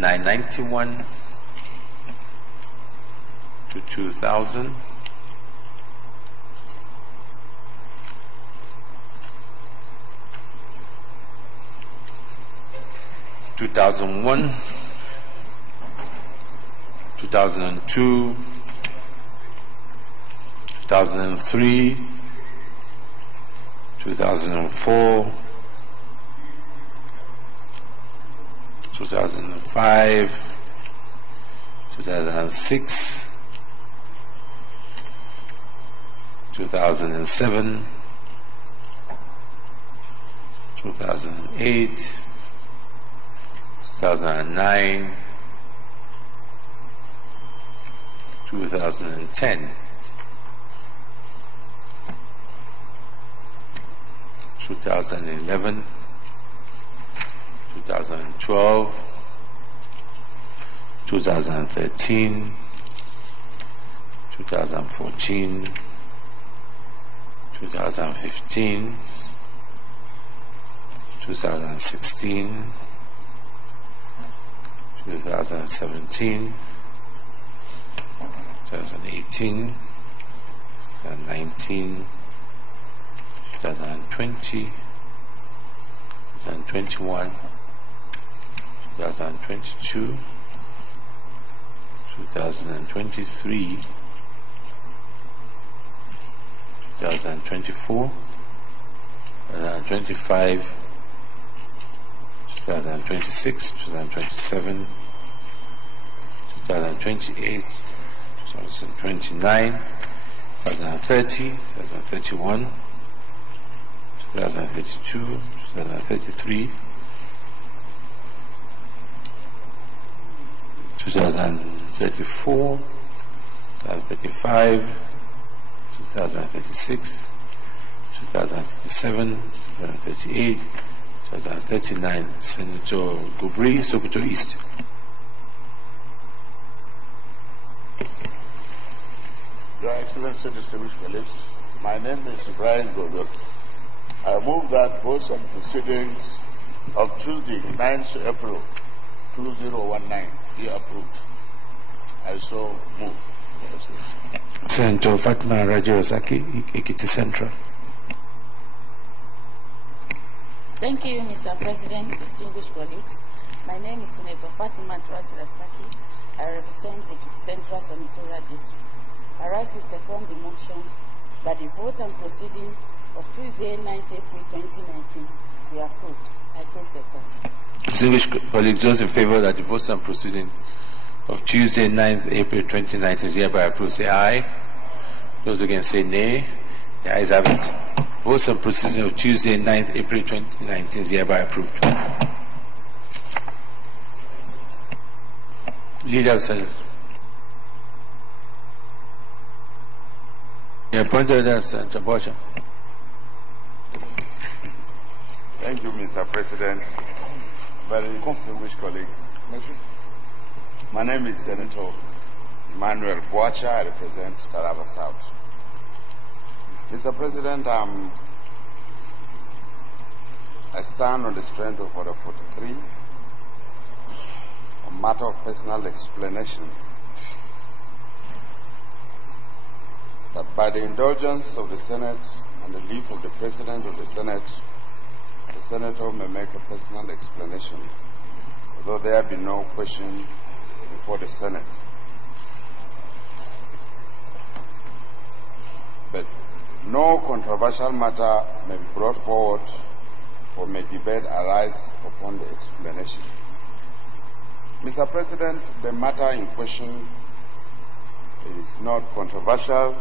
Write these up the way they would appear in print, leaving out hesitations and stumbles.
1991 to 2000. 2001, 2002, 2003, 2004, 2005, 2006, 2007, 2008, 2009, 2010, 2011, 2012, 2013, 2014, 2015, 2016, 2017, 2018, 2019, 2020, 2021, 2022, 2023, 2024, 2025, 2026, 2027, 2028, 2029, 2030, 2031, 2032, 2033, 2034, 2035, 2036, 2037, 2038, 2039. Senator Gubri, Sokoto East. Your Excellency, distinguished colleagues, my name is Ibrahim Gogo. I move that votes and proceedings of Tuesday, 9th April 2019 be approved. I so move. Senator Fatma Rajirosaki, Ekiti Central. Thank you, Mr. President, distinguished colleagues. My name is Senator Fatima Rajirosaki. I represent the Central Senatorial District. I rise to second the motion that the vote and proceeding of Tuesday, 9th April 2019 be approved. I so second. Distinguished colleagues, those in favor that the votes and proceeding of Tuesday, 9th April 2019 is hereby approved, say aye. Those against say nay. The ayes have it. Votes and proceeding of Tuesday, 9th April 2019 is hereby approved. Leader of Senate. You appointed as Senator Bocha. Thank you, Mr. President. Very distinguished colleagues. My name is Senator Emmanuel Bocha. I represent Taraba South. Mr. President, I stand on the strength of Order 43, a matter of personal explanation, that by the indulgence of the Senate and the leave of the President of the Senate, the Senator may make a personal explanation, although there be no question before the Senate. But no controversial matter may be brought forward or may debate arise upon the explanation. Mr. President, the matter in question is not controversial.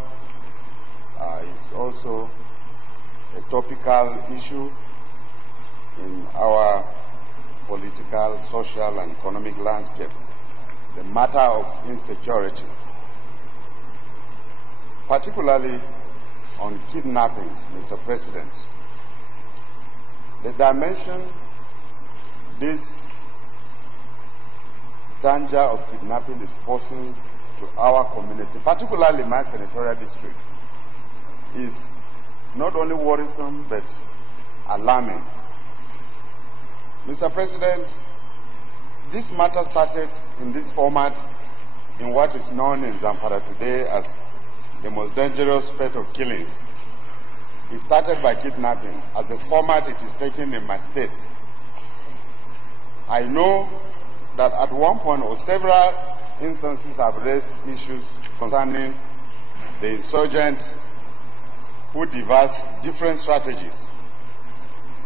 It's also a topical issue in our political, social, and economic landscape. The matter of insecurity, particularly on kidnappings, Mr. President. The dimension this danger of kidnapping is posing to our community, particularly my senatorial district, is not only worrisome but alarming. Mr. President, this matter started in this format in what is known in Zamfara today as the most dangerous spate of killings. It started by kidnapping. As a format it is taken in my state. I know that at one point or several instances I've raised issues concerning the insurgents who devise different strategies,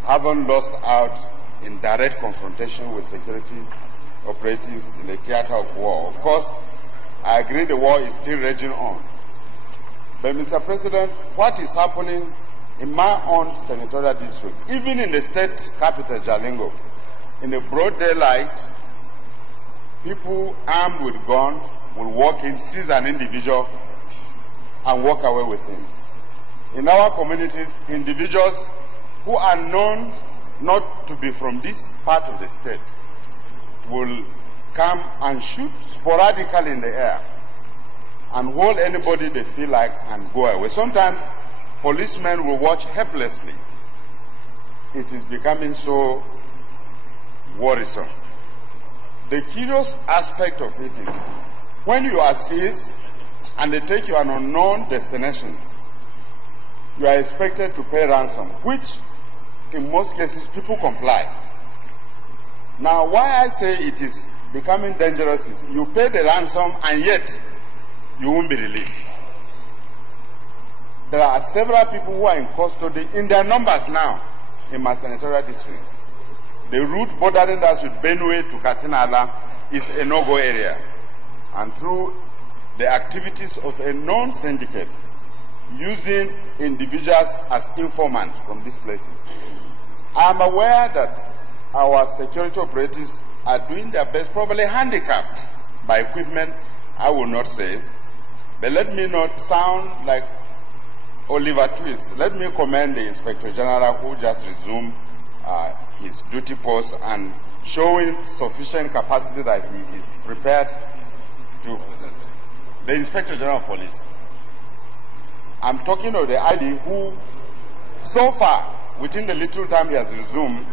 haven't lost out in direct confrontation with security operatives in the theater of war. Of course, I agree the war is still raging on. But Mr. President, what is happening in my own senatorial district, even in the state capital, Jalingo, in the broad daylight, people armed with guns will walk in, seize an individual, and walk away with him. In our communities, individuals who are known not to be from this part of the state will come and shoot sporadically in the air and hold anybody they feel like and go away. Sometimes policemen will watch helplessly. It is becoming so worrisome. The curious aspect of it is when you are seized and they take you an unknown destination, you are expected to pay ransom, which in most cases people comply. Now, why I say it is becoming dangerous is you pay the ransom and yet you won't be released. There are several people who are in custody in their numbers now in my senatorial district. The route bordering us with Benue to Katinala is a no-go area. And through the activities of a known syndicate using individuals as informants from these places, I am aware that our security operatives are doing their best, probably handicapped by equipment, I will not say. But let me not sound like Oliver Twist. Let me commend the Inspector General who just resumed his duty post and showing sufficient capacity that he is prepared to. The Inspector General of Police. I'm talking of the ID who, so far, within the little time he has resumed,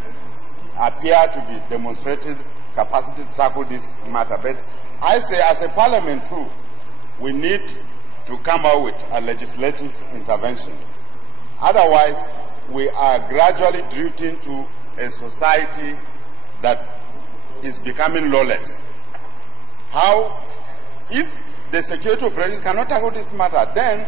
appear to be demonstrated capacity to tackle this matter. But I say, as a parliament too, we need to come out with a legislative intervention. Otherwise, we are gradually drifting to a society that is becoming lawless. How? If the security operators cannot tackle this matter, then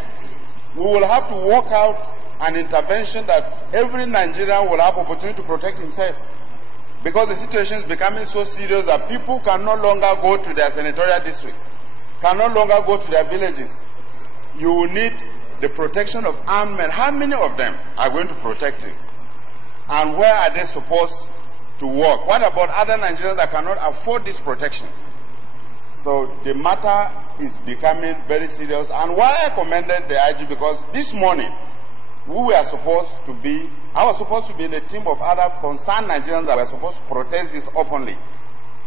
we will have to work out an intervention that every Nigerian will have opportunity to protect himself. Because the situation is becoming so serious that people can no longer go to their senatorial district, can no longer go to their villages. You will need the protection of armed men. How many of them are going to protect you? And where are they supposed to work? What about other Nigerians that cannot afford this protection? So the matter is becoming very serious. And why I commended the IG, because this morning I was supposed to be in a team of other concerned Nigerians that were supposed to protest this openly.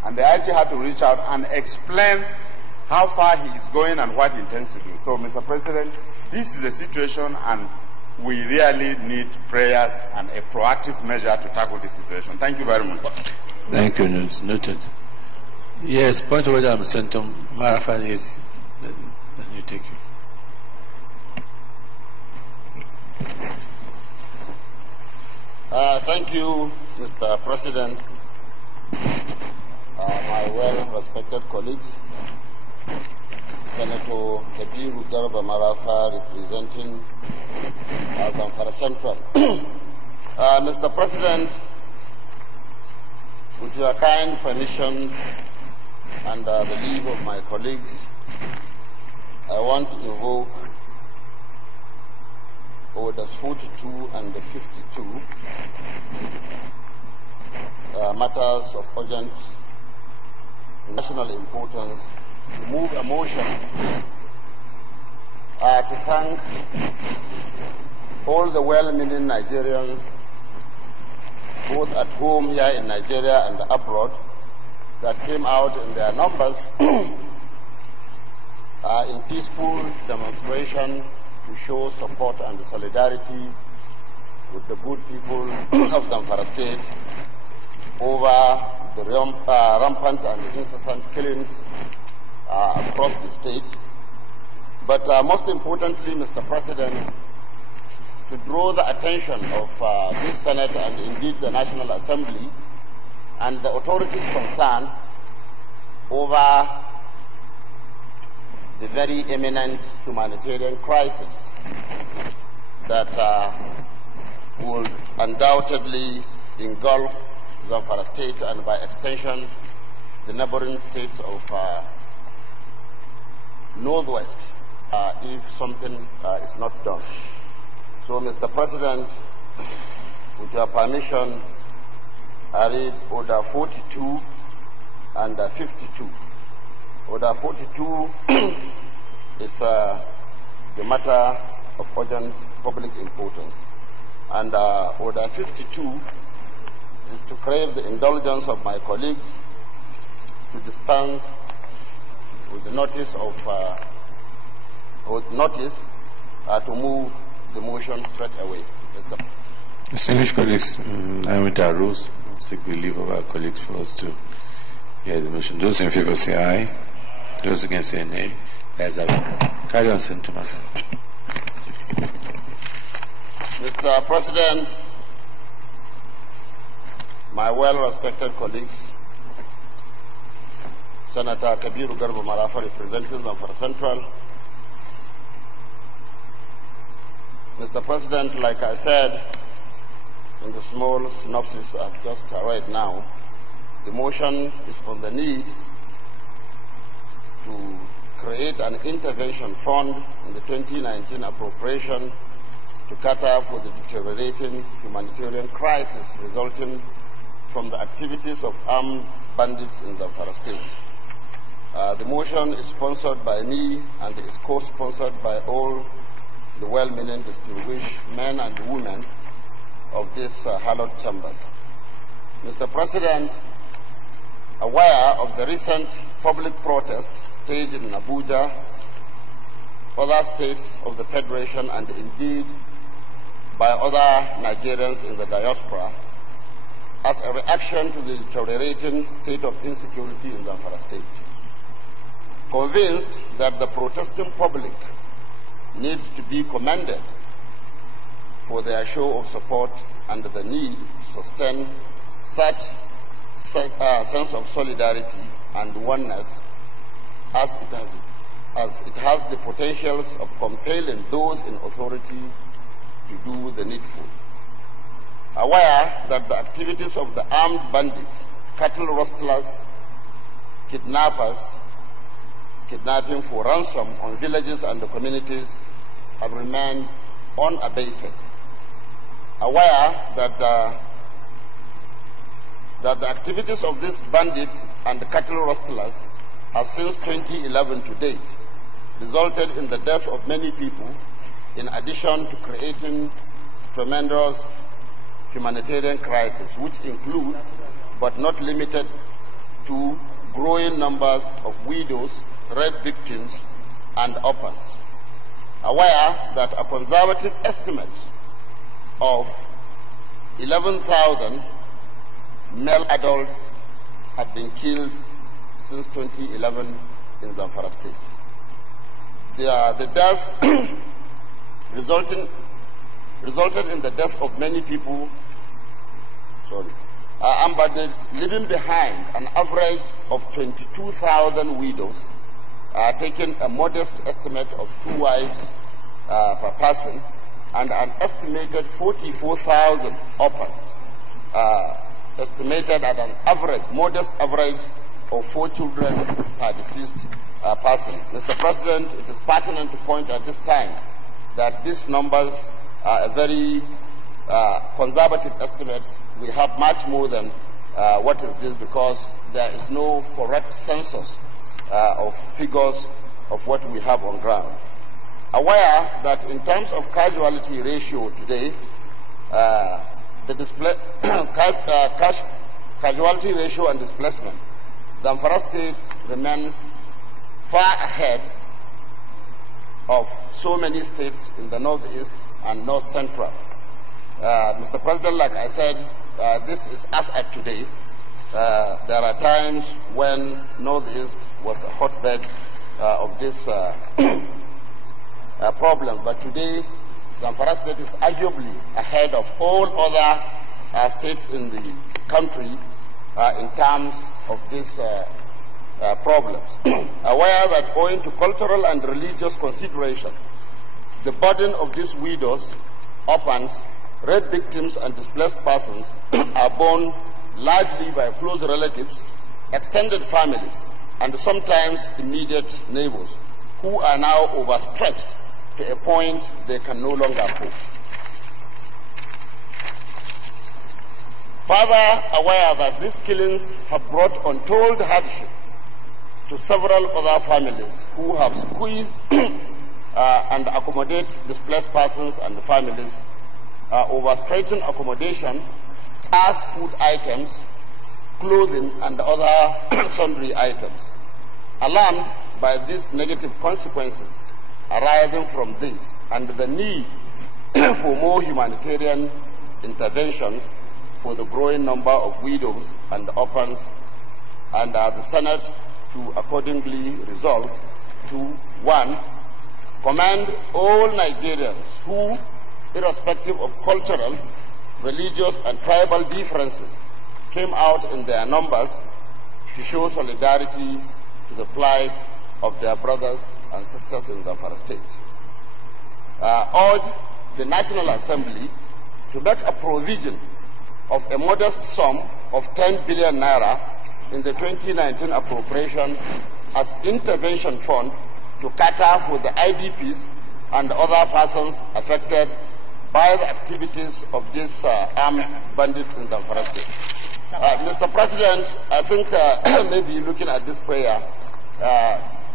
And the IG had to reach out and explain how far he is going and what he intends to do. So, Mr. President, this is the situation and we really need prayers and a proactive measure to tackle this situation. Thank you very much. Thank you, noted. Yes, point of order, Senator Marafan is, then you take it. Thank you, Mr. President, my well-respected colleagues, Senator Kabiru Garba Marafa representing Zamfara Central. Mr. President, with your kind permission and the leave of my colleagues, I want to invoke orders 42 and 52, matters of urgent national importance, to move a motion to thank all the well-meaning Nigerians, both at home here in Nigeria and abroad, that came out in their numbers in peaceful demonstration to show support and solidarity with the good people of Zamfara State over the rampant and incessant killings across the state. But most importantly, Mr. President, to draw the attention of this Senate and indeed the National Assembly and the authorities concerned over the very imminent humanitarian crisis that will undoubtedly engulf Zamfara State and by extension the neighboring states of Northwest if something is not done. So, Mr. President, with your permission, I read Order 42 and 52. Order 42 is the matter of urgent public importance. And Order 52 is to crave the indulgence of my colleagues to dispense with the notice to move the motion straight away. Distinguished colleagues, I with our rules, seek the leave of our colleagues for us to hear the motion. Those in favor say aye. Those against say nay. As I carry on, Senator Martin. Mr. President, my well-respected colleagues, Senator Kabiru Garba Marafa, representing Zamfara Central. Mr. President, like I said in the small synopsis I've just read now, the motion is on the need to create an intervention fund in the 2019 appropriation to cater for the deteriorating humanitarian crisis resulting from the activities of armed bandits in Zamfara State. The motion is sponsored by me and is co-sponsored by all the well-meaning distinguished men and women of this hallowed chamber. Mr. President, aware of the recent public protest staged in Abuja, other states of the Federation, and indeed by other Nigerians in the diaspora, as a reaction to the deteriorating state of insecurity in Zamfara State. Convinced that the protesting public needs to be commended for their show of support and the need to sustain such sense of solidarity and oneness as it has the potentials of compelling those in authority to do the needful. Aware that the activities of the armed bandits, cattle rustlers, kidnappers, kidnapping for ransom on villages and the communities have remained unabated. Aware that the activities of these bandits and the cattle rustlers have since 2011 to date resulted in the death of many people, in addition to creating tremendous humanitarian crisis, which include, but not limited to, growing numbers of widows, rape victims, and orphans. Aware that a conservative estimate of 11,000 male adults have been killed since 2011 in Zamfara State. The death resulted in the death of many people, armed bandits, leaving behind an average of 22,000 widows, taking a modest estimate of 2 wives per person, and an estimated 44,000 orphans, estimated at an average, modest average of 4 children per deceased person. Mr. President, it is pertinent to point at this time that these numbers are a very conservative estimates. We have much more than what is this, because there is no correct census of figures of what we have on ground. Aware that in terms of casualty ratio today, casualty ratio and displacement, Zamfara State remains far ahead of so many states in the northeast and north central. Mr. President, like I said, this is as at today, There are times when Northeast was a hotbed of this problem, but today Zamfara State is arguably ahead of all other states in the country in terms of these problems. Aware that owing to cultural and religious consideration, the burden of these widows, orphans, rape victims, and displaced persons are borne largely by close relatives, extended families, and sometimes immediate neighbors, who are now overstretched to a point they can no longer cope. Further aware that these killings have brought untold hardship to several other families who have squeezed and accommodate displaced persons and families, overstretching accommodation, scarce food items, clothing, and other sundry items. Alarmed by these negative consequences arising from this and the need for more humanitarian interventions for the growing number of widows and orphans, and the Senate to accordingly resolve to 1. Command all Nigerians who, irrespective of cultural, religious, and tribal differences, came out in their numbers to show solidarity to the plight of their brothers and sisters in Zamfara State. Urge the National Assembly to make a provision of a modest sum of 10 billion naira in the 2019 appropriation as intervention fund to cater for the IDPs and other persons affected by the activities of these armed bandits in Zamfara State. Mr. President, I think maybe looking at this prayer,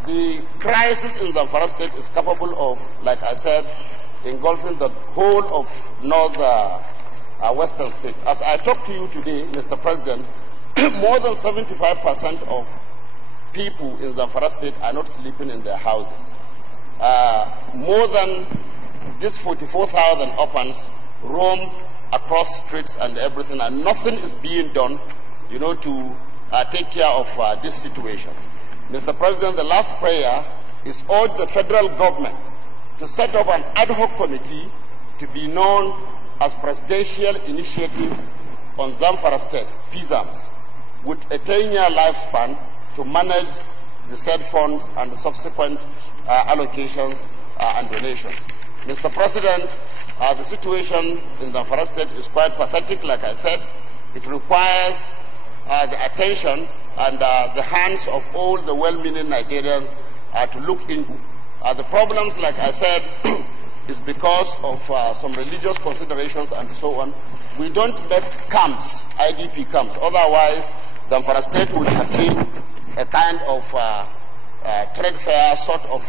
the crisis in Zamfara State is capable of, like I said, engulfing the whole of western states. As I talk to you today, Mr. President, more than 75% of people in Zamfara State are not sleeping in their houses. More than these 44,000 orphans roam across streets and everything, and nothing is being done, to take care of this situation. Mr. President, the last prayer is urge the federal government to set up an ad hoc committee to be known as Presidential Initiative on Zamfara State, PZAMS, with a 10-year lifespan to manage the said funds and the subsequent allocations and donations. Mr. President, the situation in Zamfara State is quite pathetic, like I said. It requires the attention and the hands of all the well-meaning Nigerians to look into. The problems, like I said, is because of some religious considerations and so on. We don't make camps, IDP camps. Otherwise, Zamfara State would have been a kind of trade fair sort of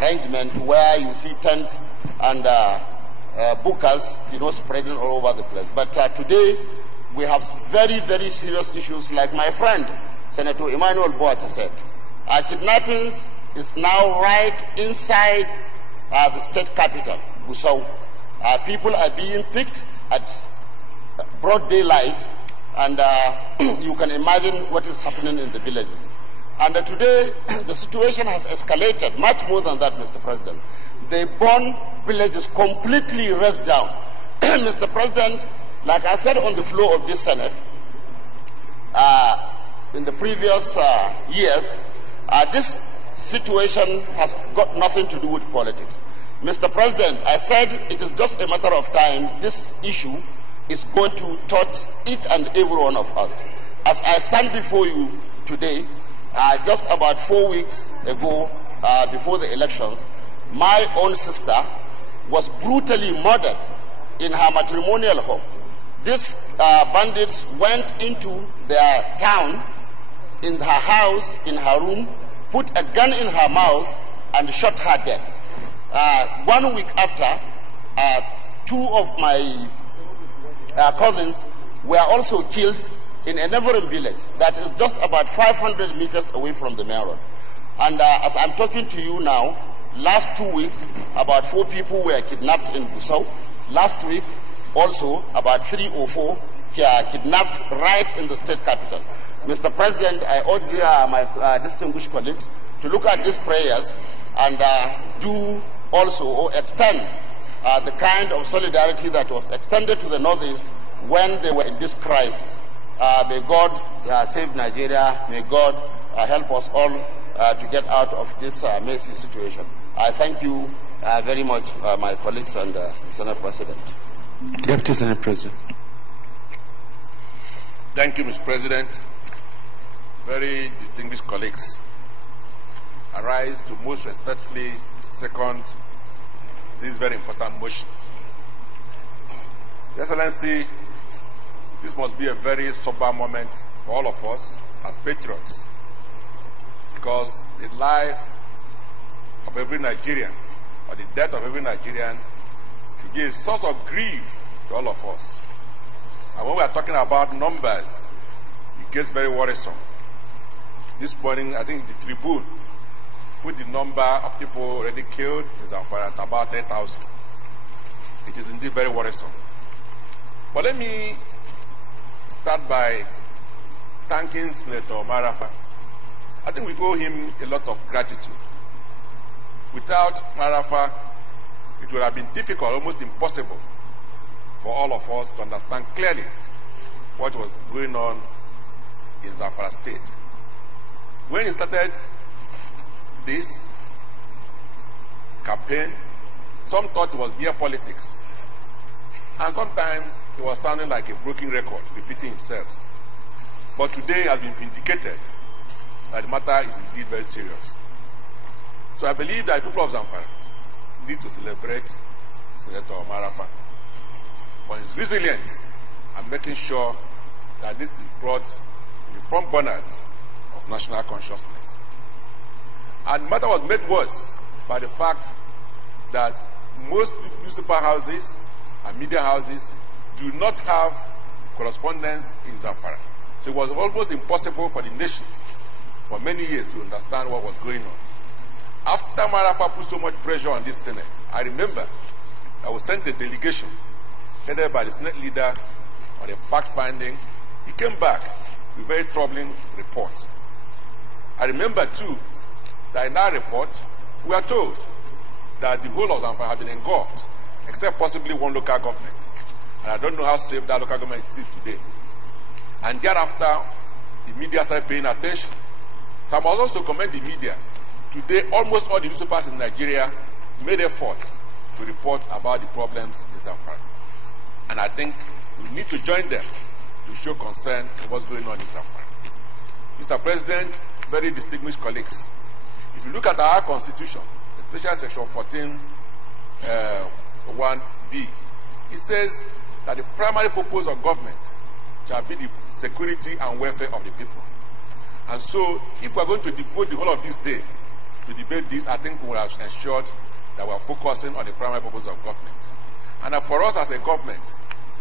arrangement where you see tents and bookers, spreading all over the place. But today, we have very, very serious issues, like my friend, Senator Emmanuel Boata said. Kidnappings is now right inside the state capital, Gusau. People are being picked at broad daylight, and you can imagine what is happening in the villages. And today, the situation has escalated much more than that, Mr. President. They burn villages completely razed down. Mr. President, like I said on the floor of this Senate, in the previous years, this situation has got nothing to do with politics. Mr. President, I said it is just a matter of time. This issue is going to touch each and every one of us. As I stand before you today, just about 4 weeks ago, before the elections, my own sister was brutally murdered in her matrimonial home. These bandits went into their town, in her house, in her room, put a gun in her mouth, and shot her dead. 1 week after, 2 of my cousins were also killed in a neighboring village that is just about 500 meters away from the main road. And as I'm talking to you now, last 2 weeks, about 4 people were kidnapped in Gusau. Last week, also, about 3 or 4 kidnapped right in the state capital. Mr. President, I urge my distinguished colleagues to look at these prayers and do also or extend the kind of solidarity that was extended to the Northeast when they were in this crisis. May God save Nigeria. May God help us all to get out of this messy situation. I thank you very much, my colleagues and Senate President. Deputy Senate President. Thank you, Mr. President. Very distinguished colleagues, I rise to most respectfully second this very important motion. Your Excellency, this must be a very sober moment for all of us as patriots, because the life of every Nigerian, or the death of every Nigerian, should be a source of grief to all of us. And when we are talking about numbers, it gets very worrisome. This morning, I think the Tribune put the number of people already killed in Zamfara at about 3,000. It is indeed very worrisome. But let me start by thanking Senator Marafa. I think we owe him a lot of gratitude. Without Marafa, it would have been difficult, almost impossible, for all of us to understand clearly what was going on in Zamfara State. When he started this campaign, some thought it was mere politics. And sometimes it was sounding like a broken record, repeating himself. But today has been vindicated that the matter is indeed very serious. So I believe that the people of Zamfara need to celebrate Senator Marafa for his resilience and making sure that this is brought in the front burners of national consciousness. And the matter was made worse by the fact that most newspaper houses and media houses do not have correspondence in Zamfara. So it was almost impossible for the nation for many years to understand what was going on. After Marafa put so much pressure on this Senate, I remember I was sent a delegation headed by the Senate leader on a fact-finding. He came back with very troubling reports. I remember too that in our report we are told that the whole of Zamfara had been engulfed, except possibly one local government. And I don't know how safe that local government is today. And thereafter, the media started paying attention. So I must also commend the media. Today, almost all the newspapers in Nigeria made efforts to report about the problems in Zamfara. And I think we need to join them to show concern for what's going on in Zamfara. Mr. President, very distinguished colleagues, if you look at our Constitution, especially Section 1B, it says that the primary purpose of government shall be the security and welfare of the people. And so, if we are going to devote the whole of this day to debate this, I think we will have ensured that we are focusing on the primary purpose of government. And for us as a government,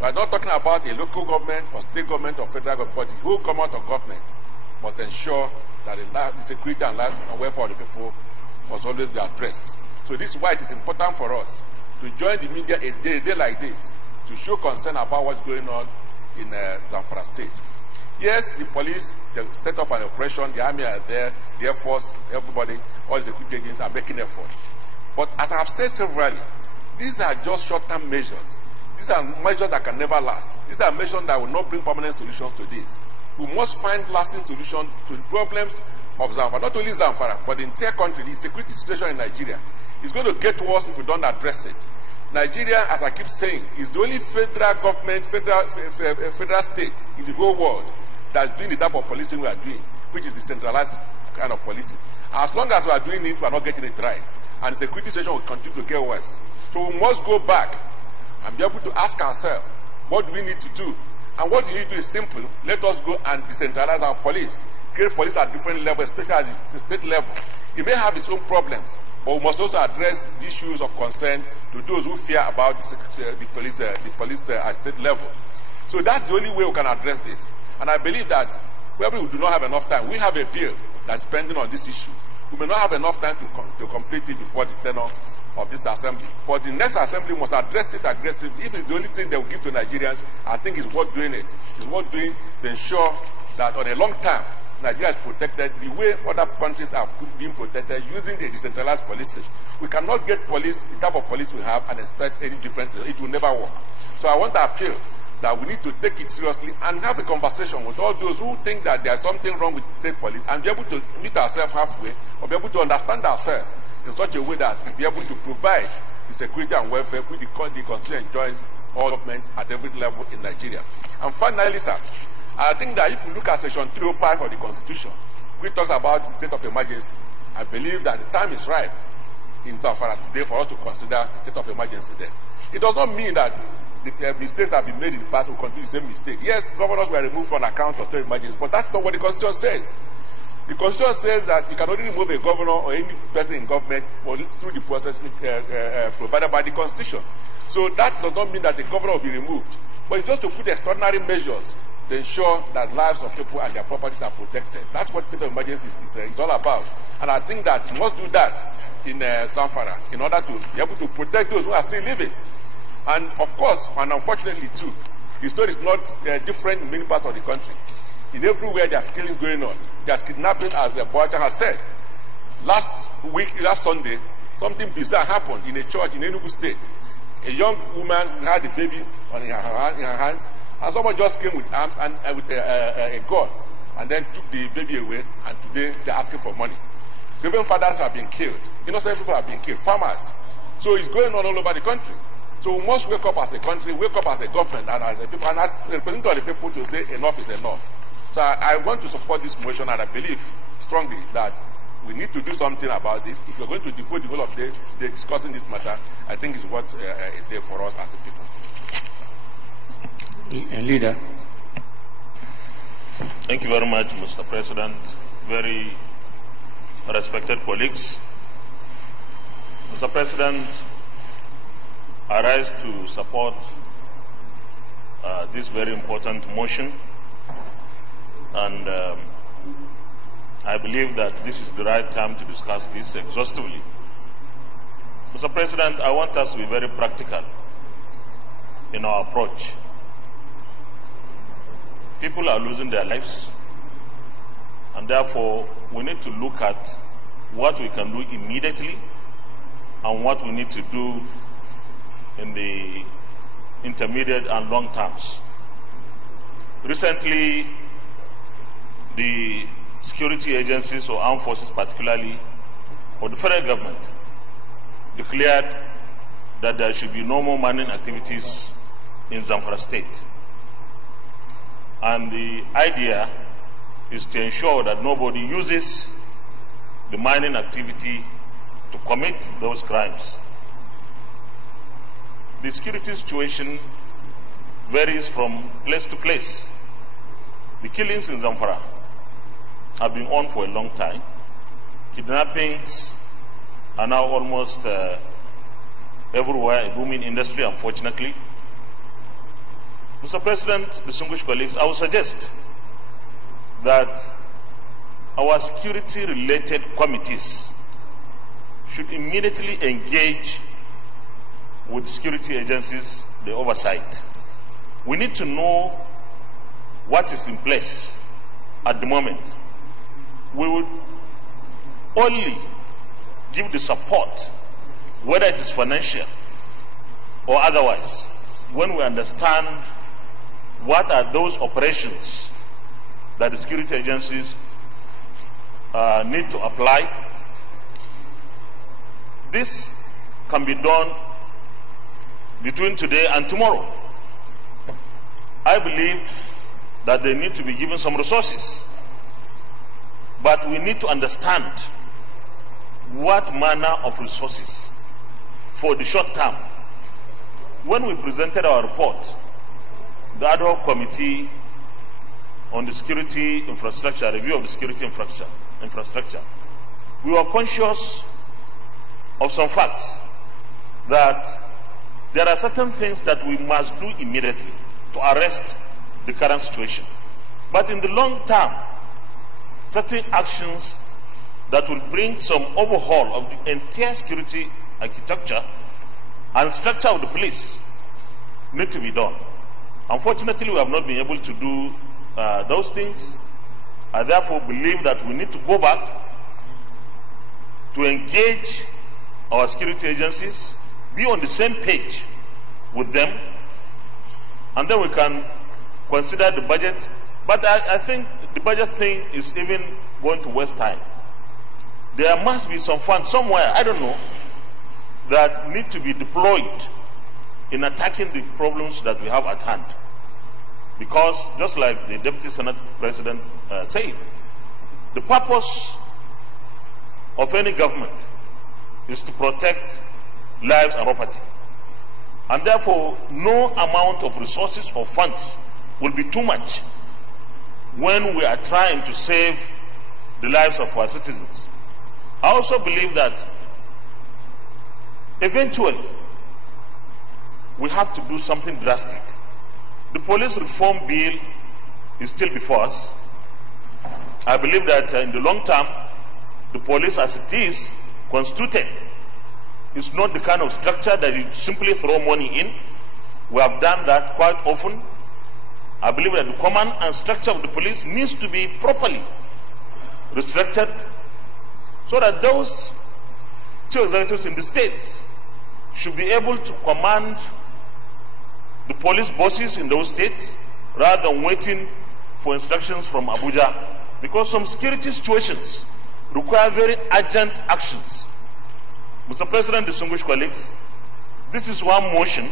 we are not talking about a local government or state government or federal government, but the whole government of government must ensure that the security and life and welfare of the people must always be addressed. So this is why it is important for us to join the media a day like this to show concern about what's going on in Zamfara State. Yes, the police, they set up an operation, the army are there, the Air Force, everybody, all the security agents are making efforts. But as I have said severally, these are just short-term measures. These are measures that can never last. These are measures that will not bring permanent solutions to this. We must find lasting solutions to the problems of Zamfara, not only Zamfara, but the entire country. The security situation in Nigeria is going to get worse if we don't address it. Nigeria, as I keep saying, is the only federal government, federal state in the whole world that's doing the type of policing we are doing, which is the centralized kind of policing. As long as we are doing it, we are not getting it right. And the security situation will continue to get worse. So we must go back and be able to ask ourselves, what do we need to do? And what we need to do is simple. Let us go and decentralize our police. Create police at different levels, especially at the state level. It may have its own problems, but we must also address the issues of concern to those who fear about the police at state level. So that's the only way we can address this. And I believe that wherever we do not have enough time, we have a bill that's pending on this issue. We may not have enough time to complete it before the tenure of this assembly. But the next assembly must address it aggressively. If it's the only thing they will give to Nigerians, I think it's worth doing it. It's worth doing to ensure that on a long term, Nigeria is protected the way other countries are being protected using a decentralized policy. We cannot get police, the type of police we have, and expect any different. It will never work. So I want to appeal that we need to take it seriously and have a conversation with all those who think that there's something wrong with state police and be able to meet ourselves halfway or be able to understand ourselves in such a way that we'll be able to provide the security and welfare which the Constitution enjoys all governments at every level in Nigeria. And finally, sir, I think that if you look at Section 305 of the Constitution, which talks about the state of emergency, I believe that the time is right in Zamfara today for us to consider the state of emergency there. It does not mean that the mistakes that have been made in the past will continue the same mistake. Yes, governors were removed on account of state of emergency, but that's not what the Constitution says. The Constitution says that you can only remove a governor or any person in government through the process provided by the Constitution. So that does not mean that the governor will be removed, but it's just to put extraordinary measures to ensure that lives of people and their properties are protected. That's what state of emergency is all about. And I think that you must do that in Zamfara in order to be able to protect those who are still living. And of course, and unfortunately too, the story is not different in many parts of the country. In everywhere there's killing going on. There's kidnapping, as Boacha has said. Last Sunday, something bizarre happened in a church in Enugu State. A young woman had a baby in her hands, and someone just came with arms and with a gun, and then took the baby away, and today they're asking for money. Reverend fathers have been killed. Innocent people have been killed. Farmers. So it's going on all over the country. So we must wake up as a country, wake up as a government, and as a people, and as representing all the people to say enough is enough. So I want to support this motion, and I believe strongly that we need to do something about this. If you're going to devote the whole of the day discussing this matter, I think it's what is there for us as a people. Leader. Thank you very much, Mr. President. Very respected colleagues. Mr. President, I rise to support this very important motion, and I believe that this is the right time to discuss this exhaustively. Mr. President, I want us to be very practical in our approach. People are losing their lives, and therefore we need to look at what we can do immediately and what we need to do in the intermediate and long terms. Recently, the security agencies or armed forces particularly, or the federal government, declared that there should be no more mining activities in Zamfara State. And the idea is to ensure that nobody uses the mining activity to commit those crimes. The security situation varies from place to place. The killings in Zamfara have been on for a long time. Kidnappings are now almost everywhere, a booming industry, unfortunately. Mr. President, distinguished colleagues, I would suggest that our security-related committees should immediately engage with security agencies, the oversight. We need to know what is in place at the moment. We would only give the support, whether it is financial or otherwise, when we understand what are those operations that the security agencies need to apply. This can be done between today and tomorrow. I believe that they need to be given some resources, but we need to understand what manner of resources for the short term. When we presented our report, the ad hoc committee on the security infrastructure, review of the security infrastructure, we were conscious of some facts, that there are certain things that we must do immediately to arrest the current situation. But in the long term, certain actions that will bring some overhaul of the entire security architecture and structure of the police need to be done. Unfortunately, we have not been able to do those things, I therefore believe that we need to go back to engage our security agencies, be on the same page with them, and then we can consider the budget. But I think the budget thing is even going to waste time. There must be some funds somewhere, I don't know, that need to be deployed in attacking the problems that we have at hand. Because, just like the Deputy Senate President said, the purpose of any government is to protect lives and property. And therefore, no amount of resources or funds will be too much when we are trying to save the lives of our citizens. I also believe that eventually we have to do something drastic. The police reform bill is still before us. I believe that in the long term, the police as it is constituted is not the kind of structure that you simply throw money in. We have done that quite often. I believe that the command and structure of the police needs to be properly restructured so that those chief executives in the states should be able to command the police bosses in those states rather than waiting for instructions from Abuja, because some security situations require very urgent actions. Mr. President, distinguished colleagues, this is one motion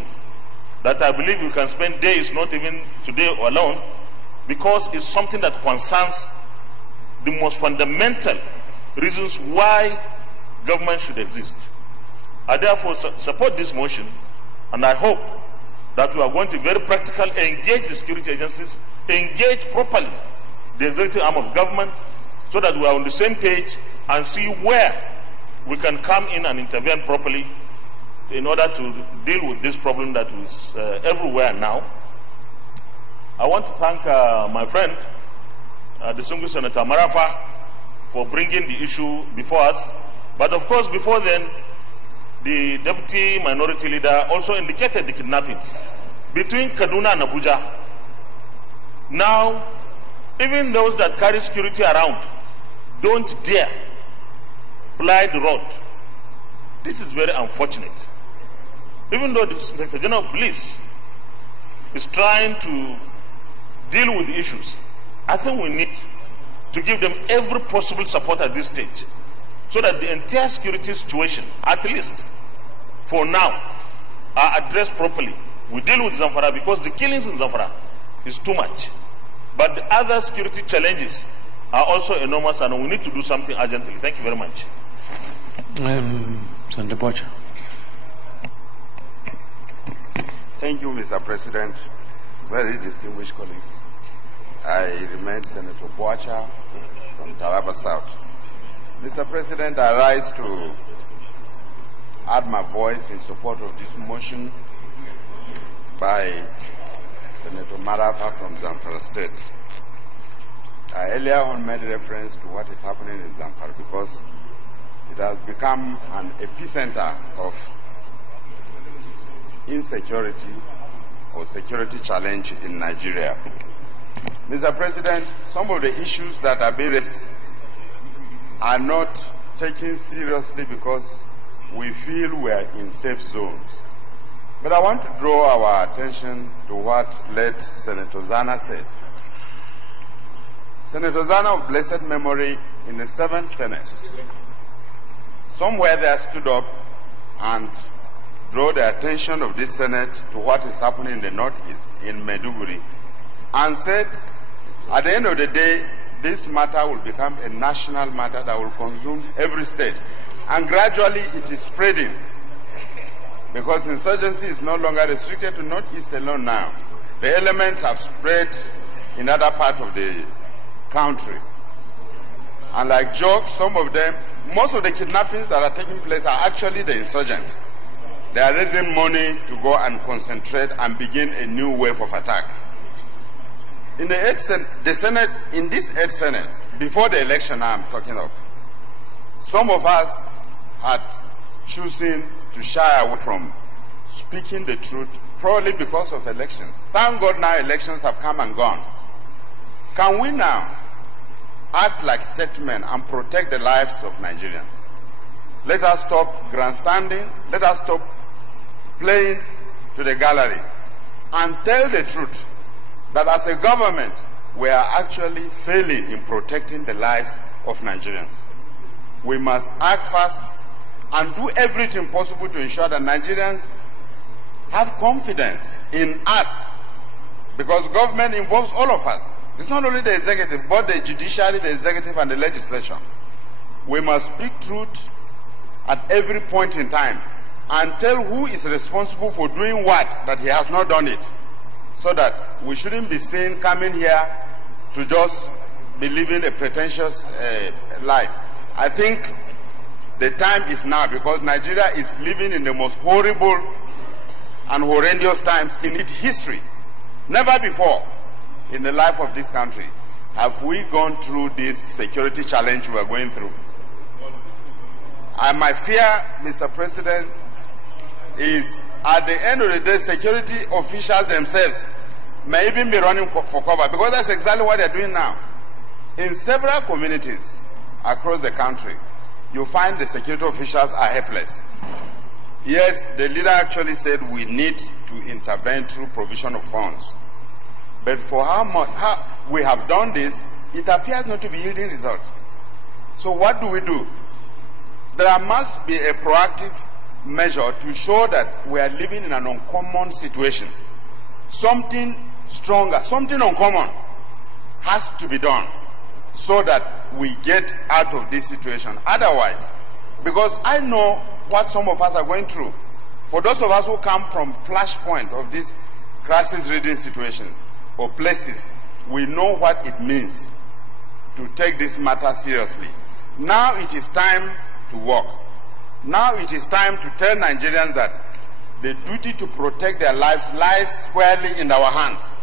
that I believe we can spend days, not even today alone, because it's something that concerns the most fundamental reasons why government should exist. I therefore support this motion, and I hope that we are going to be very practical, engage the security agencies, engage properly the executive arm of government, so that we are on the same page and see where we can come in and intervene properly in order to deal with this problem that is everywhere now. I want to thank my friend, distinguished Senator Marafa, for bringing the issue before us. But of course, before then, the Deputy Minority Leader also indicated the kidnappings between Kaduna and Abuja. Now, even those that carry security around don't dare ply the road. This is very unfortunate. Even though the Inspector General of Police is trying to deal with the issues, I think we need to give them every possible support at this stage, so that the entire security situation, at least for now, are addressed properly. We deal with Zamfara because the killings in Zamfara is too much. But the other security challenges are also enormous, and we need to do something urgently. Thank you very much. Senator Bocha. Thank you, Mr. President. Very distinguished colleagues. I remain Senator Bocha from Taraba South. Mr. President, I rise to add my voice in support of this motion by Senator Marafa from Zamfara State. I earlier on made reference to what is happening in Zamfara because it has become an epicenter of insecurity or security challenge in Nigeria. Mr. President, some of the issues that are being raised are not taken seriously because we feel we are in safe zones. But I want to draw our attention to what late Senator Zana said. Senator Zana of blessed memory in the 7th Senate, somewhere there stood up and drew the attention of this Senate to what is happening in the Northeast, in Maiduguri, and said, at the end of the day, this matter will become a national matter that will consume every state. And gradually it is spreading, because insurgency is no longer restricted to Northeast alone now. The elements have spread in other parts of the country. And like jokes, some of them, most of the kidnappings that are taking place are actually the insurgents. They are raising money to go and concentrate and begin a new wave of attack. In the 8th Senate, in this 8th Senate, before the election I'm talking of, some of us had chosen to shy away from speaking the truth, probably because of elections. Thank God now elections have come and gone. Can we now act like statesmen and protect the lives of Nigerians. Let us stop grandstanding. Let us stop playing to the gallery and tell the truth that as a government, we are actually failing in protecting the lives of Nigerians. We must act fast and do everything possible to ensure that Nigerians have confidence in us, because government involves all of us. It's not only the executive, but the judiciary, the executive, and the legislation. We must speak truth at every point in time and tell who is responsible for doing what, that he has not done it, so that we shouldn't be seen coming here to just be living a pretentious life. I think the time is now, because Nigeria is living in the most horrible and horrendous times in its history. Never before in the life of this country have we gone through this security challenge we are going through. And my fear, Mr. President, is at the end of the day, security officials themselves may even be running for cover, because that's exactly what they're doing now. In several communities across the country, you find the security officials are helpless. Yes, the leader actually said we need to intervene through provision of funds. But for how we have done this, it appears not to be yielding results. So what do? There must be a proactive measure to show that we are living in an uncommon situation. Something stronger, something uncommon has to be done so that we get out of this situation. Otherwise, because I know what some of us are going through, for those of us who come from flashpoint of this crisis-ridden situation or places, we know what it means to take this matter seriously. Now it is time to work. Now it is time to tell Nigerians that the duty to protect their lives lies squarely in our hands.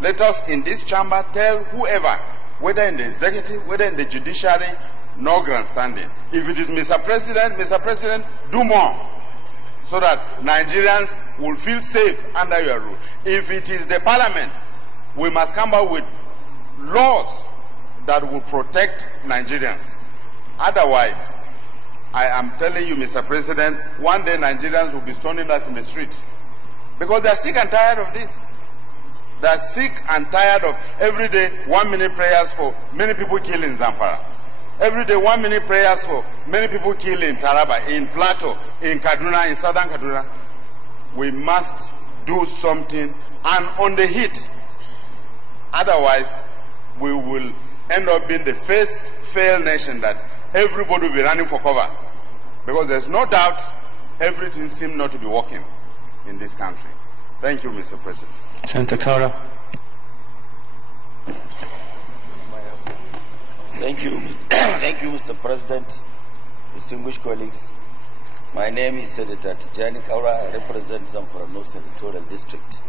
Let us in this chamber tell whoever, whether in the executive, whether in the judiciary, no grandstanding. If it is Mr. President, do more, so that Nigerians will feel safe under your rule. If it is the parliament, we must come up with laws that will protect Nigerians. Otherwise, I am telling you, Mr. President, one day Nigerians will be stoning us in the streets, because they are sick and tired of this. They are sick and tired of every day 1 minute prayers for many people killed in Zamfara. Every day 1 minute prayers for many people killed in Taraba, in Plateau, in Kaduna, in southern Kaduna. We must do something, and on the heat. Otherwise, we will end up being the first failed nation that everybody will be running for cover. Because there's no doubt everything seems not to be working in this country. Thank you, Mr. President. Senator Kaura. Thank you, Mr. President, distinguished colleagues. My name is Senator Tijani Kaura. I represent Zamfara North Senatorial District.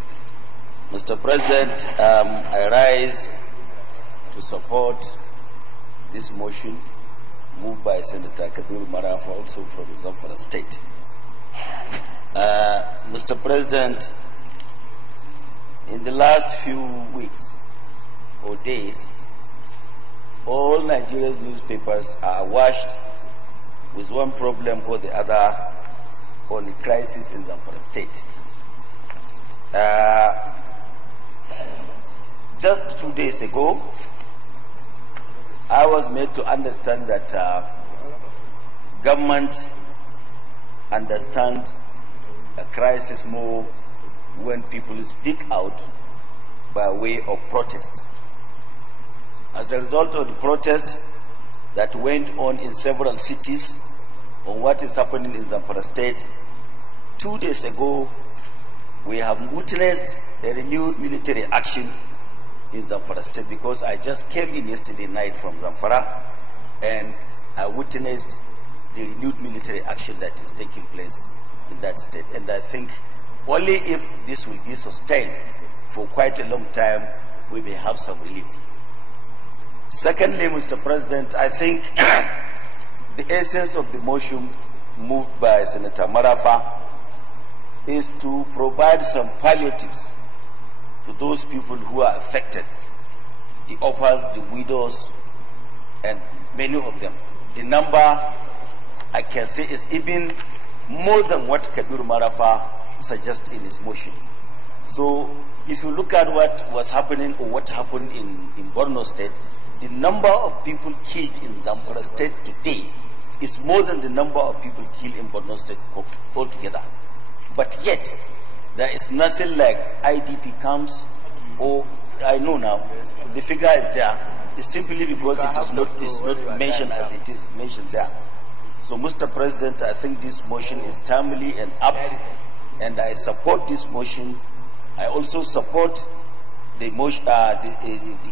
Mr. President, I rise to support this motion moved by Senator Kabiru Marafa, also from Zamfara State. Mr. President, in the last few weeks or days, all Nigeria's newspapers are washed with one problem or the other on the crisis in Zamfara State. Just 2 days ago, I was made to understand that government understand a crisis more when people speak out by way of protest. As a result of the protest that went on in several cities on what is happening in Zamfara State, 2 days ago, we have witnessed a renewed military action in Zamfara State, because I just came in yesterday night from Zamfara and I witnessed the renewed military action that is taking place in that state. And I think only if this will be sustained for quite a long time, we may have some relief. Secondly, Mr. President, I think the essence of the motion moved by Senator Marafa is to provide some palliatives to those people who are affected, the orphans, the widows, and many of them. The number I can say is even more than what Kabiru Marafa suggests in his motion. So if you look at what was happening or what happened in Borno State, the number of people killed in Zamfara State today is more than the number of people killed in Borno State altogether. But yet, there is nothing like IDP camps, or I know now, the figure is there. It's simply because it is not mentioned as it is mentioned there. So, Mr. President, I think this motion is timely and apt, and I support this motion. I also support the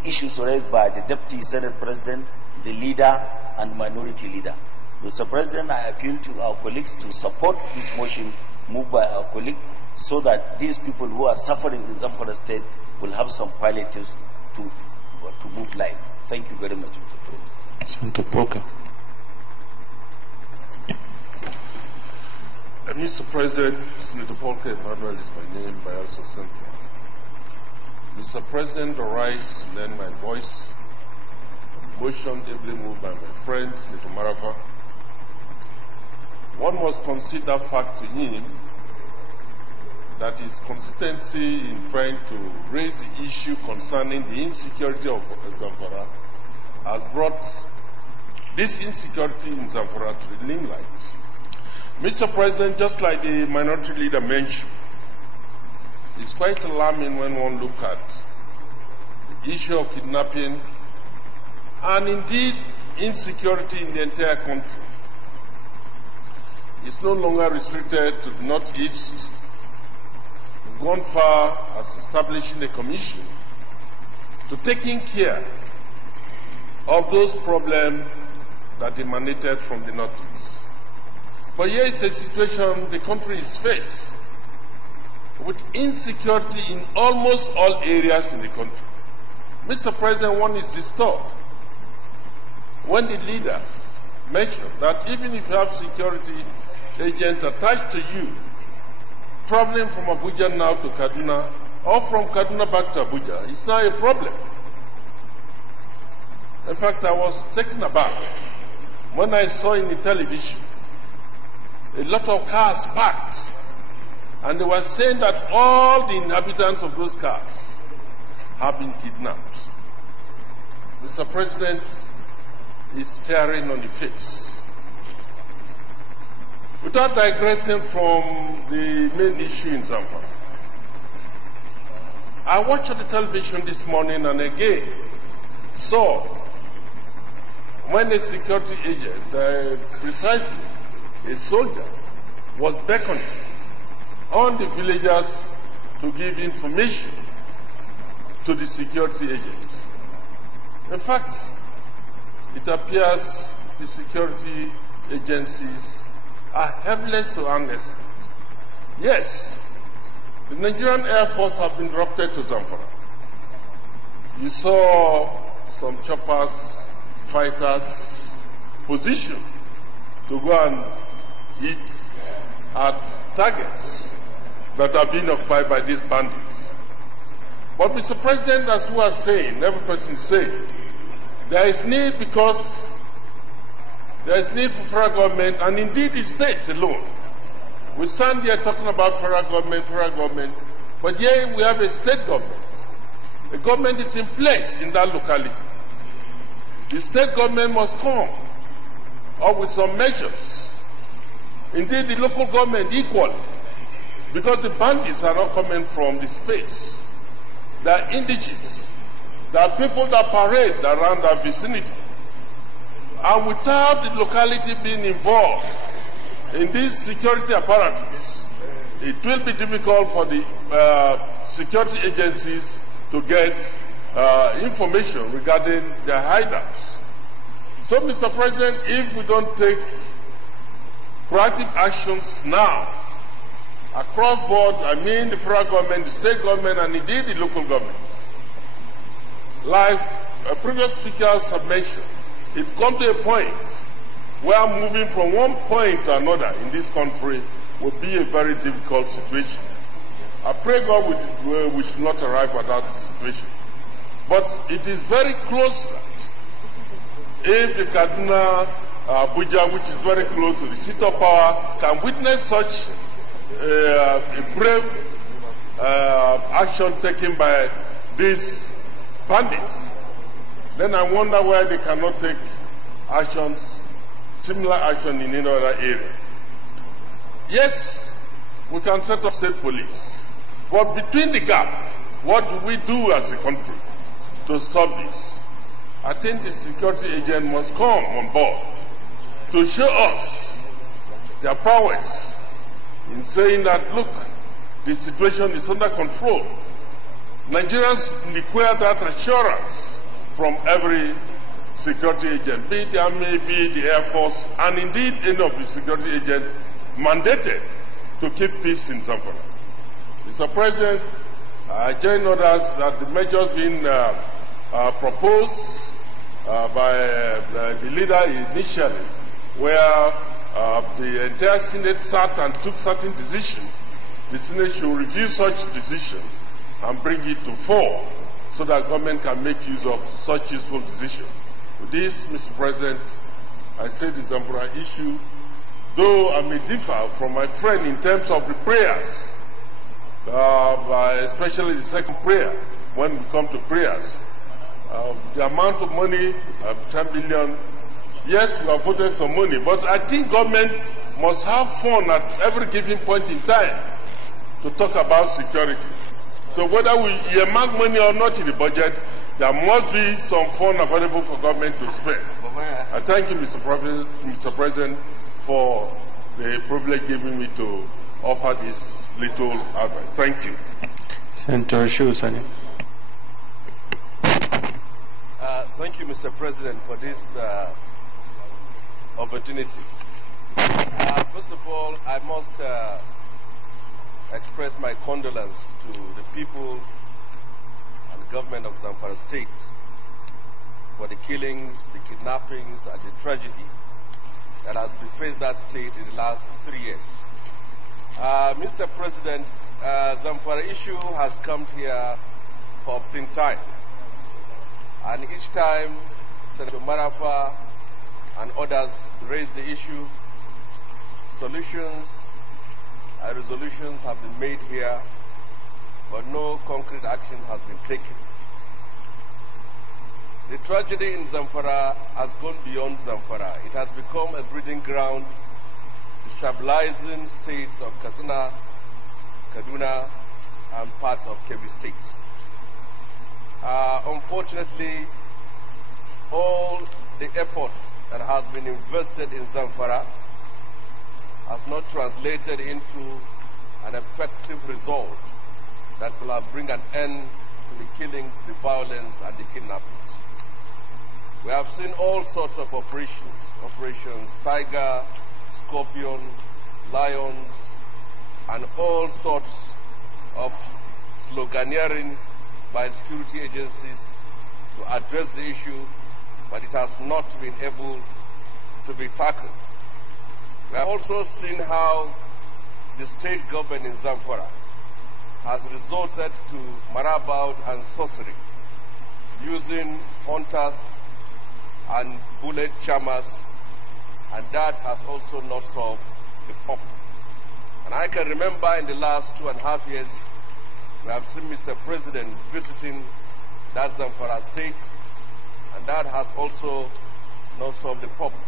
issues raised by the Deputy Senate President, the leader, and minority leader. Mr. President, I appeal to our colleagues to support this motion moved by our colleague so that these people who are suffering in Zamfara State will have some palliatives to move life. Thank you very much, Mr. President. Senator Poker. Mr. President, Senator Polka Emmanuel is my name, by also Senator. Mr. President, arise to lend my voice. Motion ably moved by my friend, Senator Marafa. One must consider fact to him that his consistency in trying to raise the issue concerning the insecurity of Zamfara has brought this insecurity in Zamfara to the limelight. Mr. President, just like the minority leader mentioned, it's quite alarming when one looks at the issue of kidnapping and indeed insecurity in the entire country. It's no longer restricted to the Northeast. We've gone far as establishing a commission to taking care of those problems that emanated from the Northeast. But here is a situation the country is faced with insecurity in almost all areas in the country. Mr. President, one is disturbed when the leader mentioned that even if you have security agents attached to you, traveling from Abuja now to Kaduna, or from Kaduna back to Abuja, it's not a problem. In fact, I was taken aback when I saw in the television a lot of cars parked, and they were saying that all the inhabitants of those cars have been kidnapped. Mr. President is staring on the face. Without digressing from the main issue in Zamfara, I watched the television this morning and again saw when a security agent, precisely a soldier, was beckoning on the villagers to give information to the security agents. In fact, it appears the security agencies are helpless to understand. Yes, the Nigerian Air Force have been drafted to Zamfara. You saw some choppers, fighters positioned to go and hit at targets that are being occupied by these bandits. But Mr. President, as we are saying, every person is saying, there is need because there is need for federal government and indeed the state alone. We stand here talking about federal government, but here we have a state government. The government is in place in that locality. The state government must come up with some measures. Indeed, the local government equally, because the bandits are not coming from the space. They are indigenous. There are people that parade around that vicinity. And without the locality being involved in these security apparatus, it will be difficult for the security agencies to get information regarding their hideouts. So, Mr. President, if we don't take proactive actions now, across board, I mean the federal government, the state government, and indeed the local government, like previous speakers have mentioned, it comes to a point where moving from one point to another in this country would be a very difficult situation. I pray God we should not arrive at that situation. But it is very close to that. if the Kaduna, Abuja, which is very close to the seat of power, can witness such a brave action taken by these bandits, then I wonder why they cannot take actions, similar action in any other area. Yes, we can set up state police, but between the gap, what do we do as a country to stop this? I think the security agent must come on board to show us their prowess in saying that, look, the situation is under control. Nigerians require that assurance from every security agent, be it the Army, be it the Air Force, and indeed any of the security agents mandated to keep peace in Zamfara. Mr. President, I join others that the measures being proposed by the leader initially, where the entire Senate sat and took certain decisions, the Senate should review such decisions and bring it to fore so that government can make use of such useful decisions. With this, Mr. President, I say the Zamfara issue, though I may differ from my friend in terms of the prayers, especially the second prayer, when we come to prayers, the amount of money, 10 billion, yes, we have voted some money, but I think government must have fun at every given point in time to talk about security. So whether we earmark money or not in the budget, there must be some fund available for government to spend. I thank you, Mr. President, for the privilege given me to offer this little advice. Thank you. Senator Shusani. Thank you, Mr. President, for this opportunity. First of all, I must express my condolence to the people and the government of Zamfara State for the killings, the kidnappings, and the tragedy that has befaced that state in the last 3 years. Mr. President, Zamfara issue has come here for umpteen time. And each time Senator Marafa and others raise the issue, solutions and resolutions have been made here, but no concrete action has been taken. The tragedy in Zamfara has gone beyond Zamfara. It has become a breeding ground, destabilizing states of Katsina, Kaduna, and parts of Kebbi State. Unfortunately, all the efforts that has been invested in Zamfara has not translated into an effective result that will bring an end to the killings, the violence, and the kidnappings. We have seen all sorts of operations Tiger, Scorpion, Lions, and all sorts of sloganeering by security agencies to address the issue, but it has not been able to be tackled. We have also seen how the state government in Zamfara has resorted to marabout and sorcery, using hunters and bullet jammers, and that has also not solved the problem. And I can remember in the last 2.5 years, we have seen Mr. President visiting that Zamfara state, and that has also not solved the problem.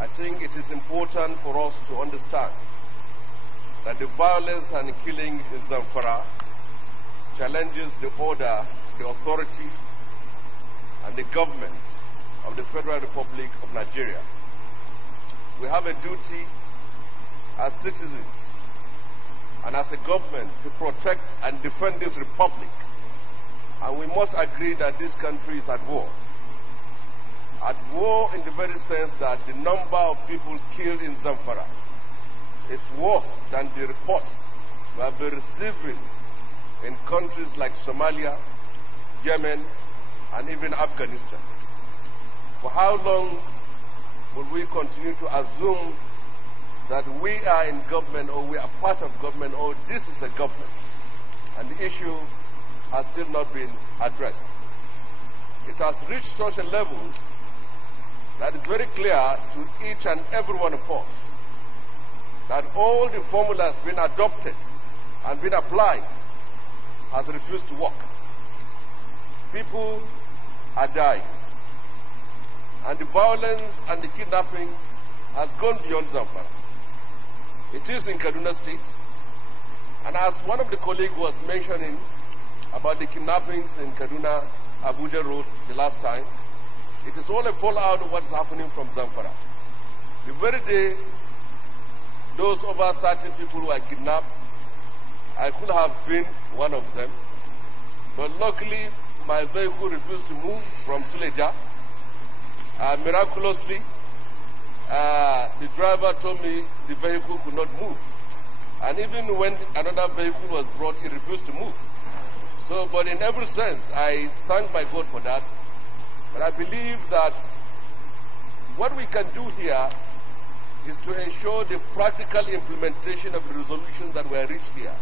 I think it is important for us to understand that the violence and killing in Zamfara challenges the order, the authority, and the government of the Federal Republic of Nigeria. We have a duty as citizens and as a government to protect and defend this republic. And we must agree that this country is at war. At war in the very sense that the number of people killed in Zamfara is worse than the report we have been receiving in countries like Somalia, Yemen, and even Afghanistan. For how long will we continue to assume that we are in government, or we are part of government, or this is a government, and the issue has still not been addressed? It has reached such a level that is very clear to each and every one of us that all the formulas being adopted and being applied has refused to work. People are dying, and the violence and the kidnappings has gone beyond Zamfara. It is in Kaduna State, and as one of the colleagues was mentioning about the kidnappings in Kaduna, Abuja Road the last time, it is all a fallout of what is happening from Zamfara. The very day those over 30 people were kidnapped, I could have been one of them, but luckily my vehicle refused to move from Suleja. Miraculously, the driver told me the vehicle could not move. And even when another vehicle was brought, he refused to move. So, but in every sense, I thank my God for that. But I believe that what we can do here is to ensure the practical implementation of the resolutions that were reached here.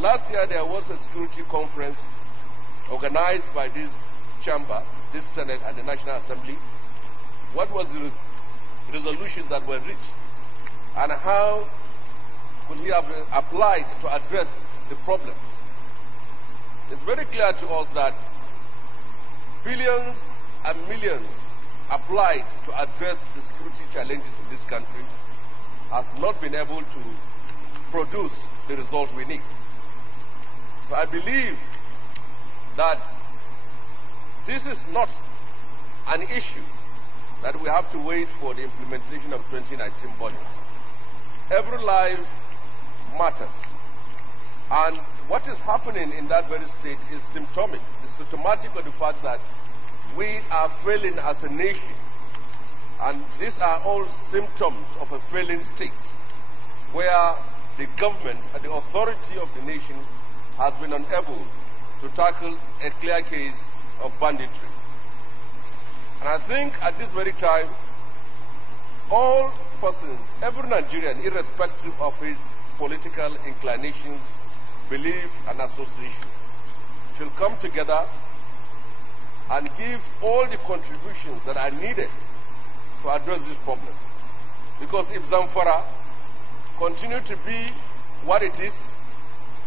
Last year, there was a security conference organized by this chamber, this Senate, and the National Assembly. What was the resolutions that were reached, and how could he have applied to address the problem? It's very clear to us that billions and millions applied to address the security challenges in this country has not been able to produce the result we need. So I believe that this is not an issue that we have to wait for the implementation of 2019 budget. Every life matters. And what is happening in that very state is symptomatic. It's symptomatic of the fact that we are failing as a nation. And these are all symptoms of a failing state, where the government and the authority of the nation has been unable to tackle a clear case of banditry. And I think at this very time, all persons, every Nigerian, irrespective of his political inclinations, beliefs, and associations, should come together and give all the contributions that are needed to address this problem. Because if Zamfara continue to be what it is,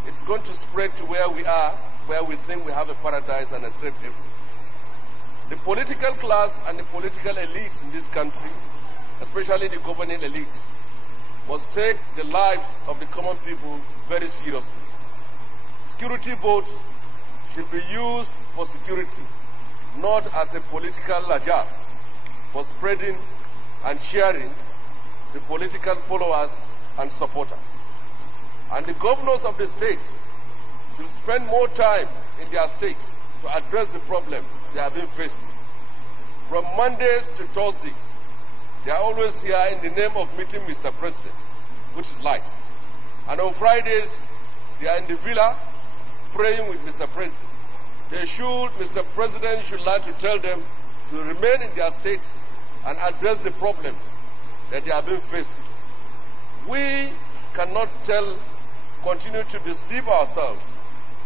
it's going to spread to where we are, where we think we have a paradise and a safe haven. The political class and the political elites in this country, especially the governing elite, must take the lives of the common people very seriously. Security votes should be used for security, not as a political largesse for spreading and sharing the political followers and supporters. And the governors of the state should spend more time in their states to address the problem they have been faced with. From Mondays to Thursdays, they are always here in the name of meeting Mr. President, which is lies. And on Fridays, they are in the villa praying with Mr. President. Mr. President should learn to tell them to remain in their states and address the problems that they have been faced with. We cannot continue to deceive ourselves,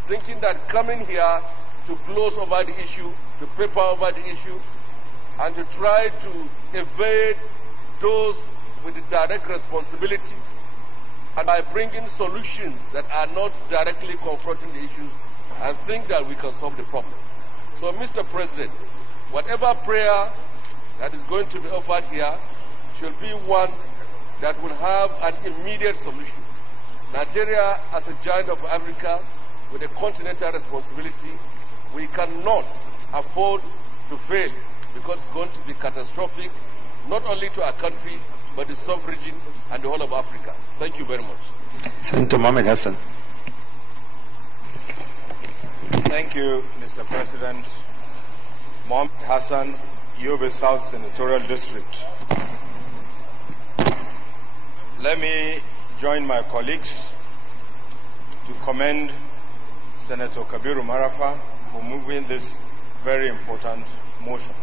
thinking that coming here to gloss over the issue, to paper over the issue, and to try to evade those with the direct responsibility, and by bringing solutions that are not directly confronting the issues, and think that we can solve the problem. So, Mr. President, whatever prayer that is going to be offered here should be one that will have an immediate solution. Nigeria, as a giant of Africa with a continental responsibility, we cannot afford to fail, because it's going to be catastrophic, not only to our country, but the sub-region and the whole of Africa. Thank you very much. Senator Mohammed Hassan. Thank you, Mr. President. Mohammed Hassan, Yobe South Senatorial District. Let me join my colleagues to commend Senator Kabiru Marafa for moving this very important motion,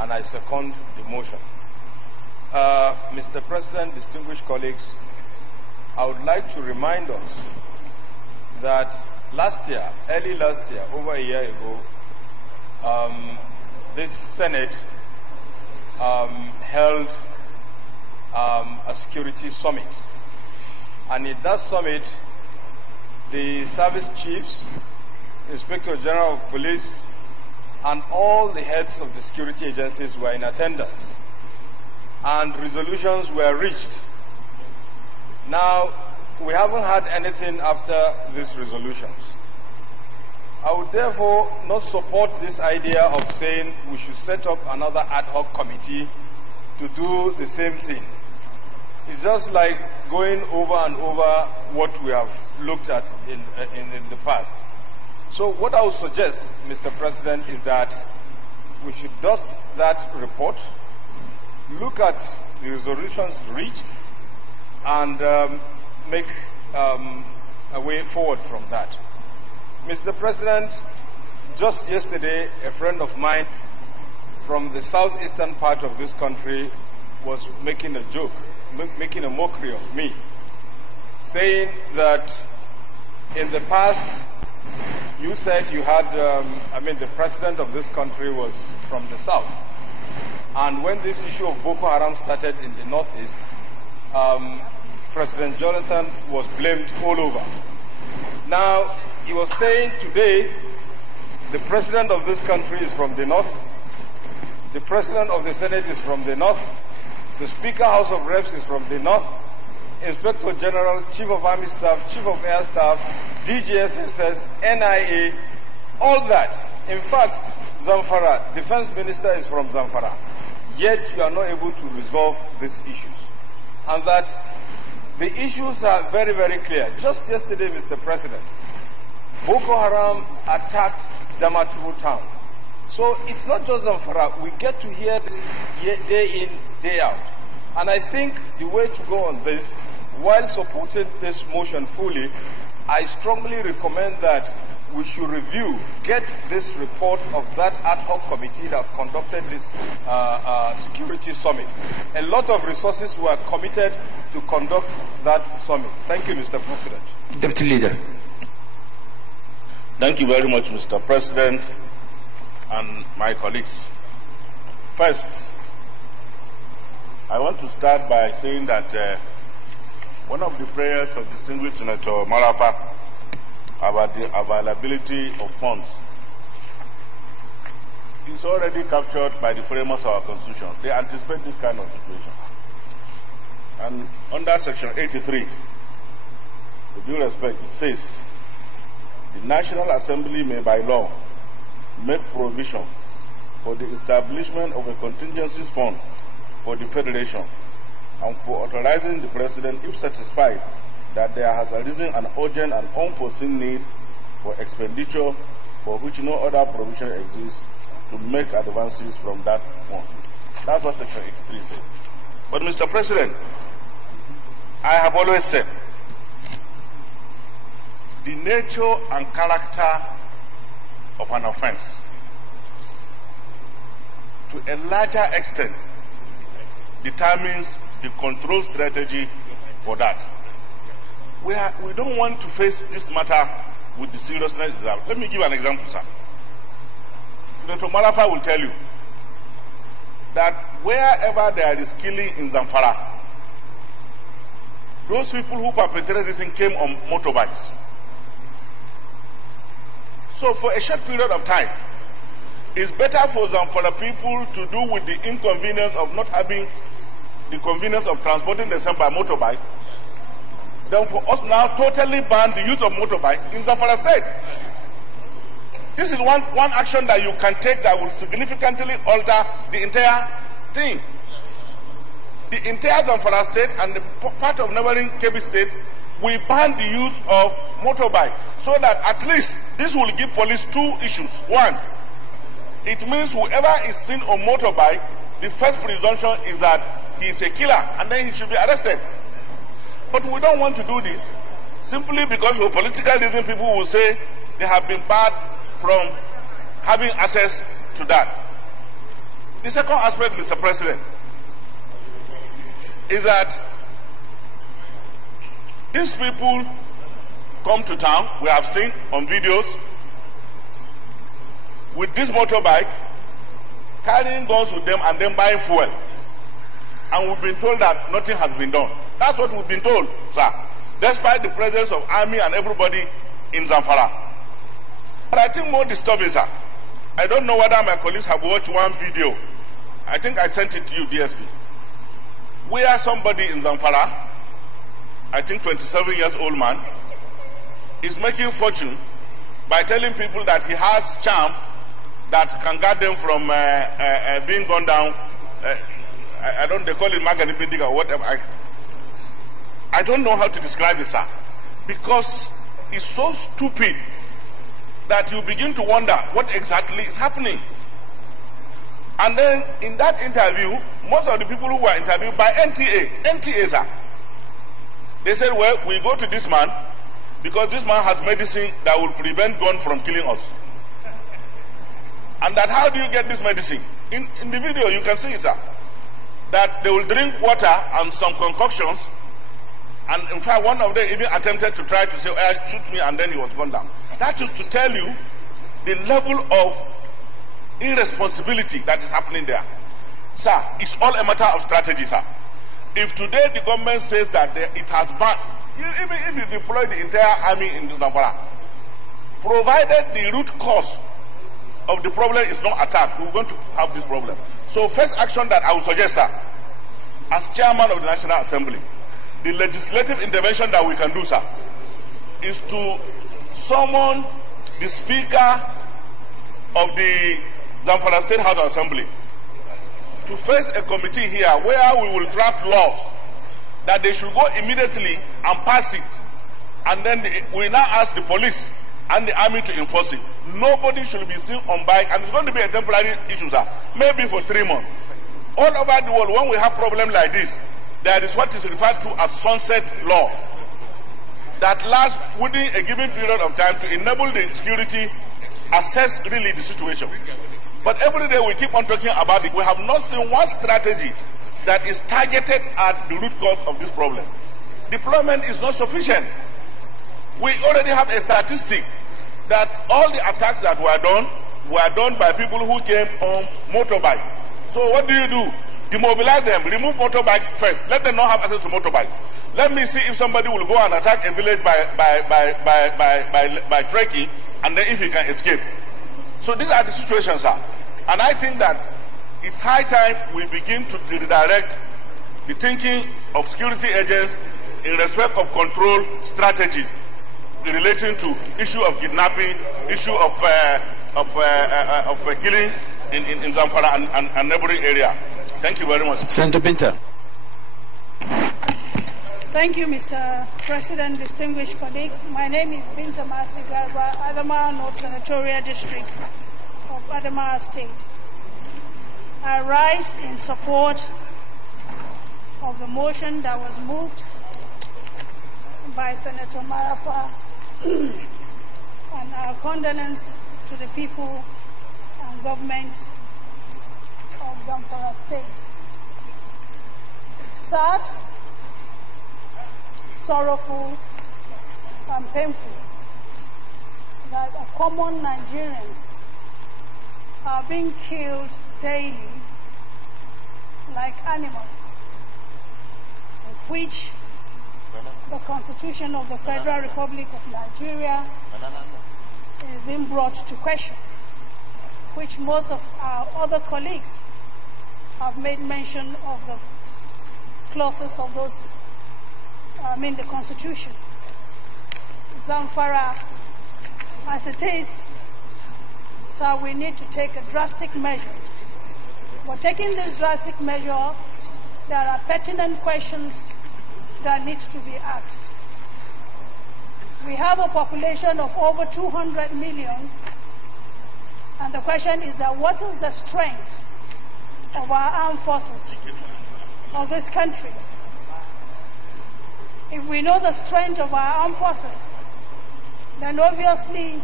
and I second the motion. Mr. President, distinguished colleagues, I would like to remind us that early last year, over a year ago, this Senate held a security summit. And in that summit, the service chiefs, Inspector General of Police, and all the heads of the security agencies were in attendance. And resolutions were reached. Now, we haven't had anything after these resolutions. I would therefore not support this idea of saying we should set up another ad hoc committee to do the same thing. It's just like going over and over what we have looked at in the past. So what I would suggest, Mr. President, is that we should dust that report, look at the resolutions reached, and make a way forward from that. Mr. President, just yesterday, a friend of mine from the southeastern part of this country was making a joke, making a mockery of me, saying that in the past, you said you had, the president of this country was from the south. And when this issue of Boko Haram started in the northeast, President Jonathan was blamed all over. Now, he was saying today, the president of this country is from the north, the president of the Senate is from the north, the Speaker House of Reps is from the north, Inspector General, Chief of Army Staff, Chief of Air Staff, DGSSS, NIA, all that. In fact, Zamfara, Defense Minister is from Zamfara. Yet you are not able to resolve these issues. And that the issues are very, very clear. Just yesterday, Mr. President, Boko Haram attacked Damaturu town. So it's not just Zamfara. We get to hear this day in, day out. And I think the way to go on this, while supporting this motion fully, I strongly recommend that we should review, get this report of that ad hoc committee that conducted this security summit. A lot of resources were committed to conduct that summit. Thank you, Mr. President. Deputy Leader. Thank you very much, Mr. President and my colleagues. First, I want to start by saying that one of the prayers of distinguished Senator Marafa about the availability of funds is already captured by the framers of our Constitution. They anticipate this kind of situation. And under Section 83, with due respect, it says, the National Assembly may by law make provision for the establishment of a contingencies fund for the Federation and for authorizing the President, if satisfied, that there has arisen an urgent and unforeseen need for expenditure for which no other provision exists, to make advances from that fund. That's what Section 83 says. But Mr. President, I have always said, the nature and character of an offense, to a larger extent, determines the control strategy for that. We don't want to face this matter with the seriousness it deserves. Let me give an example, sir. Senator Marafa will tell you that wherever there is killing in Zamfara, those people who perpetrated this thing came on motorbikes. So for a short period of time, it's better for Zamfara people to do with the inconvenience of not having the convenience of transporting themselves by motorbike, than for us now totally ban the use of motorbike in Zamfara State. This is one action that you can take that will significantly alter the entire thing. The entire Zamfara State and the part of neighboring Kebbi State will ban the use of motorbike, so that at least this will give police two issues. One, it means whoever is seen on motorbike, the first presumption is that he is a killer and then he should be arrested. But we don't want to do this simply because for political reasons people will say they have been barred from having access to that. The second aspect, Mr. President, is that these people come to town, we have seen on videos, with this motorbike, carrying guns with them and then buying fuel. And we've been told that nothing has been done. That's what we've been told, sir, despite the presence of army and everybody in Zamfara. But I think more disturbing, sir, I don't know whether my colleagues have watched one video. I think I sent it to you, DSP, where somebody in Zamfara, I think 27 years old man, is making fortune by telling people that he has charm that can guard them from being gone down. I don't, they call it Magani Bindiga or whatever. I don't know how to describe it, sir, because it's so stupid that you begin to wonder what exactly is happening. And then in that interview, most of the people who were interviewed by NTA, sir, they said, well, we go to this man because this man has medicine that will prevent gun from killing us. And that how do you get this medicine? In the video, you can see, sir, that they will drink water and some concoctions. And in fact, one of them even attempted to try to say, oh, shoot me, and then he was gone down. That is to tell you the level of irresponsibility that is happening there. Sir, it's all a matter of strategy, sir. If today the government says that it has banned, even if you deploy the entire army in Zamfara, provided the root cause of the problem is not attacked, we're going to have this problem. So first action that I would suggest, sir, as chairman of the National Assembly, the legislative intervention that we can do, sir, is to summon the Speaker of the Zamfara State House Assembly to face a committee here where we will draft laws that they should go immediately and pass it. And then we now ask the police and the army to enforce it. Nobody should be seen on bike, and it's going to be a temporary issue, sir, maybe for 3 months. All over the world, when we have problems like this, there is what is referred to as sunset law that lasts within a given period of time to enable the security assess really the situation. But every day we keep on talking about it. We have not seen one strategy that is targeted at the root cause of this problem. Deployment is not sufficient. We already have a statistic that all the attacks that were done by people who came on motorbike. So what do? Demobilize them, remove motorbike first. Let them not have access to motorbike. Let me see if somebody will go and attack a village by trekking, and then if he can escape. So these are the situations, sir. And I think that it's high time we begin to redirect the thinking of security agents in respect of control strategies relating to issue of kidnapping, issue of killing in Zamfara and neighboring area. Thank you very much. Senator Binta. Thank you, Mr. President, distinguished colleague. My name is Binta Masigarba, Adamawa North Senatorial District of Adamawa State. I rise in support of the motion that was moved by Senator Marafa and our condolence to the people and government of Zamfara State. It's sad, sorrowful, and painful that common Nigerians are being killed daily like animals, with which the Constitution of the Federal Republic of Nigeria is being brought to question, which most of our other colleagues have made mention of the clauses of those, the Constitution. Zamfara, as it is, so we need to take a drastic measure. But taking this drastic measure, there are pertinent questions that need to be asked. We have a population of over 200 million, and the question is that what is the strength of our armed forces of this country? If we know the strength of our armed forces, then obviously,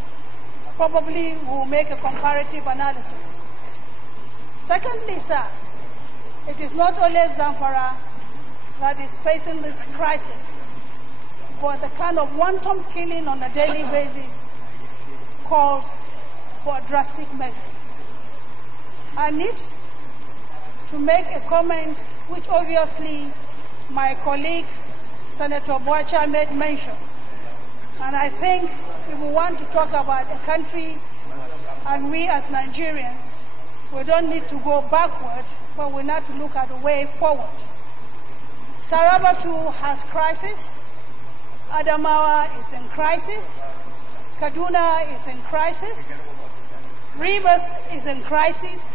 probably we'll make a comparative analysis. Secondly, sir, it is not only Zamfara that is facing this crisis, but the kind of wanton killing on a daily basis calls for a drastic measure. I need to make a comment which obviously my colleague, Senator Boacha, made mention. And I think if we want to talk about a country and we as Nigerians, we don't need to go backward, but we need to look at the way forward. Taraba too has crisis. Adamawa is in crisis. Kaduna is in crisis. Rivers is in crisis.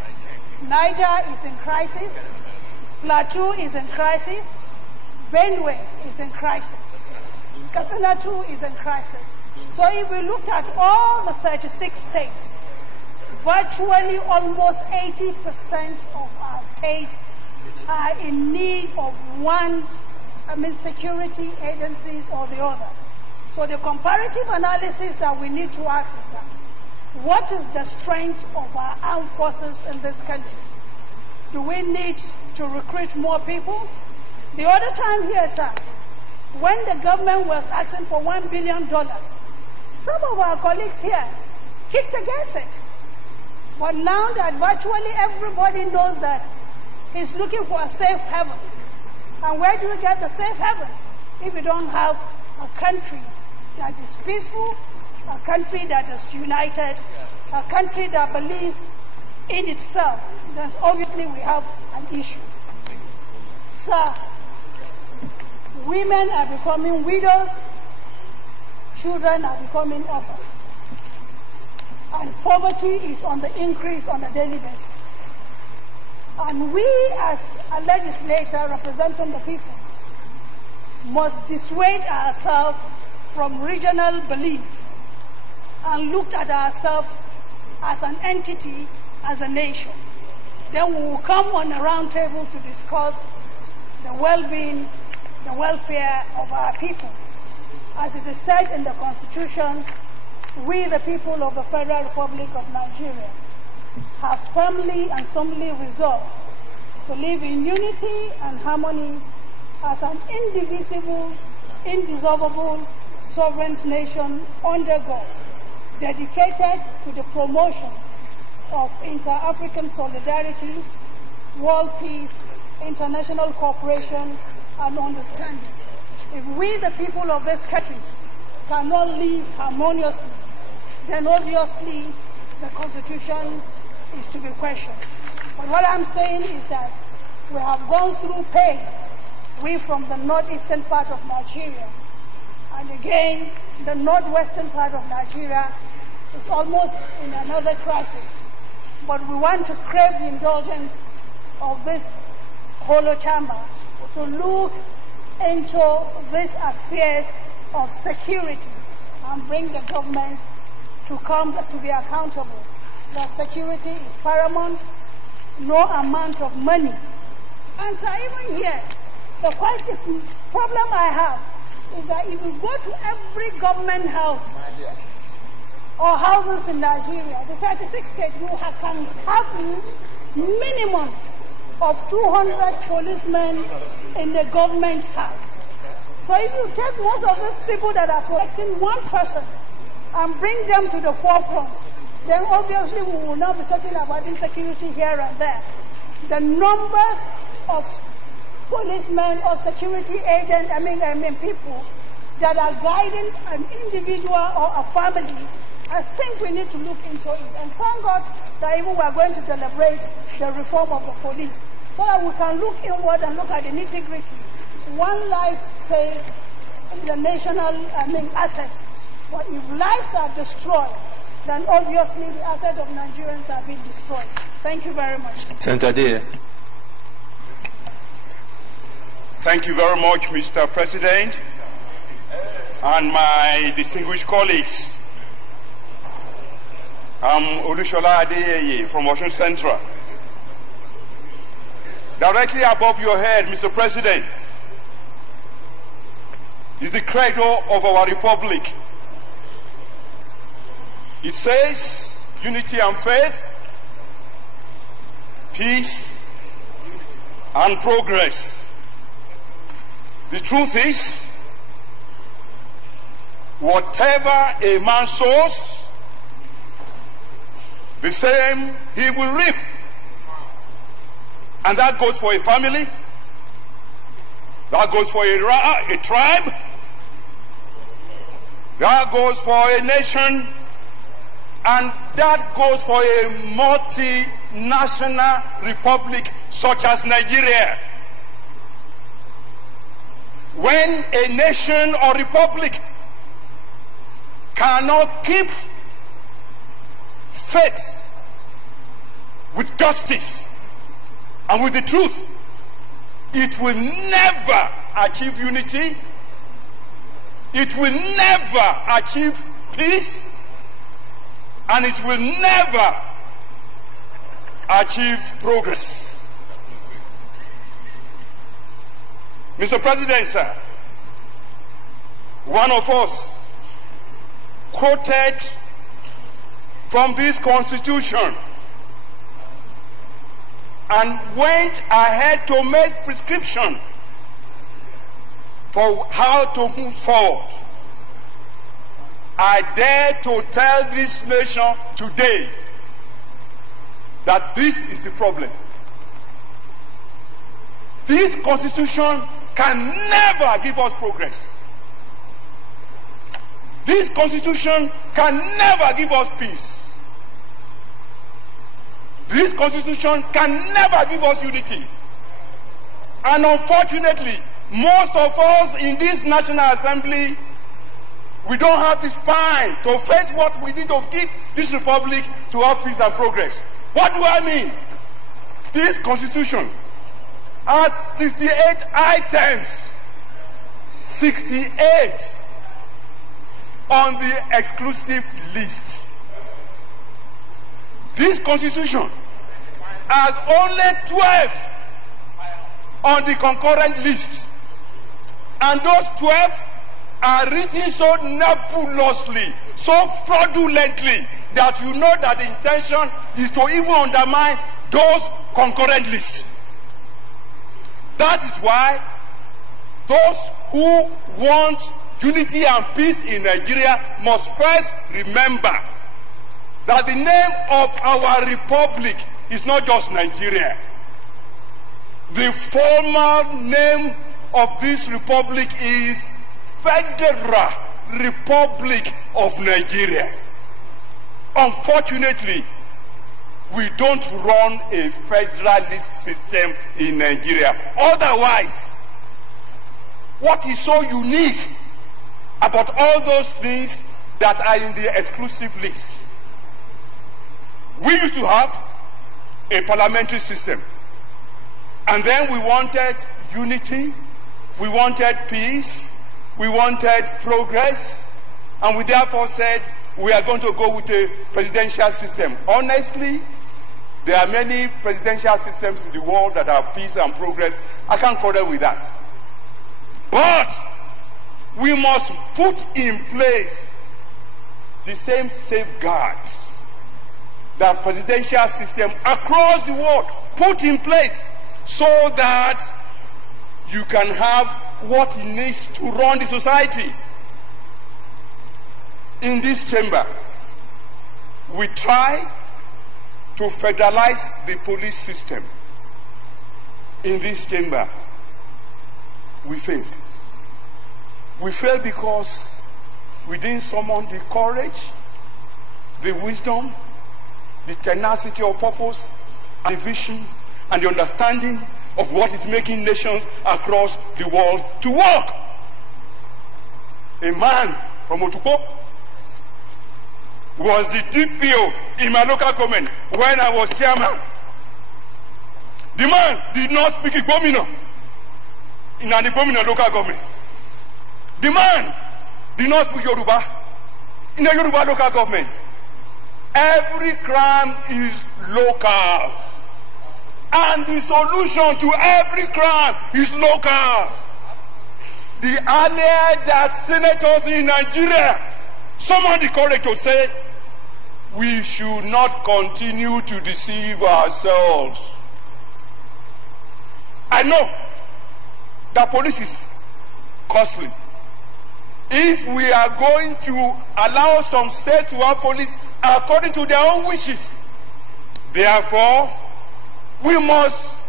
Niger is in crisis. Plateau is in crisis. Benue is in crisis. Katsina too is in crisis. So if we looked at all the 36 states, virtually almost 80% of our states are in need of one, security agencies or the other. So the comparative analysis that we need to ask is that, what is the strength of our armed forces in this country? Do we need to recruit more people? The other time here, sir, when the government was asking for $1 billion, some of our colleagues here kicked against it. But now that virtually everybody knows that he's looking for a safe haven. And where do you get the safe haven if you don't have a country that is peaceful, a country that is united, a country that believes in itself? Then obviously we have an issue. Sir, women are becoming widows, children are becoming orphans. And poverty is on the increase on a daily basis. And we as a legislator representing the people must dissuade ourselves from regional belief and look at ourselves as an entity, as a nation. Then we will come on a round table to discuss the well-being, the welfare of our people. As it is said in the Constitution, we, the people of the Federal Republic of Nigeria, have firmly and solemnly resolved to live in unity and harmony as an indivisible, indissoluble, sovereign nation under God, dedicated to the promotion of inter-African solidarity, world peace, international cooperation, and understanding. If we, the people of this country, cannot live harmoniously, then obviously the Constitution is to be questioned. But what I'm saying is that we have gone through pain, we from the northeastern part of Nigeria, and again, the northwestern part of Nigeria is almost in another crisis. But we want to crave the indulgence of this hollow chamber to look into these affairs of security and bring the government to come to be accountable. That security is paramount, no amount of money. And so even here, the problem I have is that if you go to every government house or houses in Nigeria, the 36 states, you can have minimum of 200 policemen in the government house. So if you take most of these people that are protecting one person and bring them to the forefront, then obviously we will not be talking about insecurity here and there. The numbers of policemen or security agents, people that are guiding an individual or a family, I think we need to look into it. And thank God that even we are going to deliberate the reform of the police, so that we can look inward and look at the nitty-gritty. One life saved is the national assets. But if lives are destroyed, then obviously the assets of Nigerians are being destroyed. Thank you very much. Senator Deer. Thank you very much, Mr. President, and my distinguished colleagues. I'm Olushola Adeyeye from Osun Central. Directly above your head, Mr. President, is the credo of our republic. It says unity and faith, peace and progress. The truth is, whatever a man sows, the same he will reap. And that goes for a family. That goes for a tribe. That goes for a nation. And that goes for a multinational republic such as Nigeria. When a nation or republic cannot keep faith with justice and with the truth, it will never achieve unity. It will never achieve peace. And it will never achieve progress. Mr. President, sir, one of us quoted from this Constitution and went ahead to make prescription for how to move forward. I dare to tell this nation today that this is the problem. This Constitution can never give us progress. This Constitution can never give us peace. This Constitution can never give us unity. And unfortunately, most of us in this National Assembly, we don't have the spine to face what we need to give this republic to have peace and progress. What do I mean? This Constitution has 68 items. 68 on the exclusive list. This Constitution has only 12 on the concurrent list. And those 12 are written so nebulously, so fraudulently, that you know that the intention is to even undermine those concurrent lists. That is why those who want unity and peace in Nigeria must first remember that the name of our republic is not just Nigeria. The formal name of this republic is Federal Republic of Nigeria. Unfortunately, we don't run a federalist system in Nigeria. Otherwise, what is so unique about all those things that are in the exclusive list? We used to have a parliamentary system, and then we wanted unity, we wanted peace, we wanted progress, and we therefore said we are going to go with a presidential system. Honestly, there are many presidential systems in the world that have peace and progress. I can't quarrel with that. But we must put in place the same safeguards that presidential system across the world put in place, so that you can have what it needs to run the society. In this chamber, we try to federalize the police system. In this chamber, we failed. We failed because we didn't summon the courage, the wisdom, the tenacity of purpose, and the vision, and the understanding of what is making nations across the world to work. A man from Otukpo was the DPO in my local government when I was chairman. The man did not speak Igbomina in an Igbomina local government. The man did not speak Yoruba in a Yoruba local government. Every crime is local. And the solution to every crime is local. The earlier that senators in Nigeria summoned the courage to say, we should not continue to deceive ourselves. I know that police is costly. If we are going to allow some states to have police according to their own wishes, therefore, we must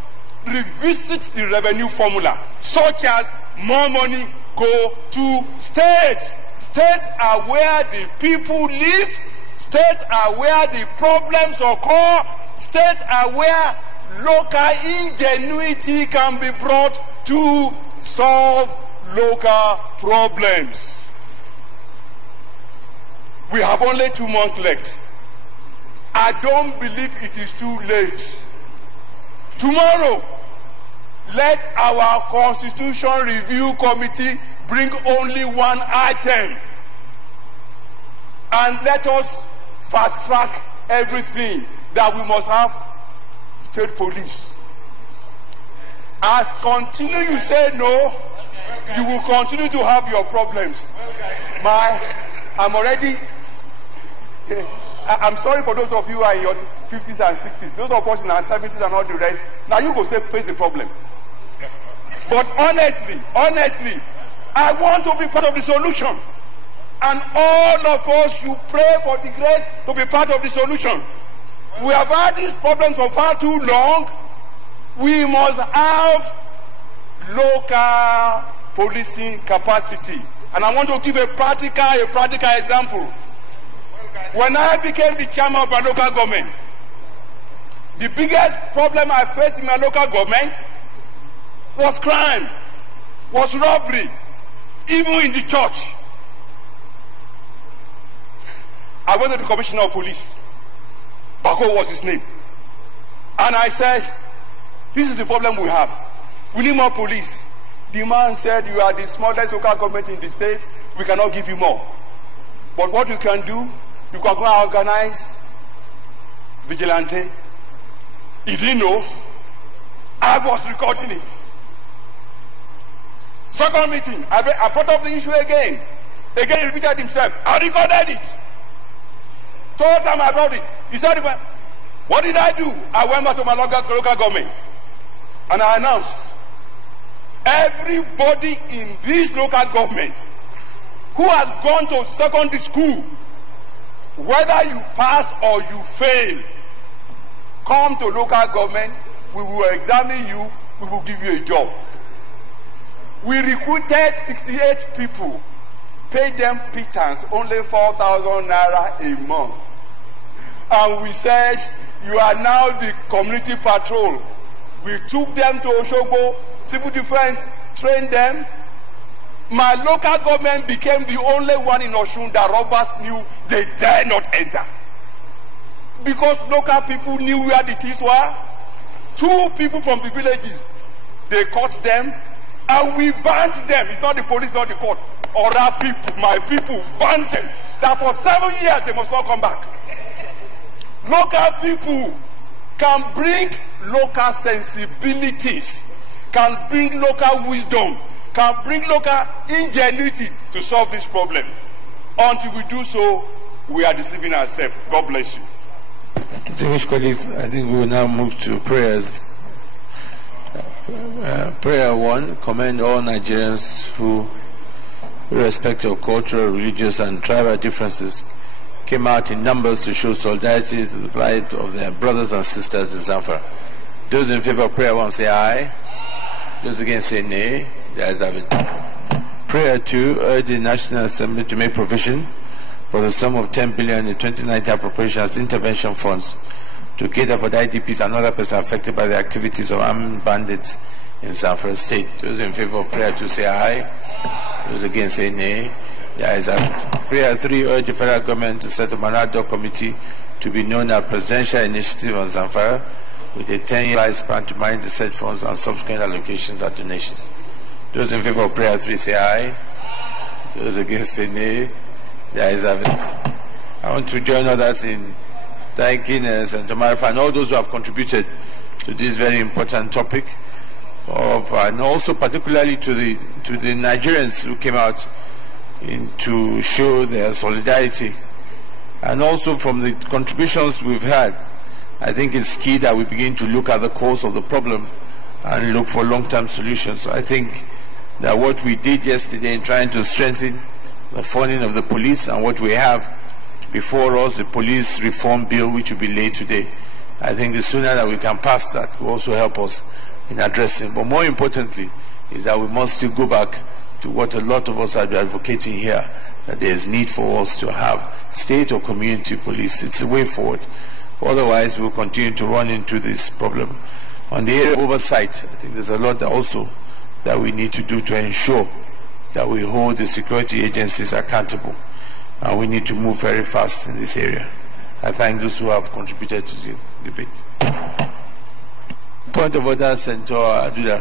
revisit the revenue formula, such as more money go to states. States are where the people live. States are where the problems occur. States are where local ingenuity can be brought to solve local problems. We have only 2 months left. I don't believe it is too late. Tomorrow, let our Constitution Review Committee bring only one item, and let us fast track everything that we must have state police. As continue you say no, you will continue to have your problems. I'm sorry for those of you who are in your 50s and 60s, those of us in our 70s and all the rest. Now you go say face the problem. But honestly, I want to be part of the solution. And all of us should pray for the grace to be part of the solution. We have had these problems for far too long. We must have local policing capacity. And I want to give a practical example. When I became the chairman of my local government, the biggest problem I faced in my local government was crime, was robbery, even in the church. I went to the commissioner of police. Bako was his name. And I said, this is the problem we have. We need more police. The man said, you are the smallest local government in the state. We cannot give you more. But what you can do, you can go and organize vigilante. He didn't know. I was recording it. Second meeting, I brought up the issue again. Again, he repeated himself. I recorded it. Third time I brought it. He said, what did I do? I went back to my local government and I announced, everybody in this local government who has gone to secondary school, whether you pass or you fail, come to local government, we will examine you, we will give you a job. We recruited 68 people, paid them pittance, only 4,000 naira a month. And we said, you are now the community patrol. We took them to Oshogbo, civil defense trained them. My local government became the only one in Oshun that robbers knew they dare not enter. Because local people knew where the thieves were. 2 people from the villages, they caught them and we banned them. It's not the police, not the court. Other people, my people, banned them. That for 7 years they must not come back. Local people can bring local sensibilities, can bring local wisdom, can bring local ingenuity to solve this problem. Until we do so, we are deceiving ourselves. God bless you. Distinguished colleagues, I think we will now move to prayers. Prayer 1, commend all Nigerians who, irrespective of cultural, religious and tribal differences, came out in numbers to show solidarity to the plight of their brothers and sisters in Zamfara. Those in favor of prayer 1 say aye. Those against say nay. The ayes have it. Prayer 2, urge the National Assembly to make provision for the sum of 10 billion in 2019 appropriations intervention funds to cater for the IDPs and other persons affected by the activities of armed bandits in Zamfara State. Those in favor of prayer 2 say aye. Those against say nay. The ayes have it. Prayer 3, urge the federal government to set up an ad hoc committee to be known as Presidential Initiative on Zamfara with a 10-year lifespan to manage the said funds and subsequent allocations and donations. Those in favor of prayer 3 say aye. Those against say nay. The ayes have it. I want to join others in thanking Senator Marafa and all those who have contributed to this very important topic, and also particularly to the Nigerians who came out to show their solidarity, and also from the contributions we've had. I think it's key that we begin to look at the cause of the problem and look for long-term solutions. I think that what we did yesterday in trying to strengthen the funding of the police and what we have before us, the police reform bill which will be laid today, I think the sooner that we can pass that will also help us in addressing. But more importantly is that we must still go back to what a lot of us are advocating here, that there is need for us to have state or community police. It's the way forward. Otherwise, we'll continue to run into this problem. On the area of oversight, I think there's a lot also that we need to do to ensure that we hold the security agencies accountable. And we need to move very fast in this area. I thank those who have contributed to the debate. Point of order, Senator Aduda.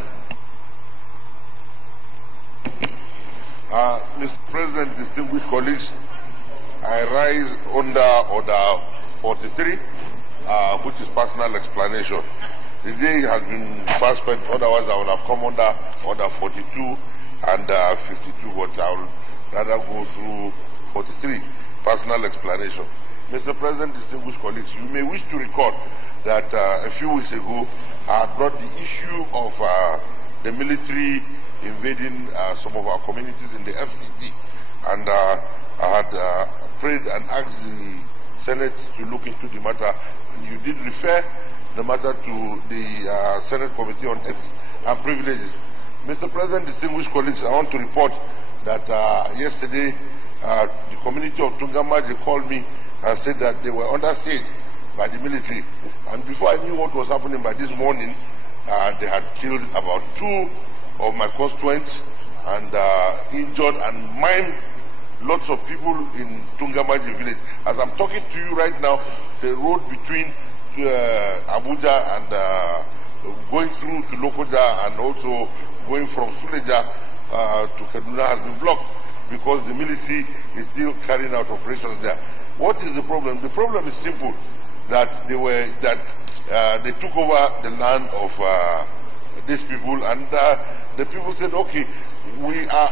Mr. President, distinguished colleagues, I rise under Order 43, which is personal explanation. The day has been fast spent, otherwise I would have come under Order 42 and 52, but I will rather go through 43, personal explanation. Mr. President, distinguished colleagues, you may wish to recall that a few weeks ago I brought the issue of the military invading some of our communities in the FCT, and I had prayed and asked the Senate to look into the matter, and you did refer the matter to the Senate Committee on Ethics and Privileges. Mr. President, distinguished colleagues, I want to report that yesterday the community of Tungamaji called me and said that they were under siege by the military. And before I knew what was happening by this morning, they had killed about 2 of my constituents and injured and maimed lots of people in Tungamaji village. As I'm talking to you right now, the road between Abuja and going through to Lokoja and also going from Suleja to Kaduna has been blocked because the military is still carrying out operations there. What is the problem? The problem is simple, that they took over the land of these people, and the people said, okay, we are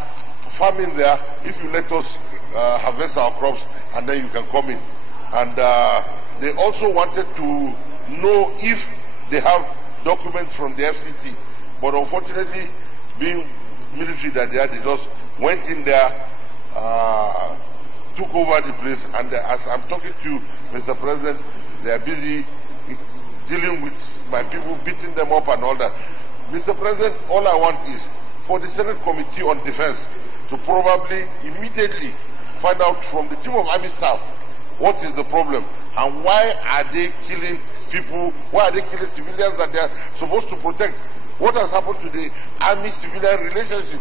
farming there, if you let us harvest our crops and then you can come in. And they also wanted to know if they have documents from the FCT, but unfortunately, being military that they are, they just went in there, took over the place, and as I'm talking to you, Mr. President, they are busy dealing with my people, beating them up and all that. Mr. President, all I want is for the Senate Committee on Defense to probably immediately find out from the Chief of Army Staff what is the problem and why are they killing people, why are they killing civilians that they are supposed to protect. What has happened to the Army-civilian relationship?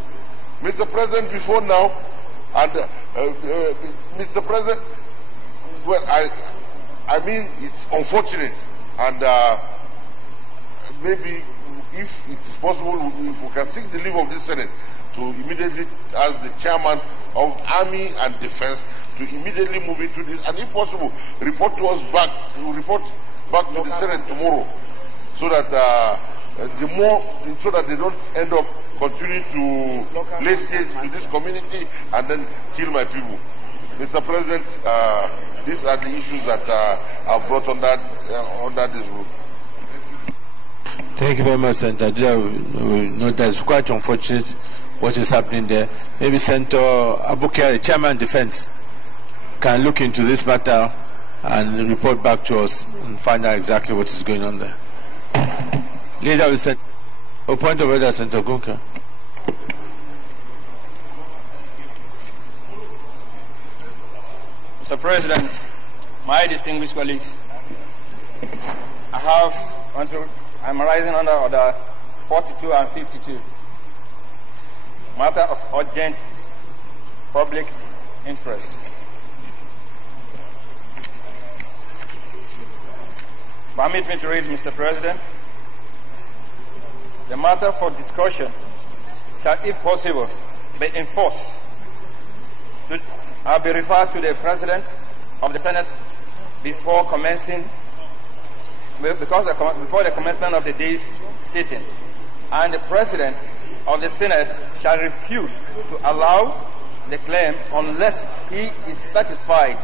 Mr. President, before now, and Mr. President, well, I mean, it's unfortunate, and maybe if it is possible, if we can seek the leave of this Senate to immediately ask the chairman of Army and Defense to immediately move into this, and if possible, report to us back, report back to the Senate tomorrow, so that so that they don't end up continuing to lay siege to this community and then kill my people. Mr. President, these are the issues that are brought under this rule. Thank you very much, Senator. We know that it's quite unfortunate what is happening there. Maybe Senator Abukari, Chairman Defense, can look into this matter and report back to us and find out exactly what is going on there. Leader will set a point of order, Senator Gunka. Mr. President, my distinguished colleagues, I'm rising under Order 42 and 52. Matter of urgent public interest. Permit me to read, Mr. President. The matter for discussion shall, if possible, be enforced. I'll be referred to the President of the Senate before the commencement of the day's sitting, and the President of the Senate shall refuse to allow the claim unless he is satisfied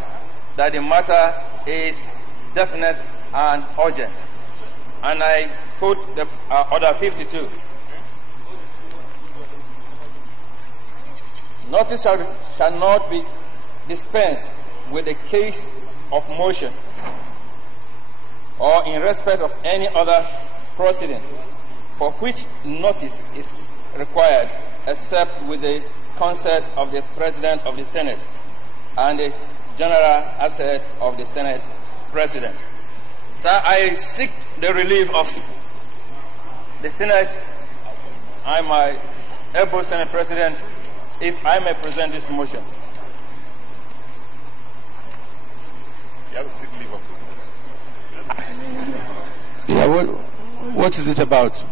that the matter is definite and urgent. And I quote the Order 52. Notice shall not be dispensed with the case of motion or in respect of any other proceeding for which notice is required except with the consent of the President of the Senate and the General Assembly of the Senate President. So I seek the relief of the Senate and my able Senate President if I may present this motion. You have to seek leave of Yeah, what is it about?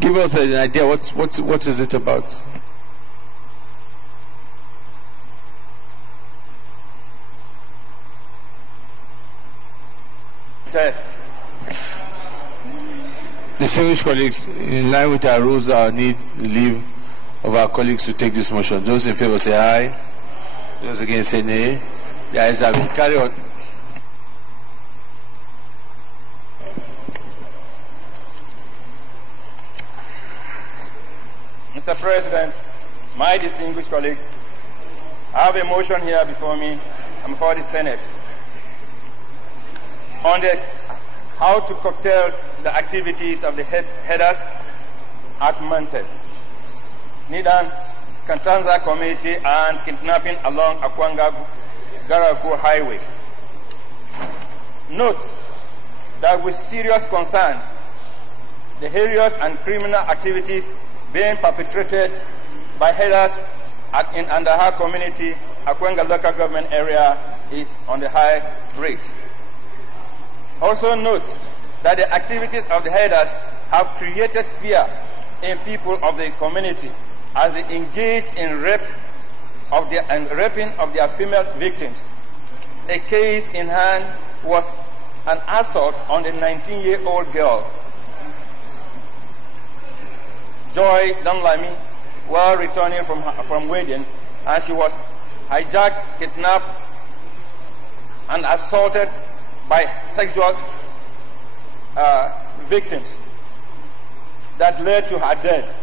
Give us an idea. What is it about? Distinguished colleagues, in line with our rules, I need the leave of our colleagues to take this motion. Those in favor say aye. Those against say nay. The ayes have it. Carry on. Mr. President, my distinguished colleagues, I have a motion here before me and before the Senate on how to curtail the activities of the headers at Mente, Nidan, Katanza community and kidnapping along Akwanga-Garagu Highway. Note that with serious concern, the heinous and criminal activities being perpetrated by headers in Andaha community, Akwenga local government area is on the high rate. Also note that the activities of the headers have created fear in people of the community as they engage in raping of their female victims. A case in hand was an assault on a 19-year-old girl, Joy Dunlamy, while returning from wedding, and she was hijacked, kidnapped, and assaulted by sexual victims that led to her death.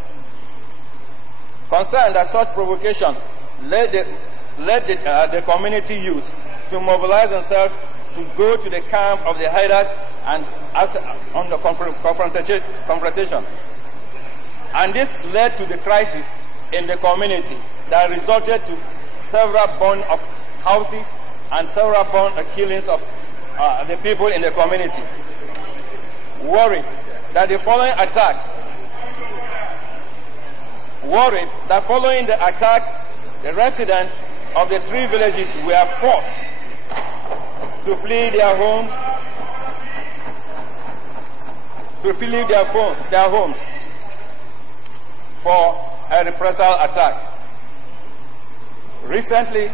Concerned that such provocation led the community youth to mobilize themselves to go to the camp of the hiders and on the confrontation. And this led to the crisis in the community that resulted to several burn of houses and several burn killings of the people in the community. Worried that following the attack, the residents of the three villages were forced to flee their homes, for a reprisal attack. Recently,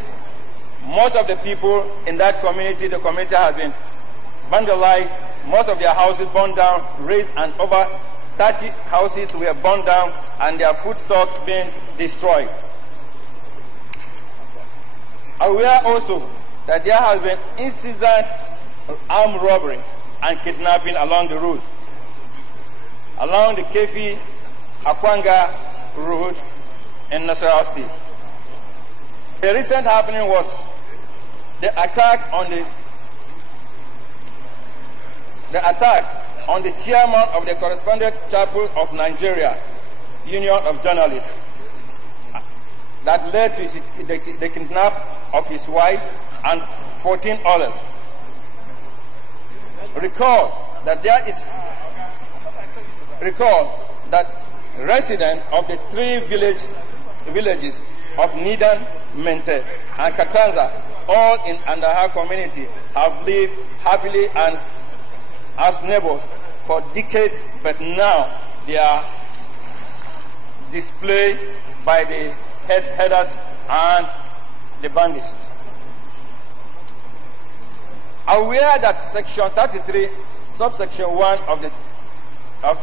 most of the people in that community, the community has been vandalized, most of their houses burned down, razed, and over 30 houses were burned down and their food stocks being destroyed. Aware also that there has been incessant armed robbery and kidnapping along the route, along the Kefi Akwanga road in Nasarawa State. A recent happening was the attack on the chairman of the Correspondent Chapel of Nigeria, Union of Journalists, that led to the kidnap of his wife and 14 others. Recall that residents of the three villages of Nidan, Mente, and Katanza, all in Andaha community, have lived happily and as neighbors for decades, but now they are displayed by the headers and the bandits. Aware that Section 33, subsection 1 of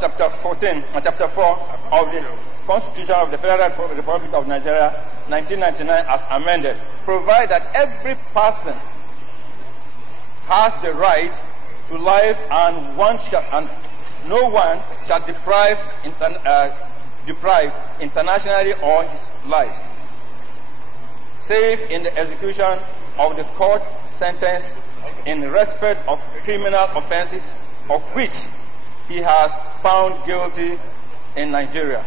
Chapter 14 and Chapter 4 of the Constitution of the Federal Republic of Nigeria, 1999, as amended, provide that every person has the right to life and no one shall deprive internationally or his life, save in the execution of the court sentence in respect of criminal offenses of which he has found guilty in Nigeria.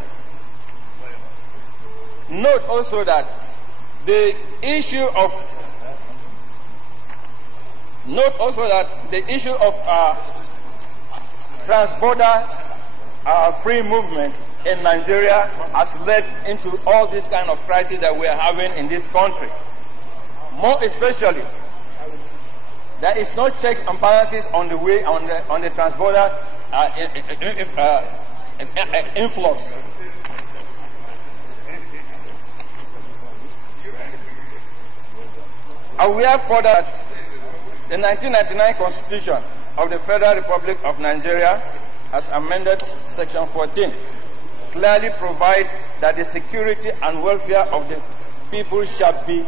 Note also that the issue of trans-border free movement in Nigeria has led into all this kind of crisis that we are having in this country. More especially, there is no check and balances on the way on the trans-border influx. Aware further that the 1999 Constitution of the Federal Republic of Nigeria, as amended Section 14, clearly provides that the security and welfare of the people shall be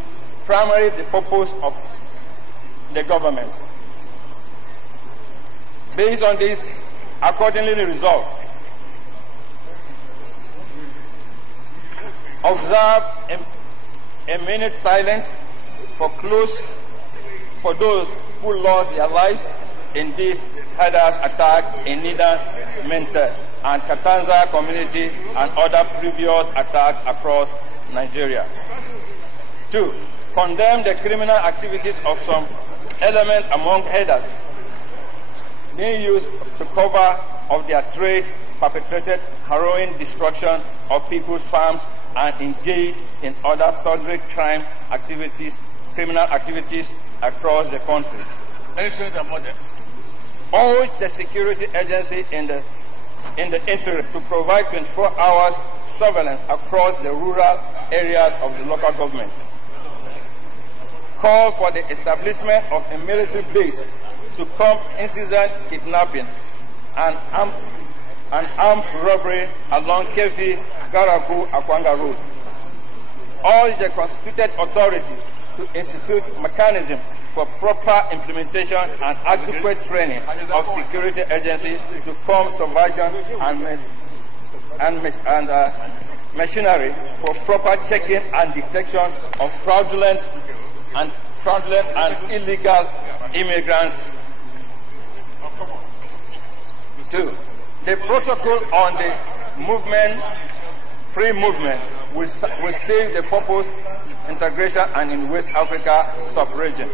primarily the purpose of the government. Based on this, accordingly resolved, observe a minute silence for those who lost their lives in this Hadas attack in Nida, Mente, and Katanza community and other previous attacks across Nigeria. 2. Condemn the criminal activities of some elements among Hadas being used to cover of their trade, perpetrated harrowing destruction of people's farms, and engaged in other sundry criminal activities across the country. Urge the security agency in the interim to provide 24 hours surveillance across the rural areas of the local government. Call for the establishment of a military base to combat incident kidnapping and armed robbery along Kefi, Garaku, Akwanga Road. Urge the constituted authority to institute mechanism for proper implementation and adequate training of security agencies to combat subversion and machinery for proper checking and detection of fraudulent and illegal immigrants. 2. The protocol on the free movement will serve the purpose integration and in West Africa sub-region.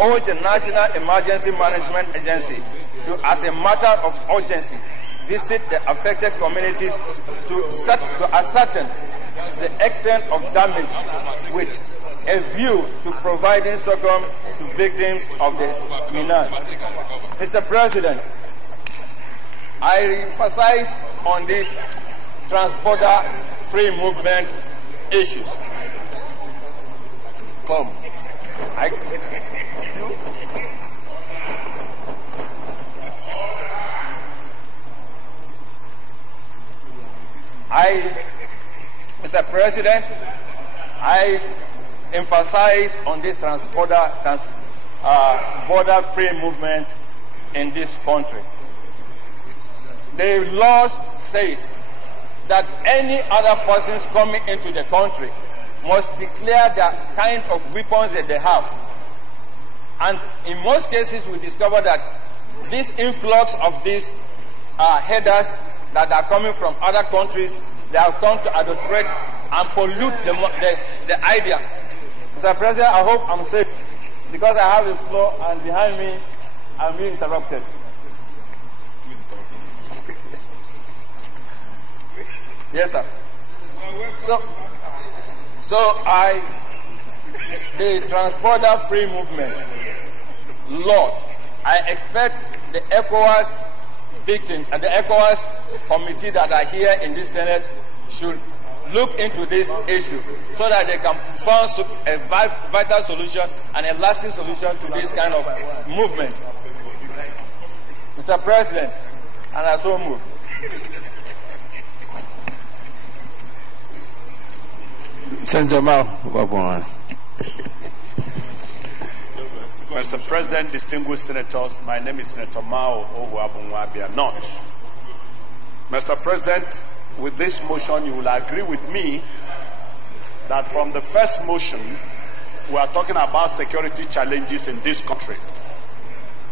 Urge the National Emergency Management Agency to, as a matter of urgency, visit the affected communities to ascertain the extent of damage with a view to providing succor to victims of the menace. Mr. President, I emphasize on these trans-border free movement issues. Mr. President, I emphasize on this border free movement in this country. The law says that any other persons coming into the country must declare the kind of weapons that they have. And in most cases, we discover that this influx of these headers that are coming from other countries, they have come to adulterate and pollute the idea. Mr. President, I hope I'm safe because I have the floor and behind me I'm being interrupted. Yes, sir. The trans-border free movement, Lord, I expect the ECOWAS victims and the ECOWAS committee that are here in this Senate should look into this issue so that they can find a vital solution and a lasting solution to this kind of movement. Mr. President, and I so move. Senator Mao. Mr. President, distinguished senators, my name is Senator Mao Ohuabunwabia Not. Mr. President, with this motion, you will agree with me that from the first motion, we are talking about security challenges in this country.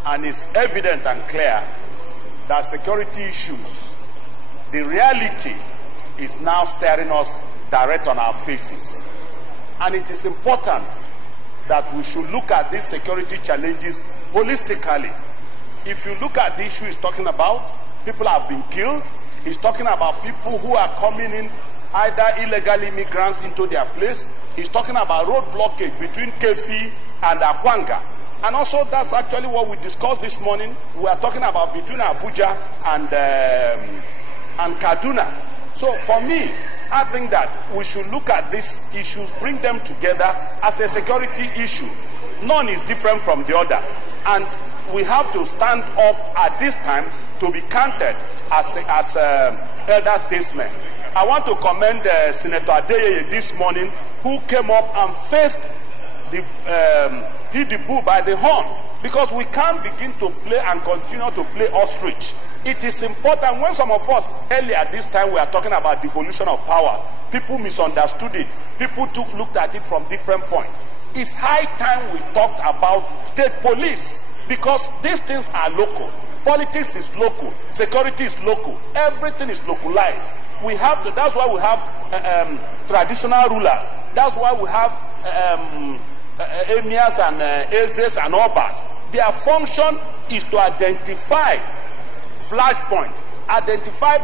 And it's evident and clear that security issues, the reality is now staring us direct on our faces. And it is important that we should look at these security challenges holistically. If you look at the issue he's talking about, people have been killed. He's talking about people who are coming in, either illegal immigrants into their place. He's talking about road blockage between Kefi and Akwanga. And also that's actually what we discussed this morning. We are talking about between Abuja and Kaduna. So for me, I think that we should look at these issues, bring them together as a security issue. None is different from the other. And we have to stand up at this time to be counted as elder statesmen. I want to commend Senator Adeyeye this morning, who came up and faced the hit the bull by the horn, because we can't begin to play and continue to play ostrich. It is important. When some of us earlier this time we are talking about devolution of powers, people misunderstood it. People looked at it from different points. It's high time we talked about state police, because these things are local. Politics is local. Security is local. Everything is localized. We have to. That's why we have traditional rulers. That's why we have emirs and ezes and obas. Their function is to identify flashpoints, identify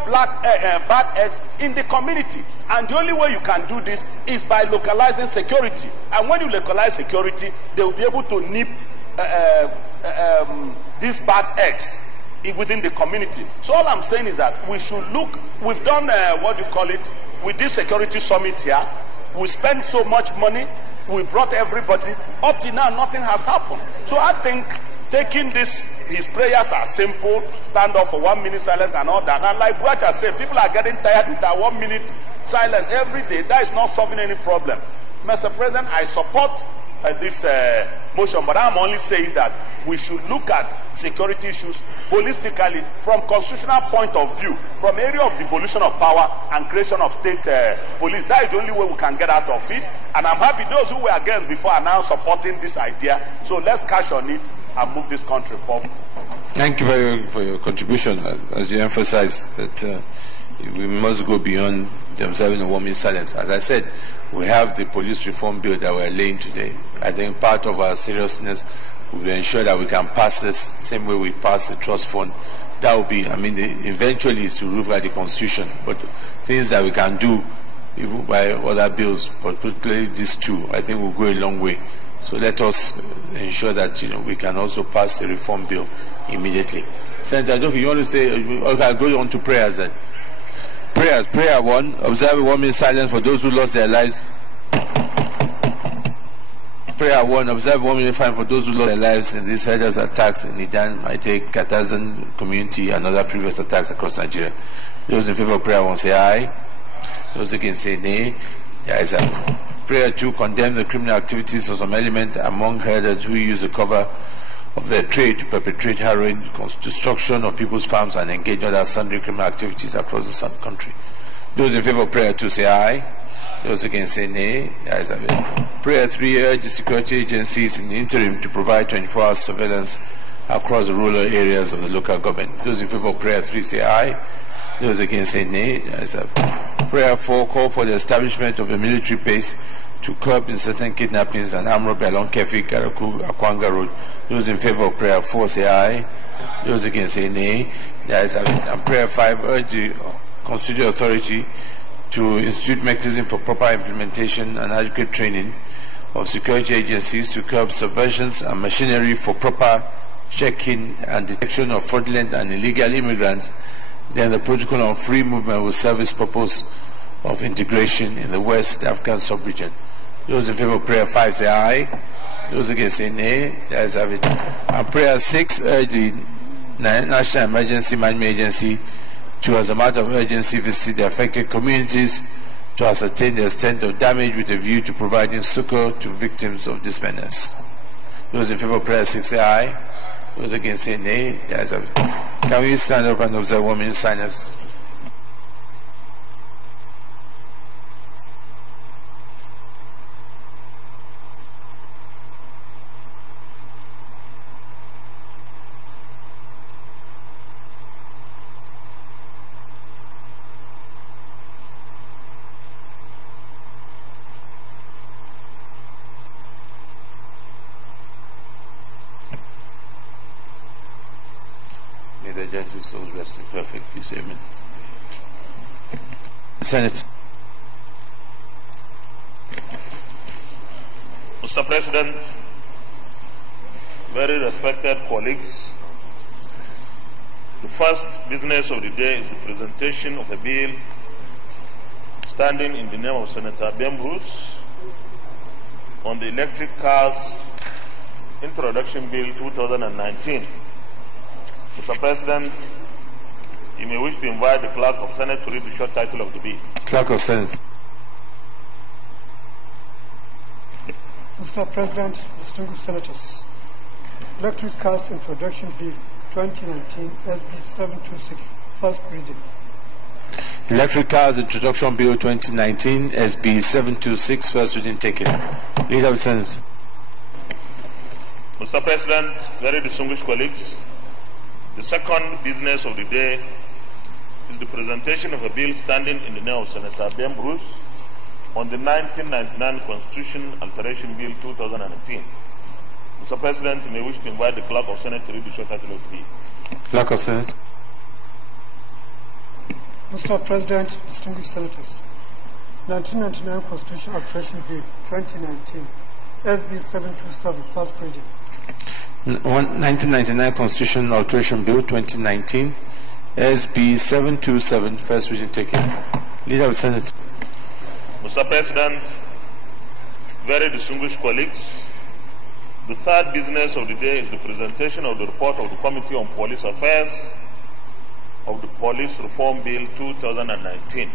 bad eggs in the community. And the only way you can do this is by localizing security. And when you localize security, they will be able to nip these bad eggs within the community. So all I'm saying is that we should look. We've done what do you call it? With this security summit here, we spent so much money. We brought everybody. Up to now, nothing has happened. So I think taking this, his prayers are simple. Stand up for 1 minute silence and all that. And like what I said, people are getting tired with that 1 minute silence every day. That is not solving any problem. Mr. President, I support this motion, but I'm only saying that we should look at security issues holistically from constitutional point of view, from area of devolution of power and creation of state police. That is the only way we can get out of it. And I'm happy those who were against before are now supporting this idea. So let's cash on it and move this country forward. Thank you very much for your contribution. As you emphasized that we must go beyond the observing of 1 minute silence. As I said, we have the police reform bill that we're laying today. I think part of our seriousness will be ensure that we can pass this same way we pass the trust fund. That will be, I mean, eventually is to revise the constitution, but things that we can do even by other bills, particularly these two, I think will go a long way. So let us ensure that we can also pass the reform bill immediately. Senator Adoki, you want to say? Okay, go on to prayers then. Prayers. Prayer 1. Observe 1 minute silence for those who lost their lives. Prayer 1. Observe 1 minute silence for those who lost their lives in these headers attacks in Idan, Maite, Katazan community and other previous attacks across Nigeria. Those in favor of prayer 1 say aye. Those against say nay. There is a prayer 2. Condemn the criminal activities of some element among herders who use the cover of their trade to perpetrate harrowing, destruction of people's farms and engage in other sundry criminal activities across the country. Those in favor of prayer 2 say aye. Those against say nay. There is a prayer 3. Urge the security agencies in the interim to provide 24-hour surveillance across the rural areas of the local government. Those in favor of prayer 3 say aye. Those against say nay. There is a prayer 4. Call for the establishment of a military base to curb certain kidnappings and armed robbery along Kefi, Garaku, Akwanga Road. Those in favor of prayer 4 say aye. Those against say nay. There is a prayer 5. Urge the constitutional authority to institute mechanism for proper implementation and adequate training of security agencies to curb subversions and machinery for proper checking and detection of fraudulent and illegal immigrants. Then the protocol on free movement will serve its purpose of integration in the West African sub-region. Those in favor of prayer 5 say aye. Those against say nay. There is have it. And prayer 6, urge the National Emergency Management Agency to, as a matter of urgency, visit the affected communities to ascertain the extent of damage with a view to providing succor to victims of this menace. Those in favor of prayer 6 say aye. Those against say nay. There is have it. Can we stand up and observe 1 minute silence? their gentle souls rest in perfect peace. Amen. Senate. Mr. President, very respected colleagues, the first business of the day is the presentation of a bill standing in the name of Senator Ben Bruce on the Electric Cars Introduction Bill 2019. Mr. President, you may wish to invite the Clerk of Senate to read the short title of the bill. Clerk of Senate. Mr. President, distinguished senators, Electric Cars Introduction Bill 2019, SB 726, first reading. Electric Cars Introduction Bill 2019, SB 726, first reading taken. Leader of the Senate. Mr. President, very distinguished colleagues, the second business of the day is the presentation of a bill standing in the name of Senator Ben Bruce on the 1999 Constitution Alteration Bill 2018. Mr. President, you may wish to invite the Clerk of Senate to read the short title of the bill. Clerk of Senate. Mr. President, distinguished senators, 1999 Constitution Alteration Bill 2019, SB 727, first reading. 1999 Constitution Alteration Bill 2019, SB 727, first reading taken. Leader of the Senate. Mr. President, very distinguished colleagues, the third business of the day is the presentation of the report of the Committee on Police Affairs of the Police Reform Bill 2019.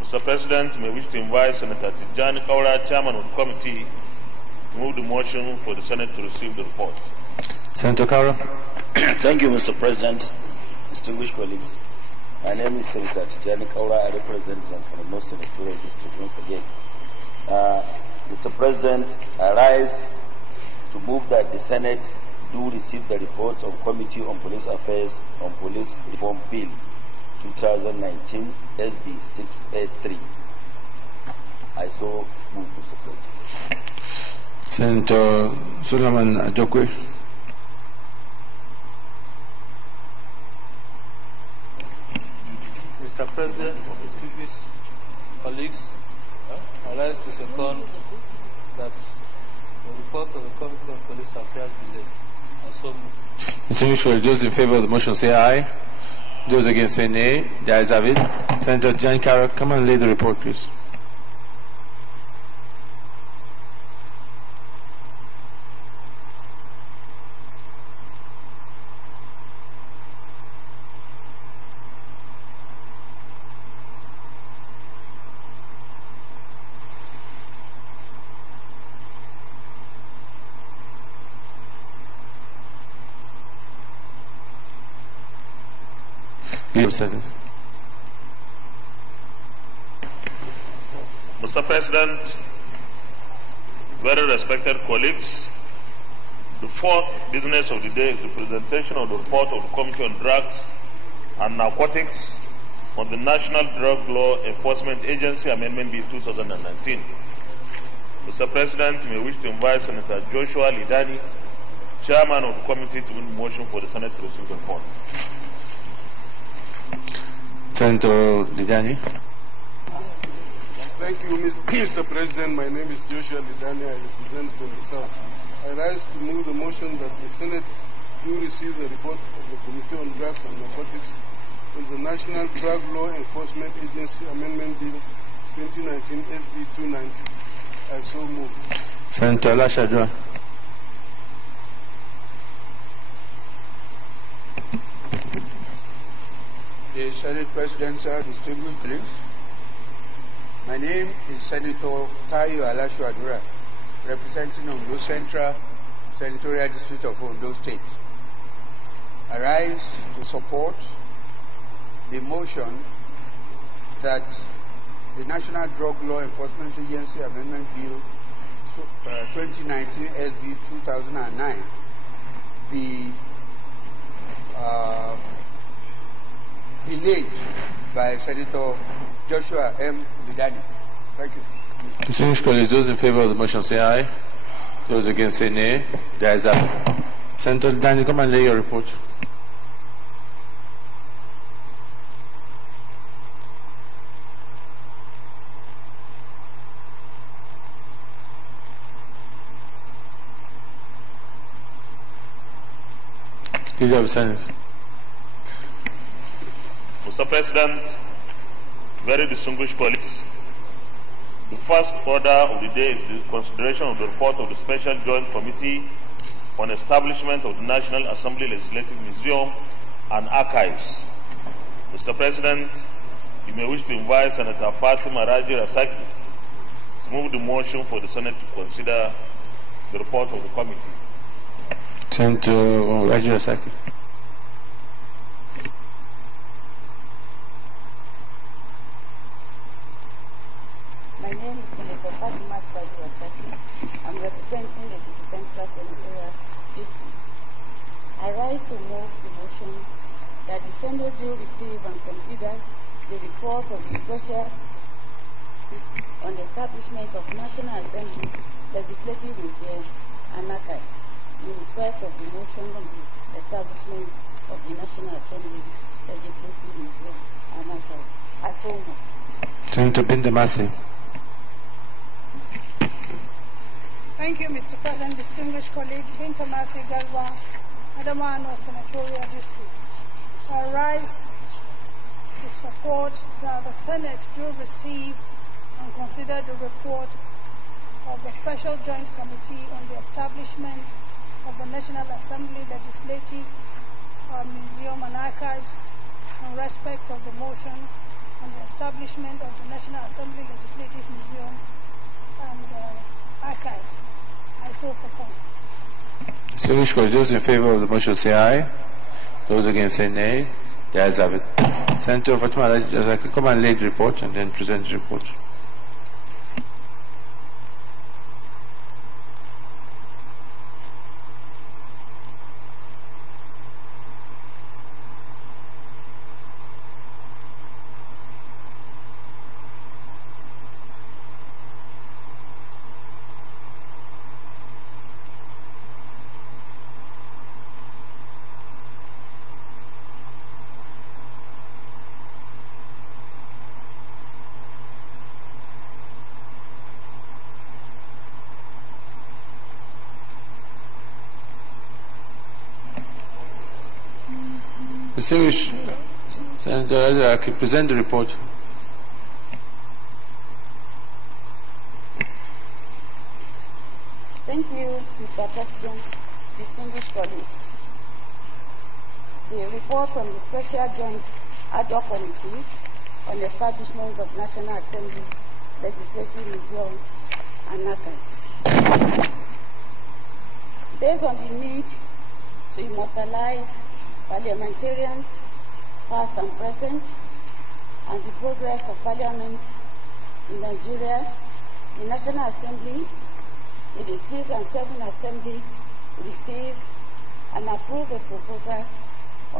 Mr. President, may wish to invite Senator Tijani Kaura, Chairman of the Committee, to move the motion for the Senate to receive the report. Senator Kaura. Thank you, Mr. President, distinguished colleagues. My name is Senator Tijani Kaura. I represent Zamfara North Senatorial District once again. Mr. President, I rise to move that the Senate do receive the reports of Committee on Police Affairs on Police Reform Bill 2019, SB 683. I so move, Mr. President. Senator Solomon Ajokwe. Mr. President, distinguished colleagues, I rise to second that the report of the Committee on Police Affairs be laid. I so move. Distinguished colleagues, those in favor of the motion say aye. Those against say nay. The ayes have it. Senator Jan Kara, come and lay the report, please. Mr. President, very respected colleagues, the fourth business of the day is the presentation of the report of the Committee on Drugs and Narcotics on the National Drug Law Enforcement Agency Amendment Bill 2019. Mr. President, you may wish to invite Senator Joshua Lidani, Chairman of the committee, to move the motion for the Senate to receive the report. Senator Lidani. Thank you, Mr. President. My name is Joshua Lidani. I represent from the South. I rise to move the motion that the Senate do receive the report of the Committee on Drugs and Narcotics on the National Drug Law Enforcement Agency Amendment Bill 2019 SB 290. I so move. Senator Lashadua. The Senate President, sir, distinguished colleagues, my name is Senator Tayo Alashuadura, representing Ondo Central Senatorial District of Ondo State. I rise to support the motion that the National Drug Law Enforcement Agency Amendment Bill 2019 SB 2009 be delayed by Senator Joshua M. Lidani. Thank you. Distinguished colleagues, those in favor of the motion say aye. Those against say nay. The ayes have it. Senator Lidani, come and lay your report. Leader of the Senate. Mr. President, very distinguished colleagues, the first order of the day is the consideration of the report of the Special Joint Committee on Establishment of the National Assembly Legislative Museum and Archives. Mr. President, you may wish to invite Senator Fatima Raji Rasaki to move the motion for the Senate to consider the report of the committee. Senator Raji Rasaki. My name is Senator Fatima Raji Rasaki. I'm representing the Central Senatorial District. I rise to move the motion that the Senate do receive and consider the report of the Special on the establishment of National Assembly Legislative Museum and Archives in respect of the motion on the establishment of the National Assembly Legislative Museum and Archives. I so move. Senator Bindamasi. Thank you, Mr. President. Distinguished colleague, Bintamasi Galwa, Adamano Senatorial District. I rise to support that the Senate do receive and consider the report of the Special Joint Committee on the establishment of the National Assembly Legislative Museum and Archives in respect of the motion on the establishment of the National Assembly Legislative Museum and Archives. I so support. Distinguished colleagues, those in favor of the motion say aye. Those against say nay. The ayes have it. Senator Fatima Raji Rasaki, come and lay the report and then present the report. Distinguished Senator Razaki, present the report. Thank you, Mr. President, distinguished colleagues. The report on the Special Joint Ad hoc Committee on the establishment of National Assembly Legislative Museum and Archives. Based on the need to immortalize parliamentarians, past and present, and the progress of parliament in Nigeria, the National Assembly, in the 6th and 7th Assembly, received and approved a proposal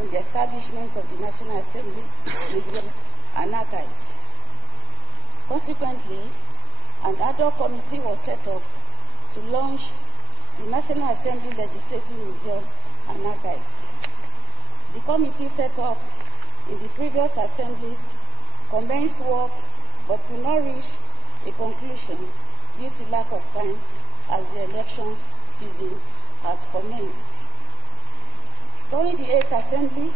on the establishment of the National Assembly Museum and Archives. Consequently, an ad hoc committee was set up to launch the National Assembly Legislative Museum and Archives. The committee set up in the previous assemblies commenced work but could not reach a conclusion due to lack of time as the election season had commenced. During the 8th Assembly,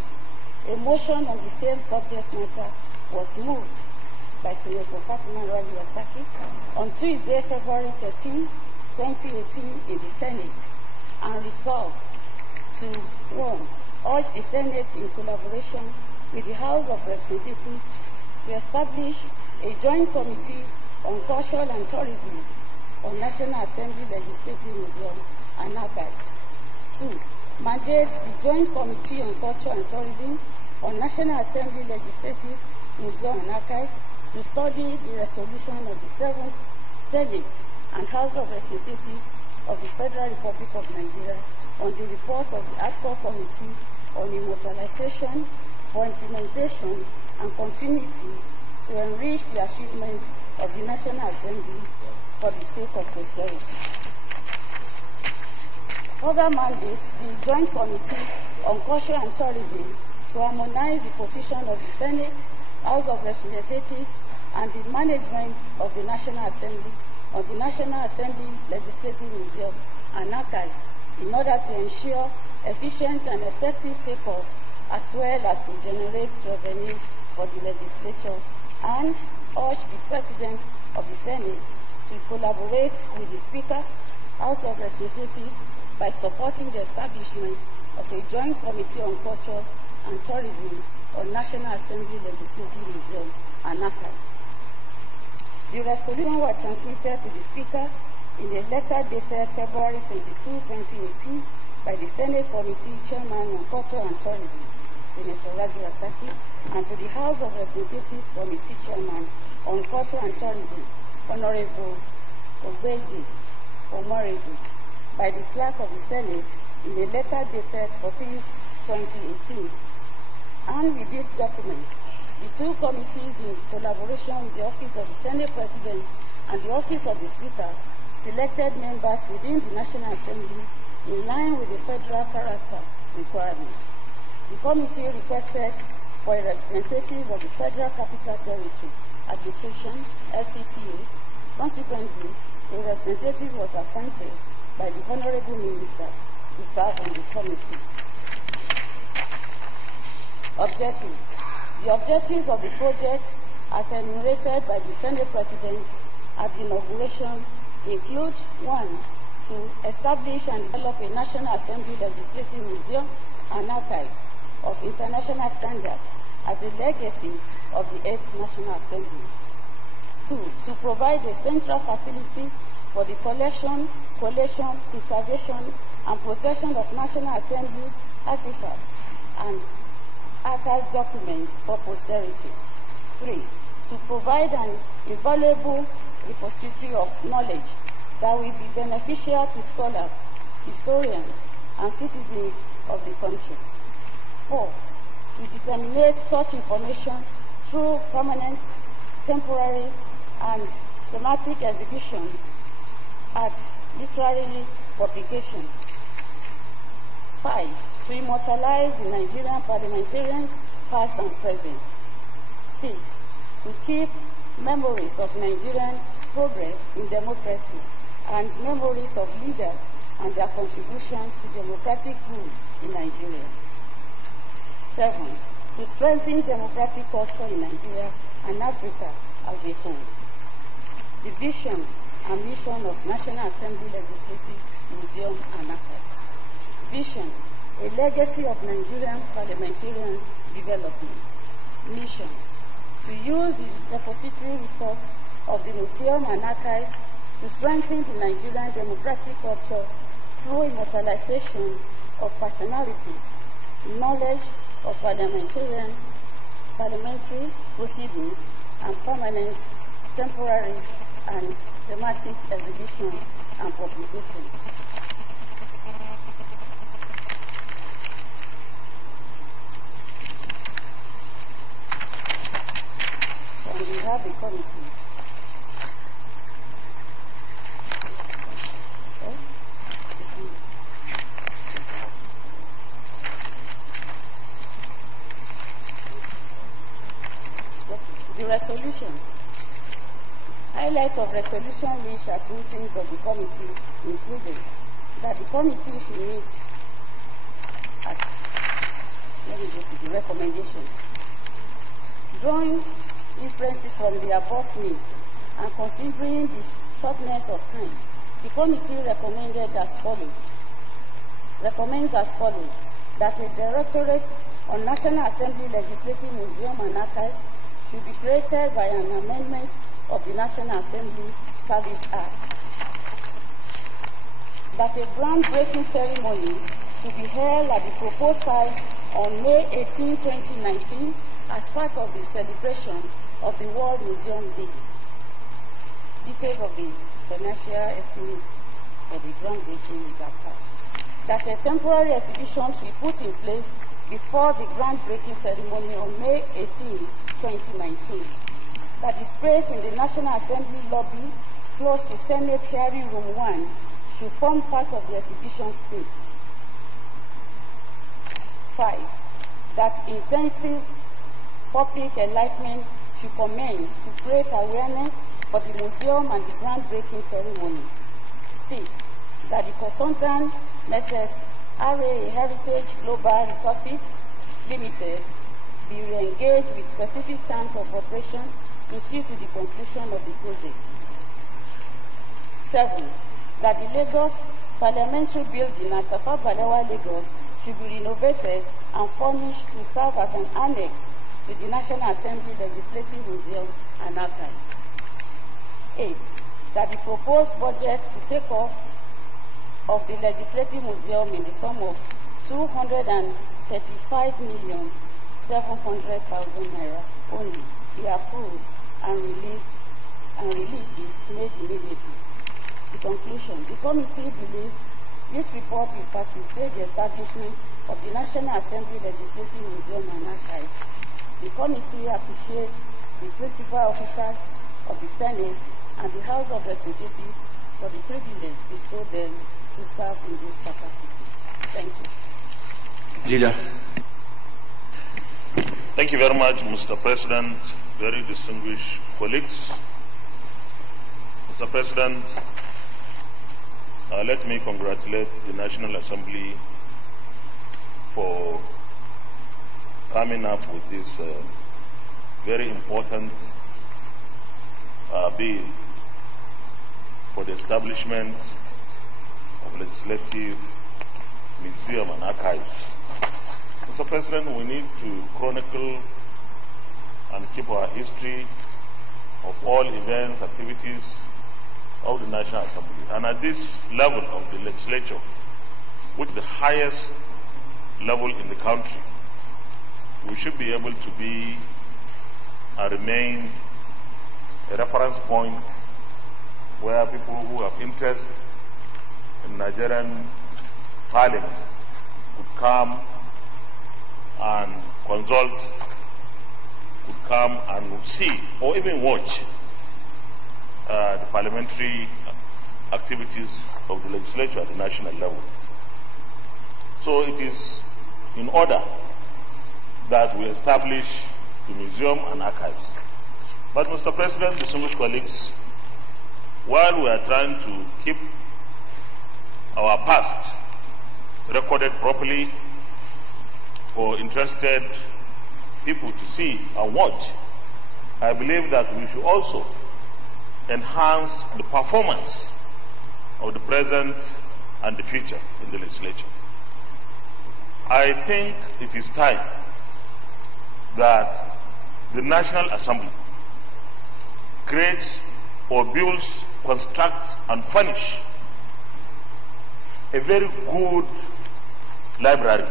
a motion on the same subject matter was moved by Senator Fatima Raji Rasaki on Tuesday, February 13, 2018 in the Senate, and resolved to 1. Urge the Senate in collaboration with the House of Representatives to establish a joint committee on culture and tourism on National Assembly Legislative Museum and Archives. 2. Mandate the Joint Committee on Culture and Tourism on National Assembly Legislative Museum and Archives to study the resolution of the 7th Senate and House of Representatives of the Federal Republic of Nigeria on the report of the Ad hoc Committee on Immortalization for implementation and continuity to enrich the achievements of the National Assembly for the sake of posterity. Further mandate the Joint Committee on Culture and Tourism to harmonize the position of the Senate, House of Representatives, and the management of the National Assembly on the National Assembly Legislative Museum and Archives in order to ensure efficient and effective take-off as well as to generate revenue for the legislature, and urge the President of the Senate to collaborate with the Speaker, House of Representatives, by supporting the establishment of a joint committee on culture and tourism on National Assembly Legislative Museum and Archives. The resolution was transmitted to the Speaker in a letter dated February 22, 2018 by the Senate Committee Chairman on Culture and Tourism, Senator Raju Rasaki, and to the House of Representatives Committee Chairman on Culture and Tourism, Honorable Obedi Omoredu, by the Clerk of the Senate in a letter dated 14/2018. And with this document, the two committees, in collaboration with the Office of the Senate President and the Office of the Speaker, selected members within the National Assembly in line with the federal character requirements. The committee requested for a representative of the Federal Capital Territory Administration, FCTA. Consequently, a representative was appointed by the Honorable Minister to serve on the committee. Objectives. The objectives of the project, as enumerated by the Senate President at the inauguration, include: 1. To establish and develop a National Assembly Legislative Museum and Archive of international standards as a legacy of the 8th National Assembly. 2. To provide a central facility for the collection, collation, preservation, and protection of National Assembly artifacts and archive documents for posterity. 3. To provide an invaluable repository of knowledge that will be beneficial to scholars, historians, and citizens of the country. 4. To disseminate such information through permanent, temporary, and thematic exhibitions at literary publications. 5. To immortalize the Nigerian parliamentarians, past and present. 6. To keep memories of Nigerian progress in democracy and memories of leaders and their contributions to democratic rule in Nigeria. 7. To strengthen democratic culture in Nigeria and Africa as a whole. The vision and mission of National Assembly Legislative Museum and Archives. Vision: a legacy of Nigerian parliamentarian development. Mission: to use the repository resource of the Museum and Archives to strengthen the Nigerian democratic culture through immortalization of personalities, knowledge of parliamentary proceedings, and permanent, temporary, and thematic exhibitions and publications. And we have a committee. The resolution. Highlights of resolution reached at meetings of the committee included that the committee should meet at, let me go to the recommendations. Drawing inferences from the above needs and considering the shortness of time, the committee recommends as follows: that a Directorate on National Assembly Legislative Museum and Archives should be created by an amendment of the National Assembly Service Act. That a groundbreaking ceremony should be held at the proposed site on May 18, 2019 as part of the celebration of the World Museum Day. Details of the financial estimates for the groundbreaking is attached. That a temporary exhibition should be put in place before the groundbreaking ceremony on May 18, 2019. That the space in the National Assembly lobby close to Senate Hearing Room 1 should form part of the exhibition space. 5. That intensive public enlightenment should commence to create awareness for the museum and the groundbreaking ceremony. 6. that the consultant Mrs. RA Heritage Global Resources Limited be re-engaged with specific terms of operation to see to the conclusion of the project. 7. That the Lagos Parliamentary Building at Tafawa Balewa, Lagos should be renovated and furnished to serve as an annex to the National Assembly Legislative Museum and Archives. 8. That the proposed budget to take off of the Legislative Museum in the sum of 235,700,000 naira only be approved and release is made immediately. The conclusion: the committee believes this report will facilitate the establishment of the National Assembly Legislative Museum and Archives. The committee appreciates the principal officers of the Senate and the House of Representatives for the privilege bestowed them to serve in this capacity. Thank you. Leader. Thank you very much, Mr. President, very distinguished colleagues. Mr. President, let me congratulate the National Assembly for coming up with this very important bill for the establishment of Legislative Museum and Archives. Mr. President, we need to chronicle and keep our history of all events, activities of the National Assembly. And at this level of the legislature, which is the highest level in the country, we should be able to be and remain a reference point where people who have interest in Nigerian parliament would come and consult, would come and would see or even watch the parliamentary activities of the legislature at the national level. So it is in order that we establish the museum and archives. But Mr. President, distinguished colleagues, while we are trying to keep our past recorded properly for interested people to see and watch, I believe that we should also enhance the performance of the present and the future in the legislature. I think it is time that the National Assembly creates or builds, constructs and furnish a very good library.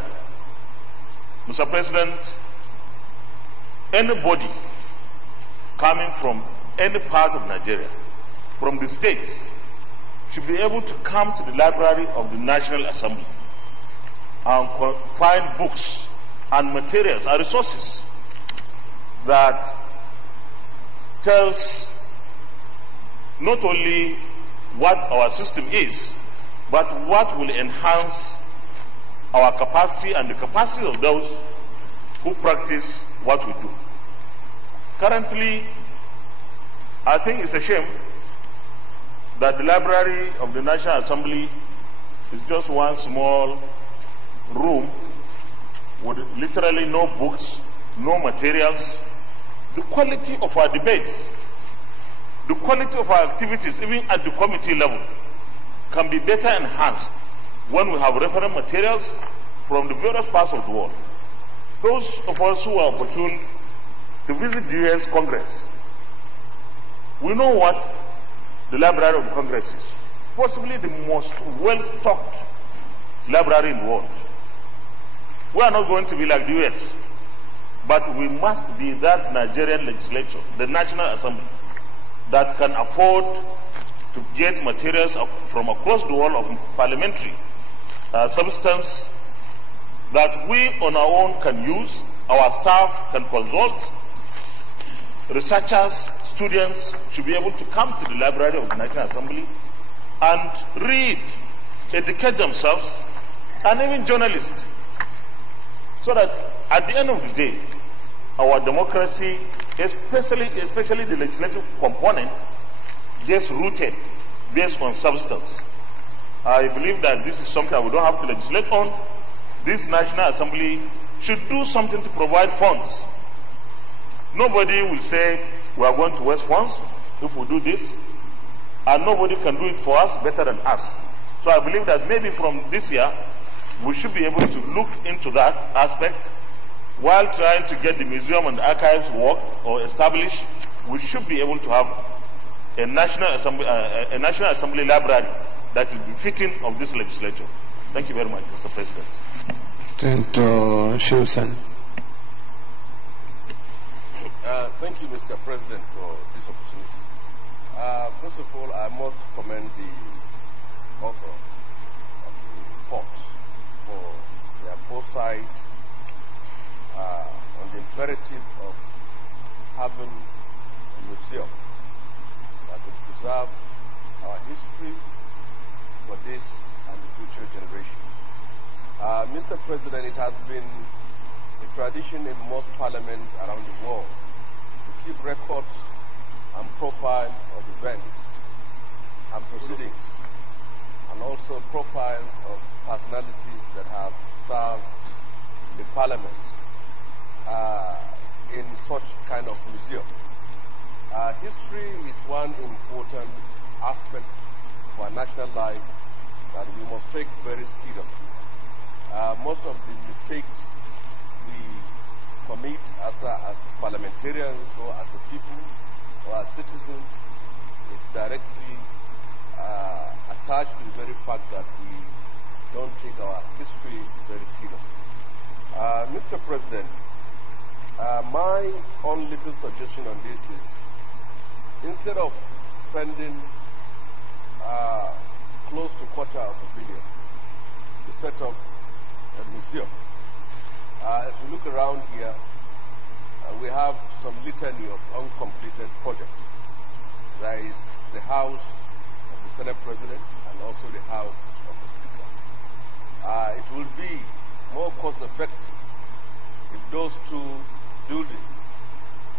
Mr. President, anybody coming from any part of Nigeria, from the states, should be able to come to the library of the National Assembly and find books and materials and resources that tells not only what our system is, but what will enhance our capacity and the capacity of those who practice what we do. Currently, I think it's a shame that the library of the National Assembly is just one small room with literally no books, no materials. The quality of our debates, the quality of our activities, even at the committee level, can be better enhanced when we have reference materials from the various parts of the world. Those of us who are opportune to visit the US Congress, we know what the Library of the Congress is. Possibly the most well-stocked library in the world. We are not going to be like the US, but we must be that Nigerian legislature, the National Assembly, that can afford to get materials from across the world of parliamentary substance that we on our own can use, our staff can consult, researchers, students should be able to come to the library of the National Assembly and read, educate themselves, and even journalists, so that at the end of the day, our democracy, especially the legislative component, gets rooted based on substance. I believe that this is something we don't have to legislate on. This National Assembly should do something to provide funds. Nobody will say we are going to waste funds if we do this, and nobody can do it for us better than us. So I believe that maybe from this year, we should be able to look into that aspect while trying to get the museum and the archives work or established. We should be able to have a National Assembly library that will be fitting of this legislature. Thank you very much, Mr. President. Thank you, Mr. President, for this opportunity. First of all, I must commend the author of the report for their foresight on the imperative of having a museum that will preserve our history for this and the future generation. Mr. President, it has been a tradition in most parliaments around the world to keep records and profile of events and proceedings, and also profiles of personalities that have served in the parliaments in such kind of museum. History is one important aspect of our national life that we must take very seriously. Most of the mistakes we commit as parliamentarians or as a people or as citizens is directly attached to the very fact that we don't take our history very seriously. Mr. President, my own little suggestion on this is, instead of spending close to $250 million to set up a museum, as we look around here, we have some litany of uncompleted projects. There is the house of the Senate President and also the house of the Speaker. It will be more cost-effective if those two buildings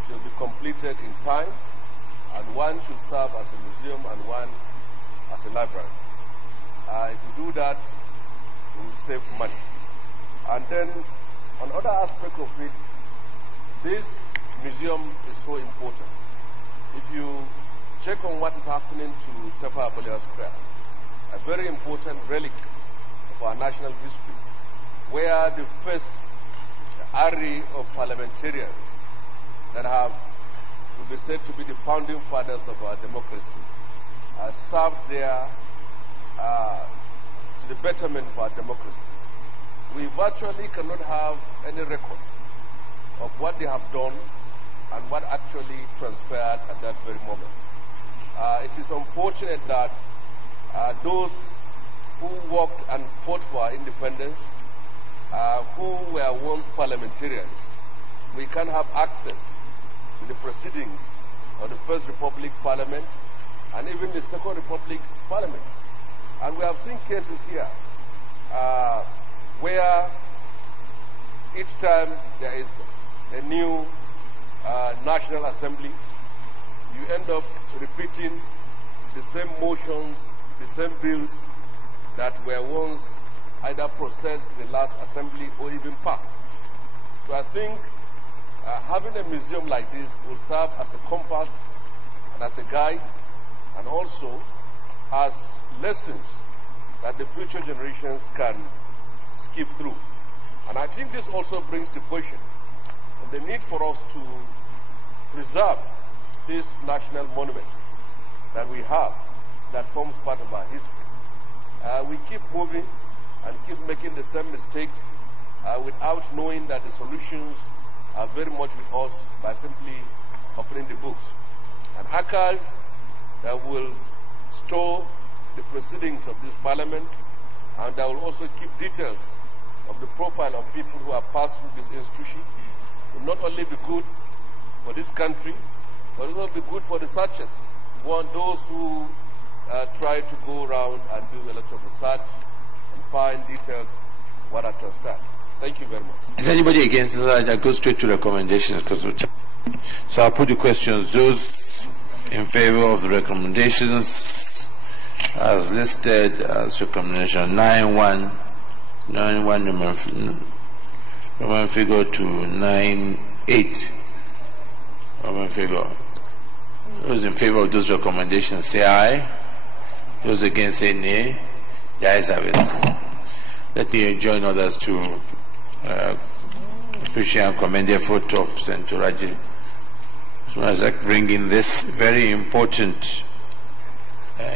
should be completed in time, and one should serve as a museum and one as a library. If we do that, we will save money. And then, on other aspect of it, this museum is so important. If you check on what is happening to Tafawa Balewa Square, a very important relic of our national history, where the first array of parliamentarians that will be said to be the founding fathers of our democracy served there to the betterment of our democracy. We virtually cannot have any record of what they have done and what actually transpired at that very moment. It is unfortunate that those who worked and fought for our independence, who were once parliamentarians, we can have access to the proceedings of the First Republic Parliament and even the Second Republic Parliament. And we have seen cases here where each time there is a new National Assembly, you end up repeating the same motions, the same bills that were once either processed in the last assembly or even passed. So I think having a museum like this will serve as a compass and as a guide, and also as lessons that the future generations can skip through. And I think this also brings the question of the need for us to preserve these national monuments that we have that forms part of our history. We keep moving and keep making the same mistakes without knowing that the solutions are very much with us by simply opening the books. An archive that will store the proceedings of this parliament, and that will also keep details of the profile of people who have passed through this institution, will not only be good for this country, but it will be good for the searchers, those who try to go around and do a lot of research and find details what are transpired. Thank you very much. Is anybody against this? I go straight to recommendations. So I'll put the questions. Those in favor of the recommendations, as listed as recommendation 9.1, 9.1 Roman figure to 9.8 Roman figure. Those in favor of those recommendations say aye. Those against say nay. The ayes have it. Let me join others to appreciate and commend the effort of Senator Raji Razak bringing this very important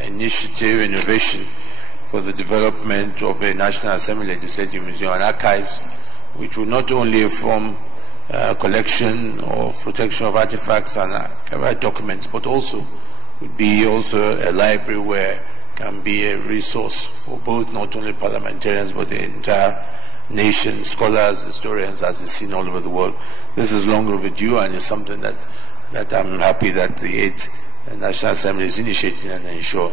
initiative, innovation for the development of a National Assembly Legislative Museum and Archives, which will not only form collection or protection of artifacts and documents, but also would be also a library where can be a resource for both not only parliamentarians but the entire nation, scholars, historians, as is seen all over the world. This is long overdue, and it's something that I'm happy that the 8th National Assembly is initiating and ensure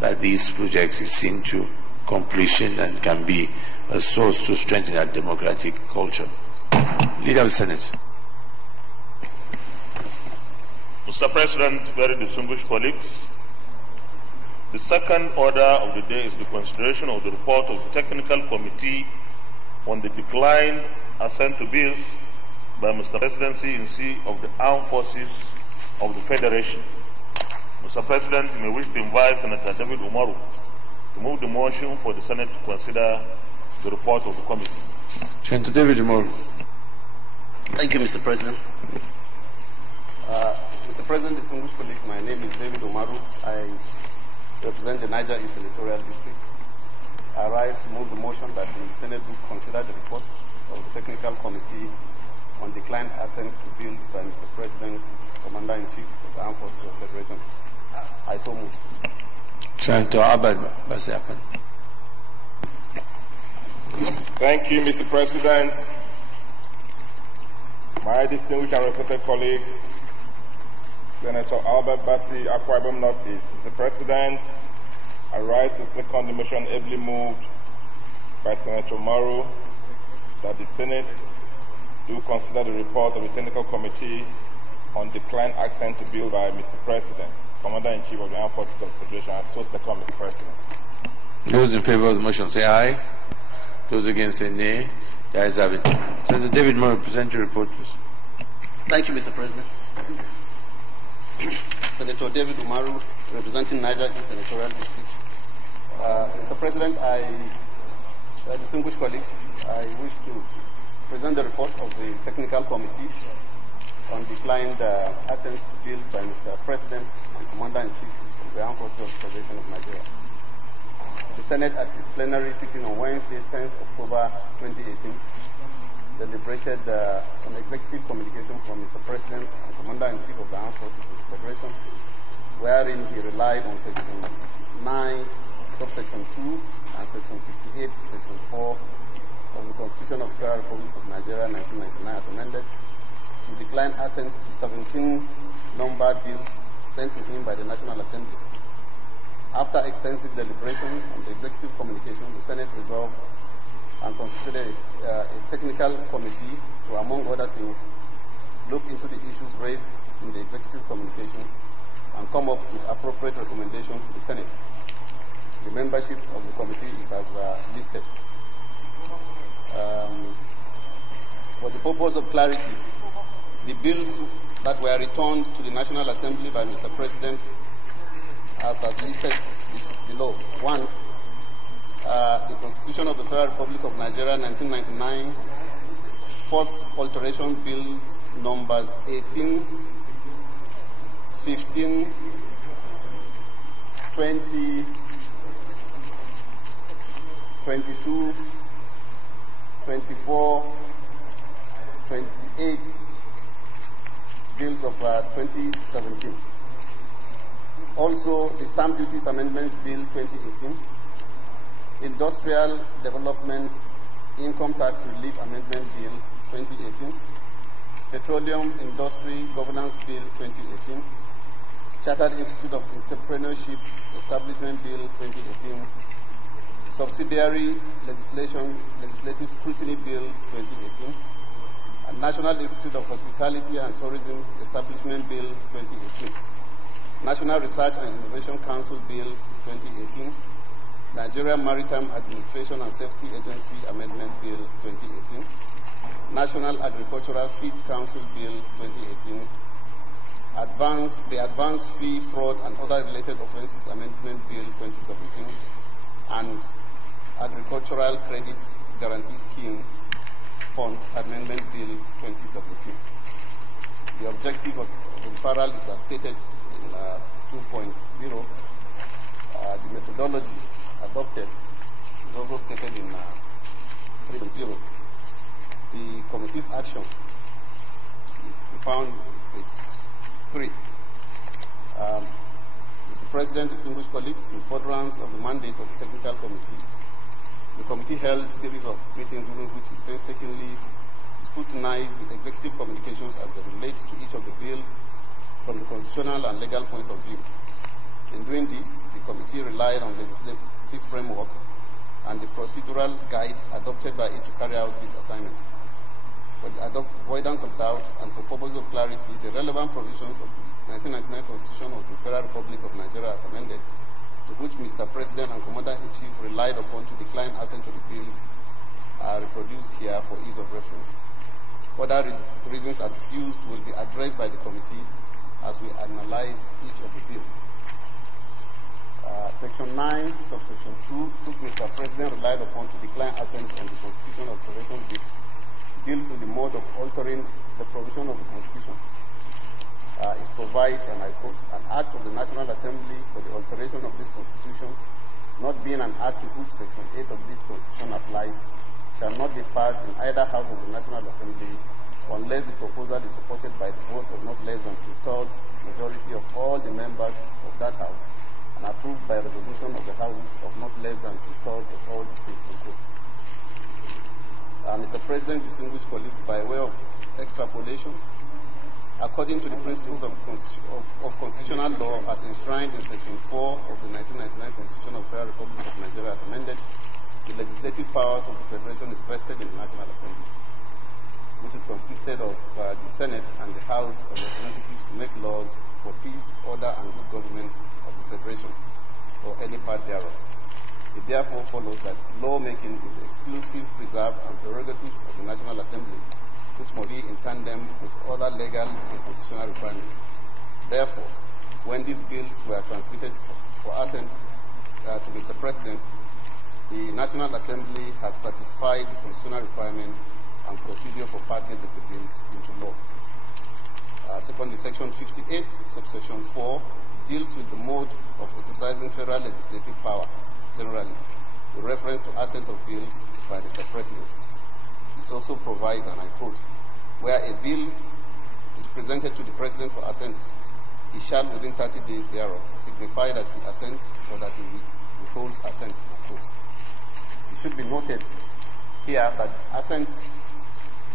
that these projects is seen to completion and can be a source to strengthen our democratic culture. Leader of the Senate. Mr. President, very distinguished colleagues, the second order of the day is the consideration of the report of the Technical Committee on the declined assent to bills by Mr. Presidency in C of the Armed Forces of the Federation. Mr. President, you may wish to invite Senator David Umaru to move the motion for the Senate to consider the report of the committee. Senator David Umaru. Thank you, Mr. President. Mr. President, distinguished colleagues, my name is David Umaru. I represent the Niger East Senatorial District. I rise to move the motion that the Senate do consider the report of the Technical Committee on declined assent to bills by Mr. President, Commander-in-Chief of the Armed Forces of the Federation. I so move. Senator Abad Basiapan. Thank you, Mr. President. My distinguished and respected colleagues, Senator Albert Bassi, Akwa Ibom Northeast. Mr. President, I rise to second the motion ably moved by Senator Umaru that the Senate do consider the report of the Technical Committee on declined assent to bill by Mr. President, Commander-in-Chief of the Armed Forces of the Federation. I so second, Mr. President. Those in favor of the motion say aye. Those against say nay. The ayes have it. Senator David Moore, present your report, please. Thank you, Mr. President. Senator David Umaru, representing Niger East Senatorial District. Mr. President, distinguished colleagues, I wish to present the report of the Technical Committee on declined assent to bills by Mr. President and Commander-in-Chief of the Armed Forces of the Federation of Nigeria. The Senate, at its plenary sitting on Wednesday, 10th October 2018, deliberated on executive communication from Mr. President and Commander-in-Chief of the Armed Forces of the Federation, wherein he relied on Section 9, Subsection 2, and Section 58, Section 4 of the Constitution of the Federal Republic of Nigeria, 1999, as amended, to decline assent to 17 numbered bills sent to him by the National Assembly. After extensive deliberation on the executive communication, the Senate resolved and constituted a technical committee to, among other things, look into the issues raised in the executive communications and come up with appropriate recommendations to the Senate. The membership of the committee is as listed. For the purpose of clarity, the bills that were returned to the National Assembly by Mr. President as listed below. One, the Constitution of the Federal Republic of Nigeria, 1999, fourth alteration bills numbers 18, 15, 20, 22, 24, 28 bills of 2017. Also, the Stamp Duties Amendments Bill 2018, Industrial Development Income Tax Relief Amendment Bill 2018, Petroleum Industry Governance Bill 2018, Chartered Institute of Entrepreneurship Establishment Bill 2018, Subsidiary Legislative Scrutiny Bill 2018, and National Institute of Hospitality and Tourism Establishment Bill 2018. National Research and Innovation Council Bill 2018, Nigerian Maritime Administration and Safety Agency Amendment Bill 2018, National Agricultural Seeds Council Bill 2018, the Advanced Fee, Fraud and Other Related Offences Amendment Bill 2017, and Agricultural Credit Guarantee Scheme Fund Amendment Bill 2017. The objective of the referral is as stated in 2.0. The methodology adopted is also stated in 3.0. The committee's action is found page 3. Mr. President, distinguished colleagues, in furtherance of the mandate of the technical committee, the committee held a series of meetings during which it painstakingly scrutinized the executive communications as they relate to each of the bills from the constitutional and legal points of view. In doing this, the committee relied on legislative framework and the procedural guide adopted by it to carry out this assignment. For the avoidance of doubt and for purposes of clarity, the relevant provisions of the 1999 Constitution of the Federal Republic of Nigeria as amended, to which Mr. President and Commander-in-Chief relied upon to decline assent to the bills, are reproduced here for ease of reference. Other reasons adduced will be addressed by the committee as we analyze each of the bills. Section 9, subsection 2, which Mr. President relied upon to decline assent on the Constitution of Federation Bill, deals with the mode of altering the provision of the Constitution. It provides, and I quote, an act of the National Assembly for the alteration of this Constitution, not being an act to which Section 8 of this Constitution applies, shall not be passed in either House of the National Assembly unless the proposal is supported by the votes of not less than 2/3 majority of all the members of that House and approved by resolution of the Houses of not less than 2/3 of all the states in court. Mr. President, distinguished colleagues, by way of extrapolation, according to the principles of constitutional law as enshrined in Section 4 of the 1999 Constitution of the Federal Republic of Nigeria as amended, the legislative powers of the Federation is vested in the National Assembly, which is consisted of the Senate and the House of Representatives to make laws for peace, order, and good government of the Federation, or any part thereof. It therefore follows that lawmaking is the exclusive, preserved, and prerogative of the National Assembly, which must be in tandem with other legal and constitutional requirements. Therefore, when these bills were transmitted for assent to Mr. President, the National Assembly had satisfied the constitutional requirement and procedure for passage of the bills into law. Secondly, Section 58, subsection 4, deals with the mode of exercising federal legislative power, generally, with reference to assent of bills by Mr. President. This also provides, and I quote, where a bill is presented to the President for assent, he shall within 30 days thereof signify that he assents or that he withholds assent. It should be noted here that assent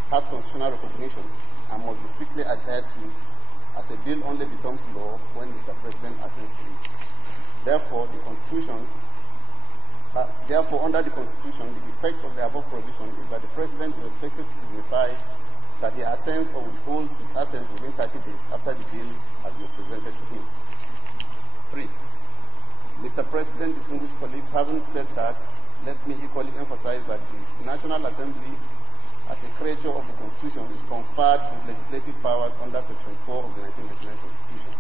has constitutional recognition and must be strictly adhered to, as a bill only becomes law when Mr. President assents to it. Therefore, under the Constitution, the effect of the above provision is that the President is expected to signify that he assents or withholds his assent within 30 days after the bill has been presented to him. 3. Mr. President, distinguished colleagues, having said that, let me equally emphasize that the National Assembly, as a creature of the Constitution, is conferred with legislative powers under Section 4 of the 1999 Constitution.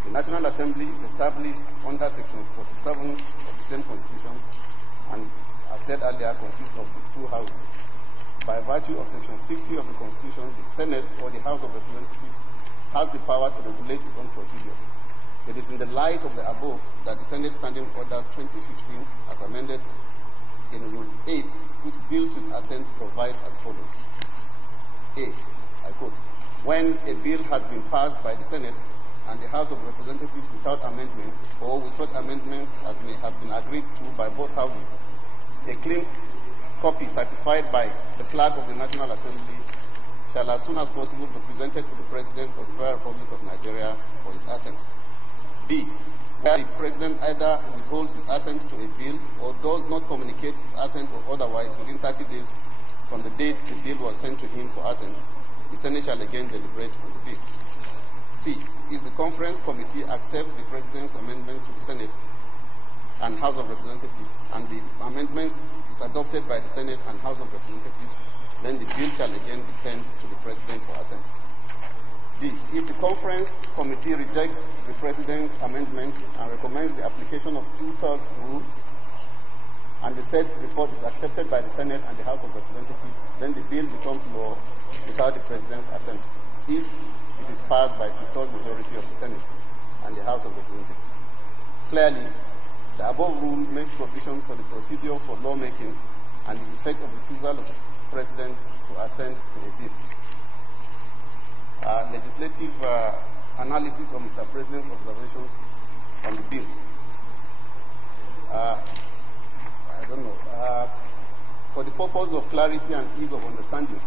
The National Assembly is established under Section 47 of the same Constitution and, as said earlier, consists of the two houses. By virtue of Section 60 of the Constitution, the Senate or the House of Representatives has the power to regulate its own procedure. It is in the light of the above that the Senate Standing Orders 2015, as amended in Rule 8, which deals with assent, provides as follows. A, I quote, when a bill has been passed by the Senate and the House of Representatives without amendment, or with such amendments as may have been agreed to by both houses, a clean copy certified by the clerk of the National Assembly shall as soon as possible be presented to the President of the Federal Republic of Nigeria for his assent. B, where the President either withholds his assent to a bill or does not communicate his assent or otherwise within 30 days from the date the bill was sent to him for assent, the Senate shall again deliberate on the bill. C, if the conference committee accepts the President's amendments to the Senate and House of Representatives, and the amendments is adopted by the Senate and House of Representatives, then the bill shall again be sent to the President for assent. D, if the conference committee rejects the President's amendment and recommends the application of 2/3 rule, and the said report is accepted by the Senate and the House of Representatives, then the bill becomes law without the President's assent, if it is passed by 2/3 majority of the Senate and the House of Representatives. Clearly, the above rule makes provision for the procedure for lawmaking and the effect of refusal of the President to assent to a bill. Legislative analysis of Mr. President's observations on the bills. For the purpose of clarity and ease of understanding,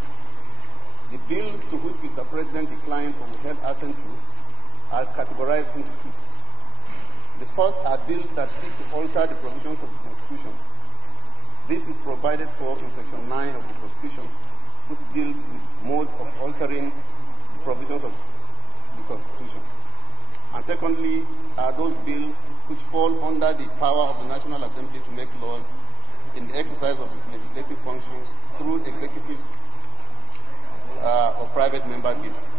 the bills to which Mr. President declined or withheld assent to are categorized into two. The first are bills that seek to alter the provisions of the Constitution. This is provided for in Section 9 of the Constitution, which deals with mode of altering the provisions of the Constitution. And secondly are those bills which fall under the power of the National Assembly to make laws in the exercise of its legislative functions through executive or private member bills.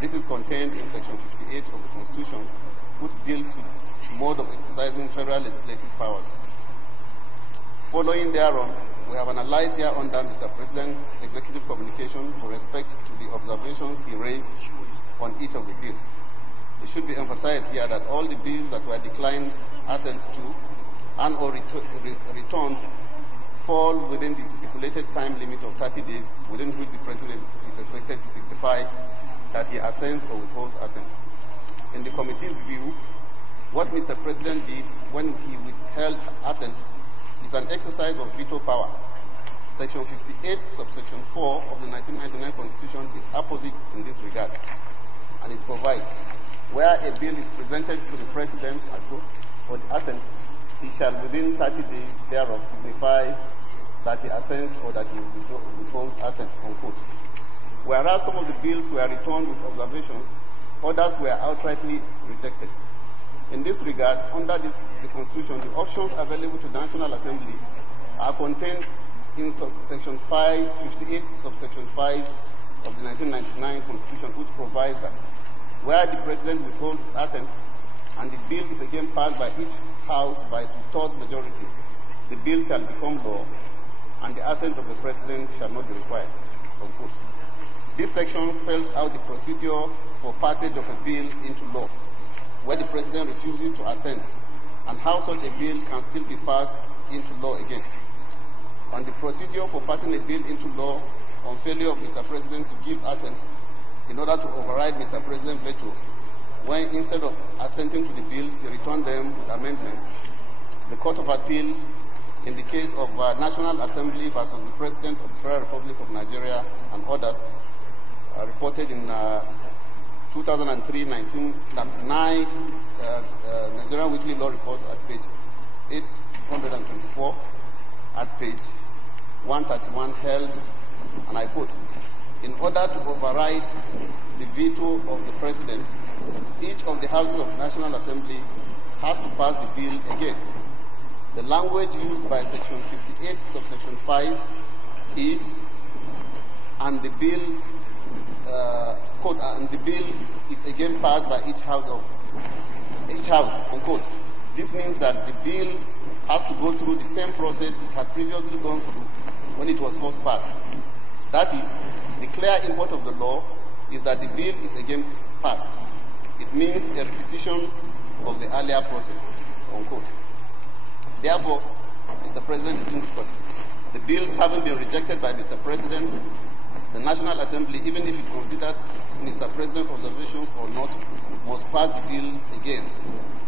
This is contained in Section 58 of the Constitution, which deals with the mode of exercising federal legislative powers. Following thereon, we have analyzed here under Mr. President's executive communication with respect to the observations he raised on each of the bills. It should be emphasized here that all the bills that were declined assent to and or returned fall within the stipulated time limit of 30 days within which the President is expected to signify that he assents or withholds assent. In the committee's view, what Mr. President did when he withheld assent is an exercise of veto power. Section 58, subsection 4 of the 1999 Constitution is opposite in this regard, and it provides, where a bill is presented to the President for the assent, he shall within 30 days thereof signify that he assents or that he withholds assent, unquote. Whereas some of the bills were returned with observations, others were outrightly rejected. In this regard, under the Constitution, the options available to the National Assembly are contained in Section 58, subsection 5 of the 1999 Constitution, which provides that where the President withholds assent and the bill is again passed by each House by 2/3 majority, the bill shall become law and the assent of the President shall not be required, unquote. This section spells out the procedure for passage of a bill into law, where the President refuses to assent, and how such a bill can still be passed into law again. On the procedure for passing a bill into law on failure of Mr. President to give assent in order to override Mr. President's veto, when instead of assenting to the bills, he returned them with amendments, the Court of Appeal, in the case of National Assembly versus the President of the Federal Republic of Nigeria and others, reported in 2003-1999 Nigerian Weekly Law Report at page 824, at page 131, held, and I quote, in order to override the veto of the President, each of the houses of the National Assembly has to pass the bill again. The language used by Section 58, subsection 5 is, and the bill, quote, and the bill is again passed by each house, unquote. This means that the bill has to go through the same process it had previously gone through when it was first passed. That is, the clear import of the law is that the bill is again passed. It means a repetition of the earlier process, unquote. Therefore, Mr. President, the bills having been rejected by Mr. President, the National Assembly, even if it considered Mr. President's observations or not, must pass the bills again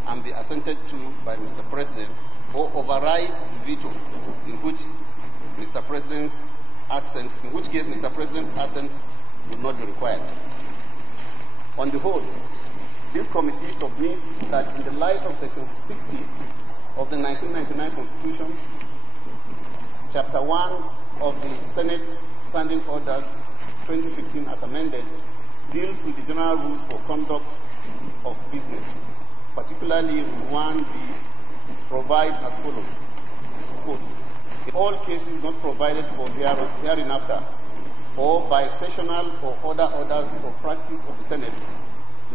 and be assented to by Mr. President, or override the veto, in which Mr. President's assent, in which case Mr. President's assent would not be required. On the whole, this committee submits that in the light of Section 60 of the 1999 Constitution, Chapter 1 of the Senate Standing Orders 2015 as amended, deals with the general rules for conduct of business. Particularly, Rule 1b provides as follows, quote, in all cases not provided for hereinafter, or by sessional or other orders or practice of the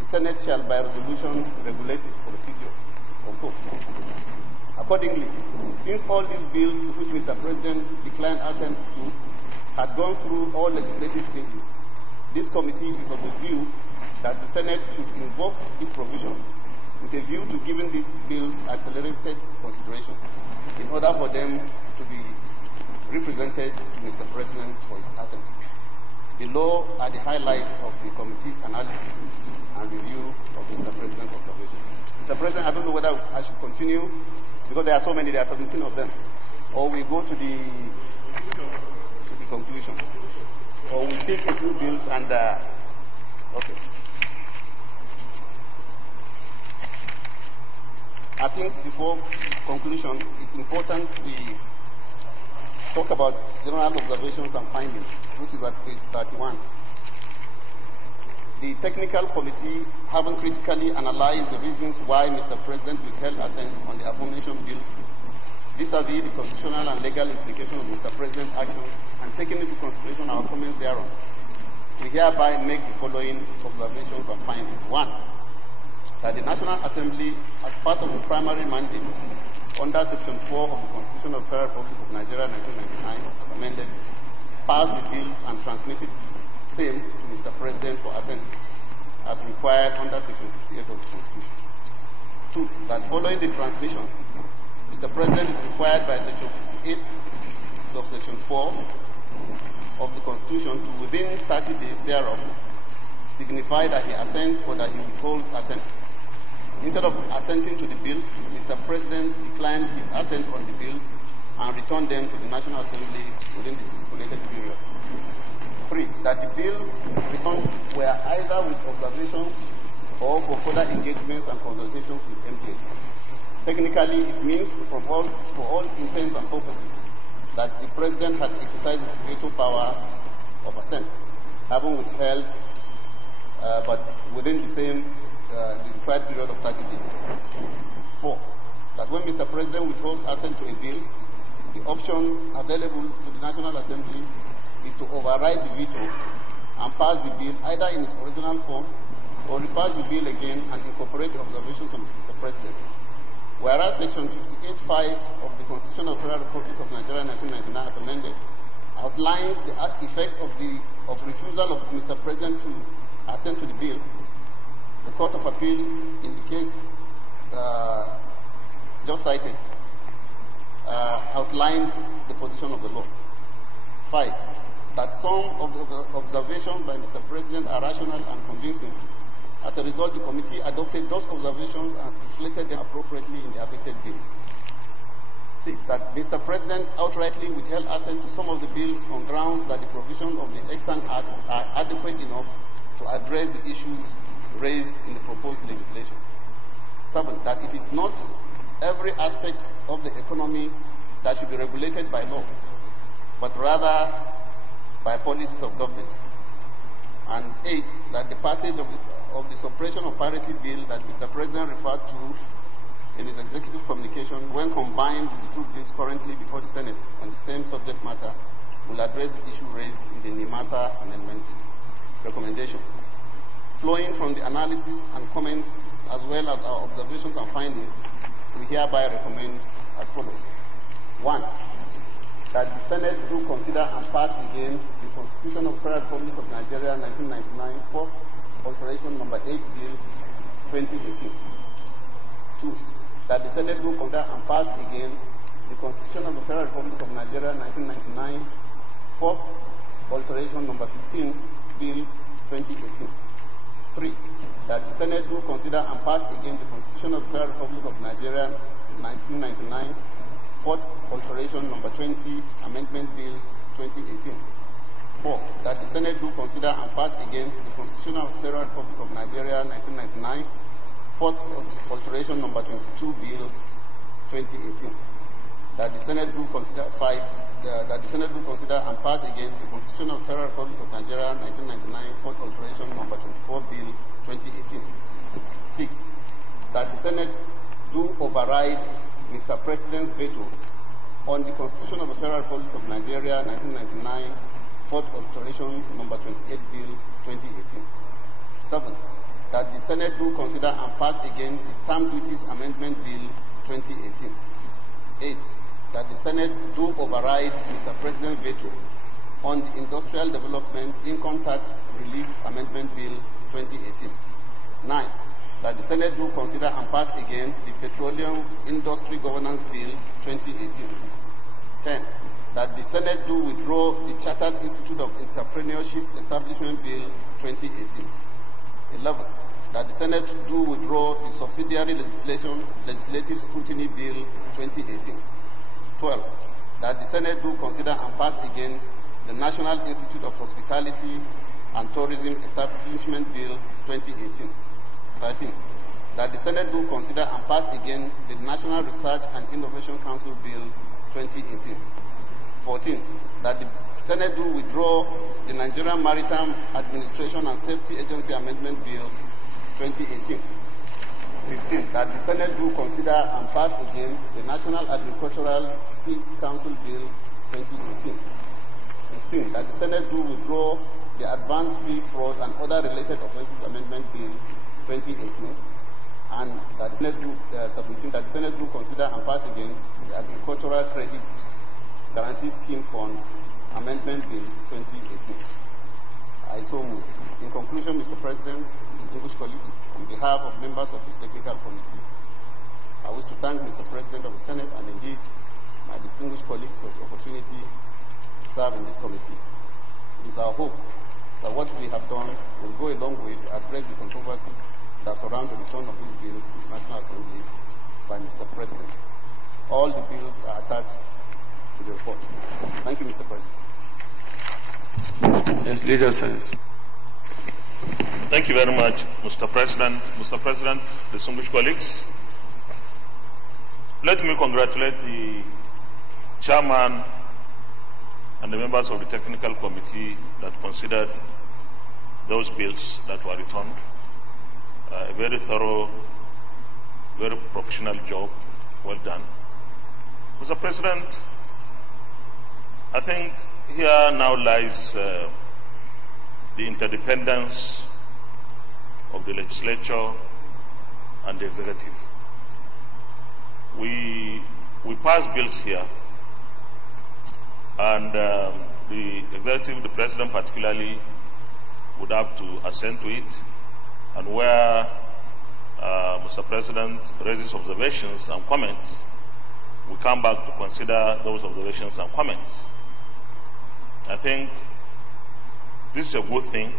Senate shall by resolution regulate its procedure, unquote. Accordingly, since all these bills to which Mr. President declined assent to had gone through all legislative stages, this committee is of the view that the Senate should invoke this provision with a view to giving these bills accelerated consideration in order for them to be represented to Mr. President for his assent. Below are the highlights of the committee's analysis and review of Mr. President's observation. Mr. President, I don't know whether I should continue because there are so many, there are 17 of them, or we go to the conclusion, or we pick a few bills and, okay. I think before conclusion, it's important we talk about general observations and findings, which is at page 31. The technical committee, having critically analyzed the reasons why Mr. President withheld assent on the aforementioned bills, vis-a-vis the constitutional and legal implications of Mr. President's actions, and taking into consideration our comments thereon, we hereby make the following observations and findings. 1. That the National Assembly, as part of its primary mandate, under Section 4 of the Constitution of the Federal Republic of Nigeria 1999, as amended, passed the bills and transmitted same to Mr. President for assent, as required under Section 58 of the Constitution. 2. That following the transmission, Mr. President is required by Section 58, subsection 4 of the Constitution to, within 30 days thereof, signify that he assents or that he withholds assent. Instead of assenting to the bills, Mr. President declined his assent on the bills and returned them to the National Assembly within the stipulated period. 3. That the bills returned were either with observations or for further engagements and consultations with MPs. Technically, it means for all intents and purposes that the President had exercised his veto power of assent, having withheld, but within the same the required period of 30 days. 4. That when Mr. President withholds assent to a bill, the option available to the National Assembly is to override the veto and pass the bill either in its original form or repass the bill again and incorporate the observations of Mr. President. Whereas Section 58(5) of the Constitution of the Federal Republic of Nigeria 1999 as amended outlines the effect of refusal of Mr. President to assent to the bill. The Court of Appeal in the case just cited outlined the position of the law. 5. That some of the observations by Mr. President are rational and convincing. As a result, the committee adopted those observations and reflected them appropriately in the affected bills. 6. That Mr. President outrightly withheld assent to some of the bills on grounds that the provisions of the extant acts are adequate enough to address the issues raised in the proposed legislation. 7. That it is not every aspect of the economy that should be regulated by law, but rather by policies of government. And 8, that the passage of the suppression of piracy bill that Mr. President referred to in his executive communication, when combined with the two bills currently before the Senate on the same subject matter, will address the issue raised in the NIMASA amendment recommendations. Flowing from the analysis and comments as well as our observations and findings, we hereby recommend as follows. 1. That the Senate do consider and pass again the Constitution of the Federal Republic of Nigeria 1999 4th Alteration Number 8 Bill 2018. 2. That the Senate do consider and pass again the Constitution of the Federal Republic of Nigeria 1999 4th Alteration Number 15 Bill 2018. 3. That the Senate do consider and pass again the Constitution of the Federal Republic of Nigeria 1999 4th Alteration Number 20 Amendment Bill 2018. 4. That the Senate do consider and pass again the Constitution of the Federal Republic of Nigeria 1999 4th Alteration Number 22 Bill 2018. That the Senate do consider 5. that the Senate will consider and pass again the Constitution of the Federal Republic of Nigeria 1999, Fourth Alteration, number 24, Bill 2018. 6. That the Senate do override Mr. President's veto on the Constitution of the Federal Republic of Nigeria 1999, Fourth Alteration, number 28, Bill 2018. 7. That the Senate do consider and pass again the Stamp Duties Amendment Bill 2018. 8. That the Senate do override Mr. President's veto on the Industrial Development Income Tax Relief Amendment Bill 2018. 9. That the Senate do consider and pass again the Petroleum Industry Governance Bill 2018. 10. That the Senate do withdraw the Chartered Institute of Entrepreneurship Establishment Bill 2018. 11. That the Senate do withdraw the Subsidiary Legislative Scrutiny Bill 2018. 12. That the Senate do consider and pass again the National Institute of Hospitality and Tourism Establishment Bill 2018. 13. That the Senate do consider and pass again the National Research and Innovation Council Bill 2018. 14. That the Senate do withdraw the Nigerian Maritime Administration and Safety Agency Amendment Bill 2018. 15. That the Senate do consider and pass again the National Agricultural Seeds Council Bill 2018. 16. That the Senate do withdraw the Advanced Fee Fraud and Other Related Offences Amendment Bill 2018. And that the Senate do 17. That the Senate do consider and pass again the Agricultural Credit Guarantee Scheme Fund Amendment Bill 2018. I so move. In conclusion, Mr. President, distinguished colleagues, on behalf of members of this technical committee, I wish to thank Mr. President of the Senate and indeed my distinguished colleagues for the opportunity to serve in this committee. It is our hope that what we have done will go a long way to address the controversies that surround the return of these bills to the National Assembly by Mr. President. All the bills are attached to the report. Thank you, Mr. President. Yes, Leader says. Thank you very much, Mr. President. Mr. President, distinguished colleagues, let me congratulate the chairman and the members of the technical committee that considered those bills that were returned. A very thorough, very professional job. Well done. Mr. President, I think here now lies the interdependence of the legislature and the executive. We pass bills here, and the executive, the president particularly, would have to assent to it, and where Mr. President raises observations and comments, we come back to consider those observations and comments. I think this is a good thing,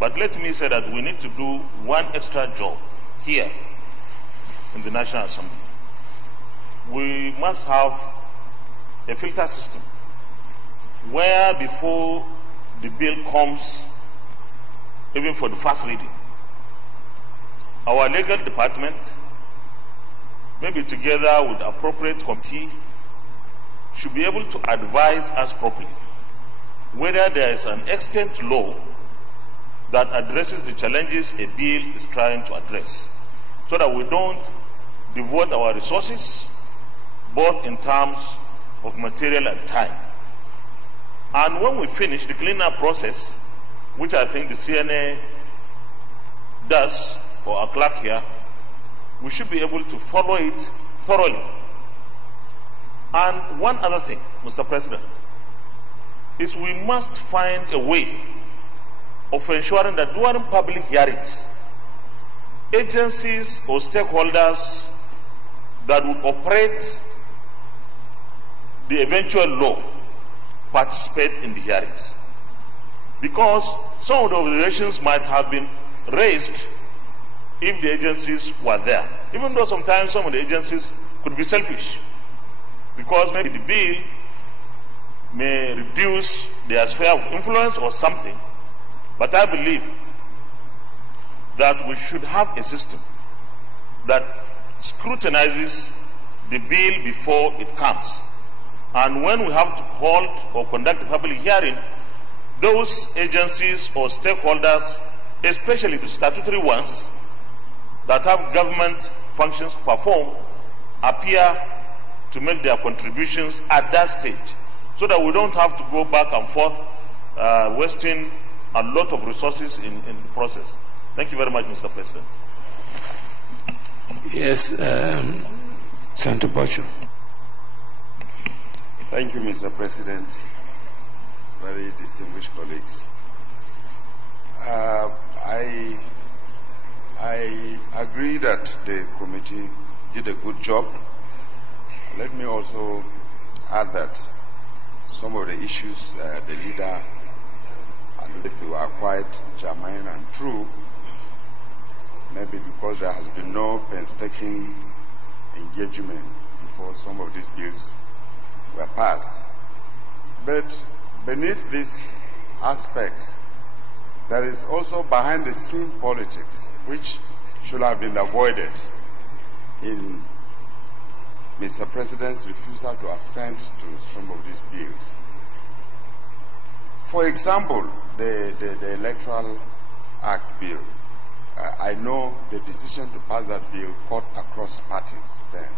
but let me say that we need to do one extra job here in the National Assembly. We must have a filter system where before the bill comes, even for the first reading, our legal department, maybe together with appropriate committee, should be able to advise us properly whether there is an extant law that addresses the challenges a bill is trying to address, so that we don't devote our resources, both in terms of material and time. And when we finish the cleanup process, which I think the CNA does for our clerk here, we should be able to follow it thoroughly. And one other thing, Mr. President, is we must find a way of ensuring that during public hearings, agencies or stakeholders that would operate the eventual law participate in the hearings. Because some of the observations might have been raised if the agencies were there, even though sometimes some of the agencies could be selfish, because maybe the bill may reduce their sphere of influence or something. But I believe that we should have a system that scrutinizes the bill before it comes, And when we have to hold or conduct a public hearing, those agencies or stakeholders, especially the statutory ones that have government functions to perform, appear to make their contributions at that stage, so that we don't have to go back and forth, wasting a lot of resources in the process. Thank you very much, Mr. President. Yes, Senator Bocho. Thank you, Mr. President. Very distinguished colleagues. I agree that the committee did a good job. Let me also add that some of the issues the leader alluded to are quite germane and true, maybe because there has been no painstaking engagement before some of these bills were passed. But beneath this aspect, there is also behind the scene politics, which should have been avoided in Mr. President's refusal to assent to some of these bills. For example, the Electoral Act bill. I know the decision to pass that bill cut across parties then.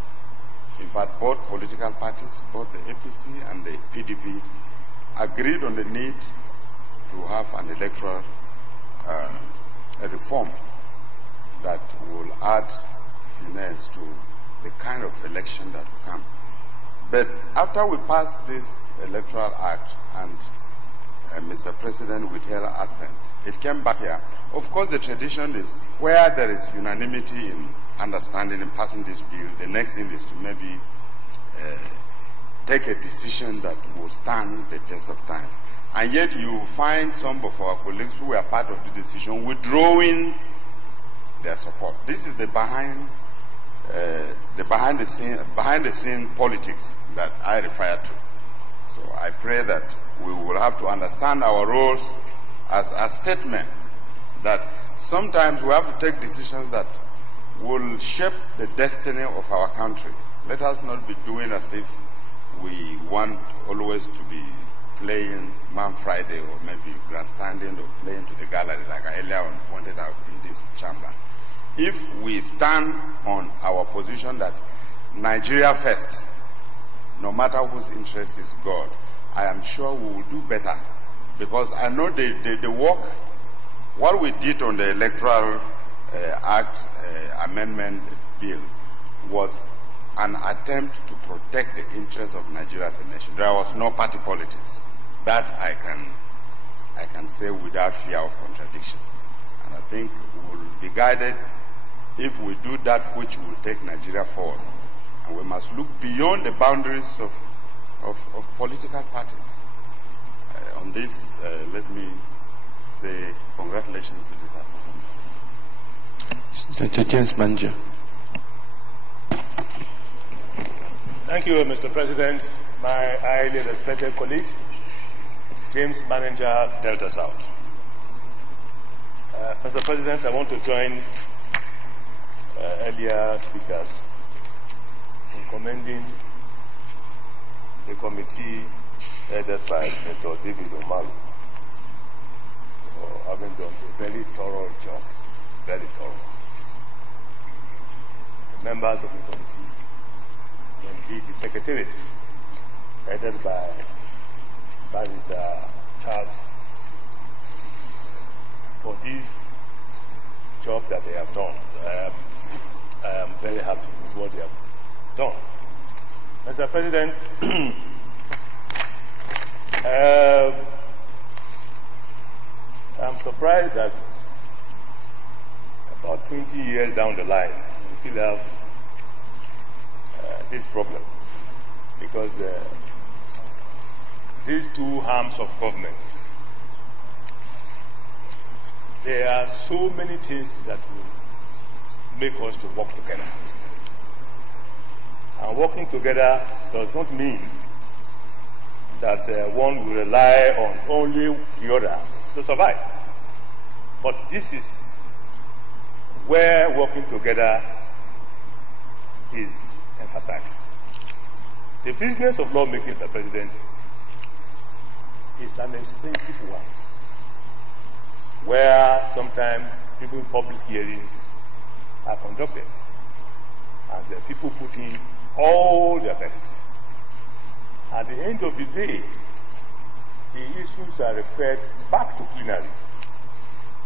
In fact, both political parties, both the APC and the PDP, agreed on the need to have an electoral a reform that will add finesse to the kind of election that will come. But after we passed this Electoral Act and Mr. President withheld assent, it came back here. Of course, the tradition is where there is unanimity in understanding in passing this bill, the next thing is to maybe take a decision that will stand the test of time. And yet you find some of our colleagues who were part of the decision withdrawing their support. This is the behind the scene politics that I refer to. So I pray that we will have to understand our roles as a statement that sometimes we have to take decisions that will shape the destiny of our country. Let us not be doing as if we want always to be playing Man Friday or maybe grandstanding or playing to the gallery, like I earlier on pointed out in this chamber. If we stand on our position that Nigeria first, no matter whose interest is God, I am sure we will do better, because I know the work, what we did on the Electoral Act amendment bill was an attempt to protect the interests of Nigeria as a nation. There was no party politics. That I can say without fear of contradiction. And I think we will be guided if we do that which will take Nigeria forward. And we must look beyond the boundaries of political parties. On this, let me say congratulations to the government. Senator James Manja. Thank you, Mr. President. My highly respected colleagues, James Manager, Delta South. Mr. President, I want to join earlier speakers in commending the committee headed by Senator David Omalu for having done a very thorough job, very thorough. The members of the committee, indeed the secretariat, headed by Barrister Charles, for this job that they have done. I am very happy with what they have done. Mr. President, I'm surprised that about 20 years down the line, we still have this problem, because these two arms of government, there are so many things that will make us to work together. And working together does not mean that one will rely on only the other to survive. But this is where working together is emphasized. The business of lawmaking, Mr. President, is an expensive one, where sometimes even public hearings are conducted, and the people put in all their best. At the end of the day, the issues are referred back to plenary,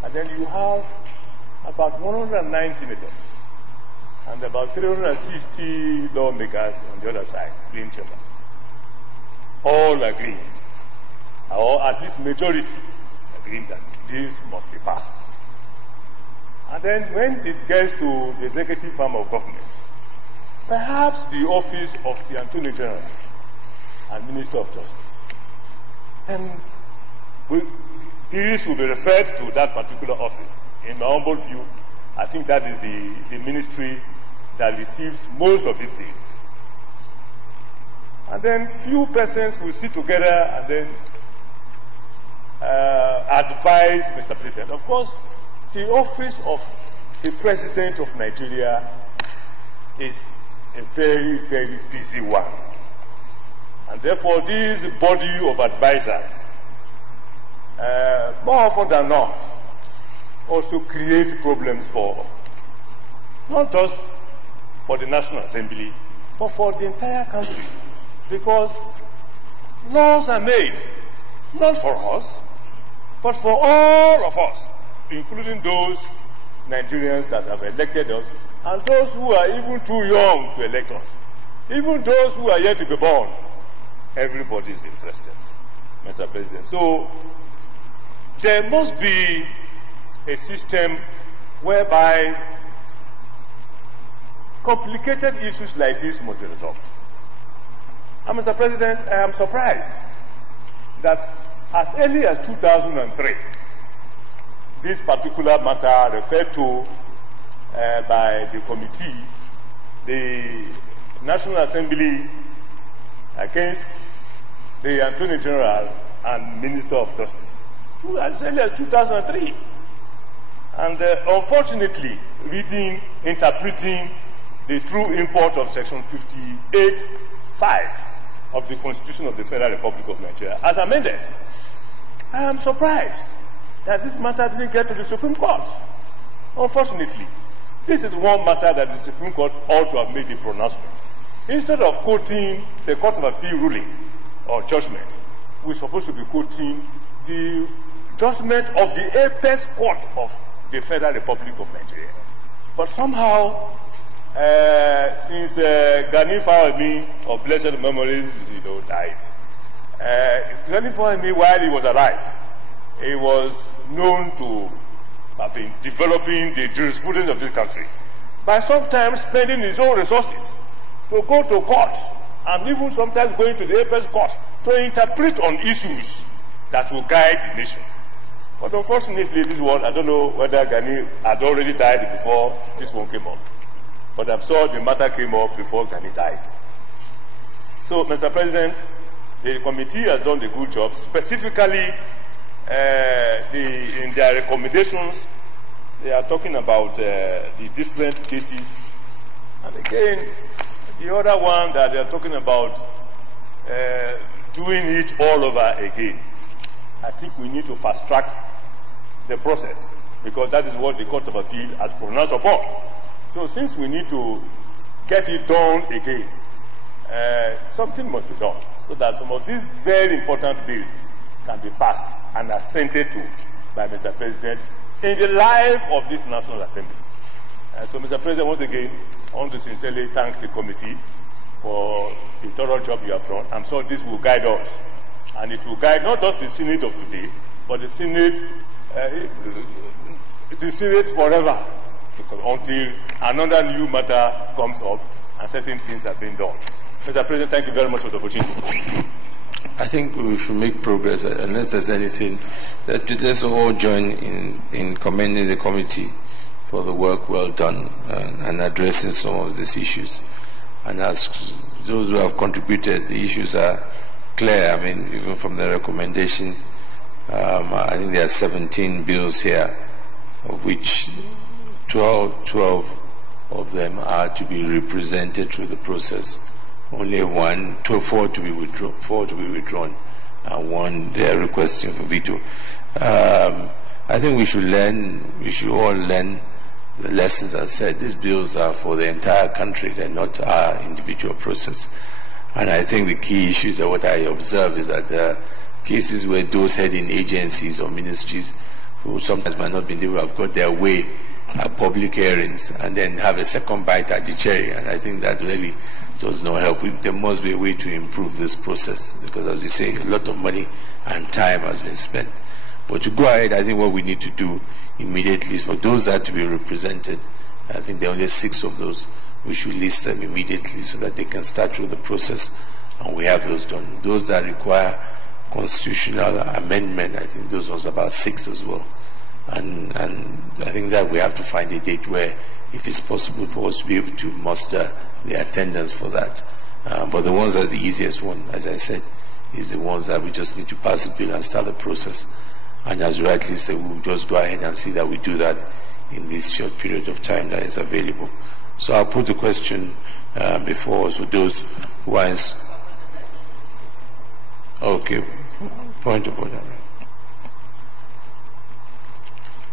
and then you have about 109 senators and about 360 lawmakers on the other side, green chamber, all agreeing, or at least majority agreeing that this must be passed. And then when it gets to the executive arm of government, perhaps the office of the Attorney General and Minister of Justice, and this will be referred to that particular office. In my humble view, I think that is the ministry that receives most of these bills. And then few persons will sit together and then advise Mr. President. Of course, the office of the President of Nigeria is a very, very busy one. And therefore, this body of advisors, more often than not, also create problems for, not just for the National Assembly, but for the entire country. Because laws are made, not for us, but for all of us, including those Nigerians that have elected us, and those who are even too young to elect us, even those who are yet to be born. Everybody is interested, Mr. President. So there must be a system whereby complicated issues like this must be resolved. And Mr. President, I am surprised that as early as 2003, this particular matter referred to by the committee, the National Assembly against the Attorney General and Minister of Justice, as early as 2003. And unfortunately, interpreting the true import of Section 58(5) of the Constitution of the Federal Republic of Nigeria as amended, I am surprised that this matter didn't get to the Supreme Court. Unfortunately, this is one matter that the Supreme Court ought to have made a pronouncement. Instead of quoting the Court of Appeal ruling or judgment, we're supposed to be quoting the judgment of the apex court of the Federal Republic of Nigeria. But somehow, since Gani Fawemi of blessed memories, died, Gani Fawemi, while he was alive, he was known to have been developing the jurisprudence of this country by sometimes spending his own resources to go to court and even sometimes going to the apex court to interpret on issues that will guide the nation. But unfortunately, this one, I don't know whether Gani had already died before this one came up. But I'm sure the matter came up before Gani died. So, Mr. President, the committee has done a good job. Specifically, in their recommendations, they are talking about the different cases. And again, the other one that they are talking about doing it all over again. I think we need to fast track the process because that is what the Court of Appeal has pronounced upon. So since we need to get it done again, something must be done so that some of these very important bills can be passed and assented to by Mr. President in the life of this National Assembly. So Mr. President, once again, I want to sincerely thank the committee for the thorough job you have done. I'm sure this will guide us. And it will guide not just the Senate of today, but the Senate forever, until another new matter comes up and certain things have been done. Mr. President, thank you very much for the opportunity. I think we should make progress, unless there's anything. Let's all join in commending the committee for the work well done and addressing some of these issues. And as those who have contributed, the issues are clear. I mean, even from the recommendations, I think there are 17 bills here, of which 12 of them are to be represented through the process only four to be withdrawn, and one they are requesting for veto. I think we should all learn the lessons. As said, these bills are for the entire country, they're not our individual process. And I think the key issues that what I observe is that there are cases where those heading agencies or ministries who sometimes might not be able to have got their way at public hearings and then have a second bite at the cherry. And I think that really does not help. There must be a way to improve this process because, as you say, a lot of money and time has been spent. But to go ahead, I think what we need to do immediately is for those that are to be represented, I think there are only 6 of those, we should list them immediately so that they can start through the process and we have those done. Those that require constitutional amendment, I think those ones about 6 as well. And I think that we have to find a date where, if it's possible for us to be able to muster the attendance for that. But the ones that are the easiest one, as I said, is the ones that we just need to pass the bill and start the process. And as rightly said, we'll just go ahead and see that we do that in this short period of time that is available. So I'll put the question before us for those who are okay. Point of order.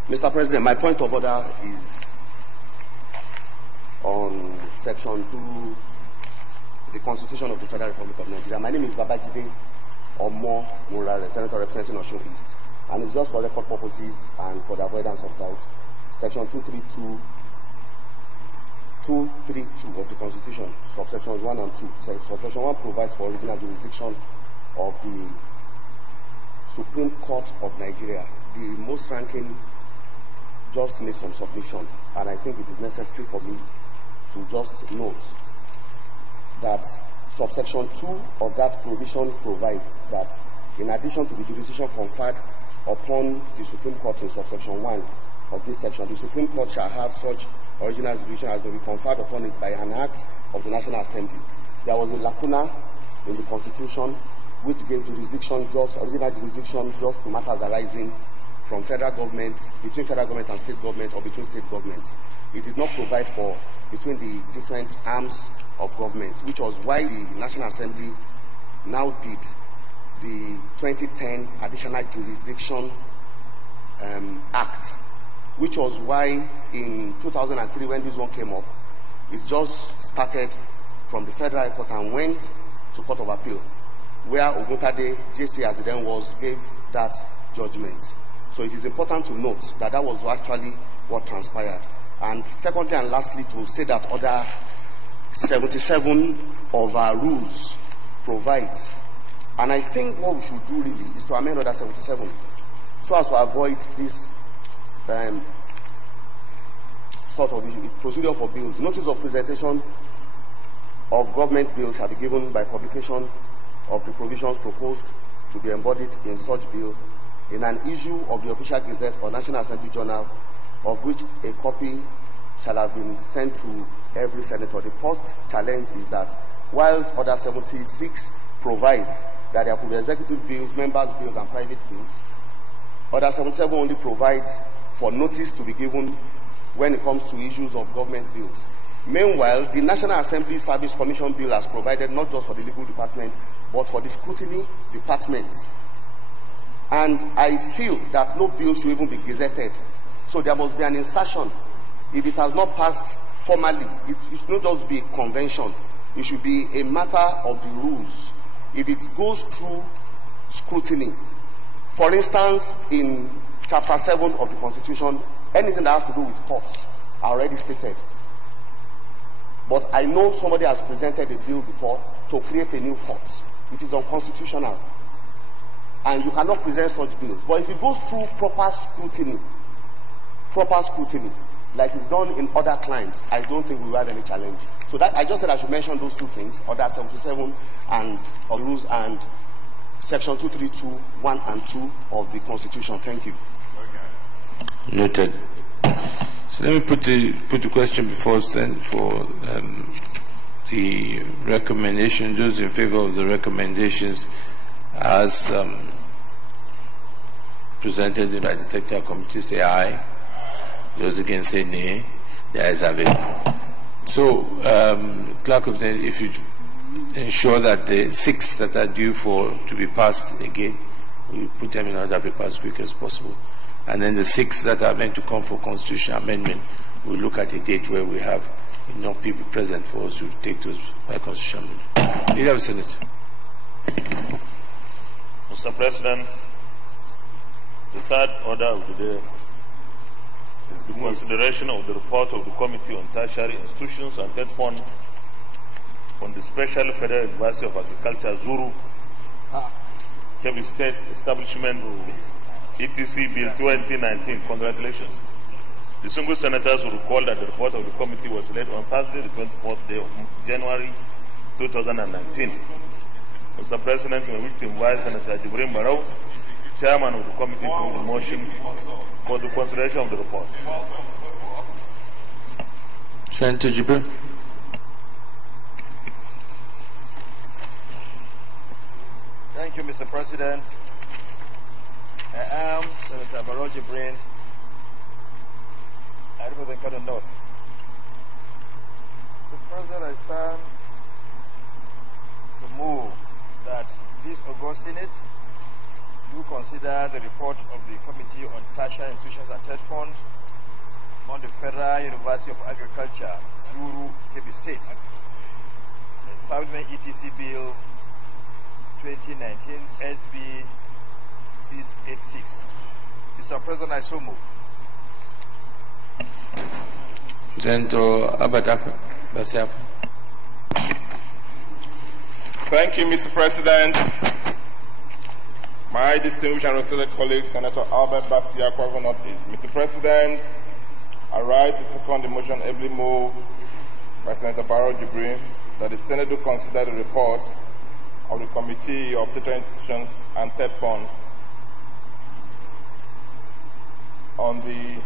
Mr. President, my point of order is on Section 2, the Constitution of the Federal Republic of Nigeria. My name is Babajide Omo Murare, Senator representing Osun East. And it's just for record purposes and for the avoidance of doubt. Section 232 of the Constitution, subsections 1 and 2. Subsection 1 provides for original jurisdiction of the Supreme Court of Nigeria. The most ranking just made some submission, and I think it is necessary for me to just note that subsection 2 of that provision provides that in addition to the jurisdiction conferred upon the Supreme Court in subsection 1 of this section, the Supreme Court shall have such original jurisdiction as will be conferred upon it by an act of the National Assembly. There was a lacuna in the Constitution which gave original jurisdiction just to matters arising from federal government, between federal government and state government, or between state governments. It did not provide for between the different arms of government, which was why the National Assembly now did the 2010 Additional Jurisdiction Act, which was why in 2003 when this one came up, it just started from the Federal High Court and went to Court of Appeal, where Oguntade, JC as it then was, gave that judgment. So it is important to note that that was actually what transpired. And secondly and lastly, to say that other 77 of our rules provides. And I think what we should do really is to amend other 77 so as to avoid this sort of procedure for bills. Notice of presentation of government bills shall be given by publication of the provisions proposed to be embodied in such bill in an issue of the Official Gazette or National Assembly Journal, of which a copy shall have been sent to every senator. The first challenge is that whilst other 76 provide that there could be executive bills, members' bills, and private bills, other 77 only provide for notice to be given when it comes to issues of government bills. Meanwhile, the National Assembly Service Commission Bill has provided not just for the legal department, but for the scrutiny department. And I feel that no bill should even be gazetted. So there must be an insertion. If it has not passed formally, it should not just be a convention. It should be a matter of the rules. If it goes through scrutiny, for instance, in Chapter 7 of the Constitution, anything that has to do with courts are already stated. But I know somebody has presented a bill before to create a new court. It is unconstitutional. And you cannot present such bills. But if it goes through proper scrutiny, like it's done in other climes, I don't think we will have any challenge. So that I just said I should mention those two things, Order 77 and rules and Section 232, 1 and 2 of the Constitution. Thank you. Noted. So let me put the question before us then for the recommendation. Those in favor of the recommendations as presented by the Technical Committee say aye. Those against say nay. The ayes have it. So, Clerk of the, if you ensure that the 6 that are due to be passed again, we put them in order paper as quick as possible. And then the 6 that are meant to come for constitutional amendment, we'll look at a date where we have enough people present for us to take those by constitutional amendment. Leader of the Senate. Mr. President, the third order of the day is the consideration of the report of the Committee on Tertiary Institutions and Third Fund on the Special Federal University of Agriculture, Zuru, Kebbi State Establishment, ETC Bill 2019. Congratulations. Distinguished senators will recall that the report of the committee was laid on Thursday, the 24th day of January 2019. Mr. President, we wish to invite Senator Jibril Barrow, Chairman of the committee, to move the motion for the consideration of the report. Senator Jibril. Thank you, Mr. President. I am Senator Barrow Jibril. I represent Kano North. Mr. President, I stand to move that this August Senate do consider the report of the Committee on Tertiary Institutions and Third Fund on the Federal University of Agriculture, Zuru, Kebbi State, the Establishment ETC Bill 2019 SB 686. Mr. President, I so move. Thank you, Mr. President. My distinguished and respected colleague, Senator Albert Basiakwa, Mr. President, I rise to second the motion ably moved by Senator Barrow Jibril that the Senate do consider the report of the Committee of Tertiary Institutions and Third Funds on the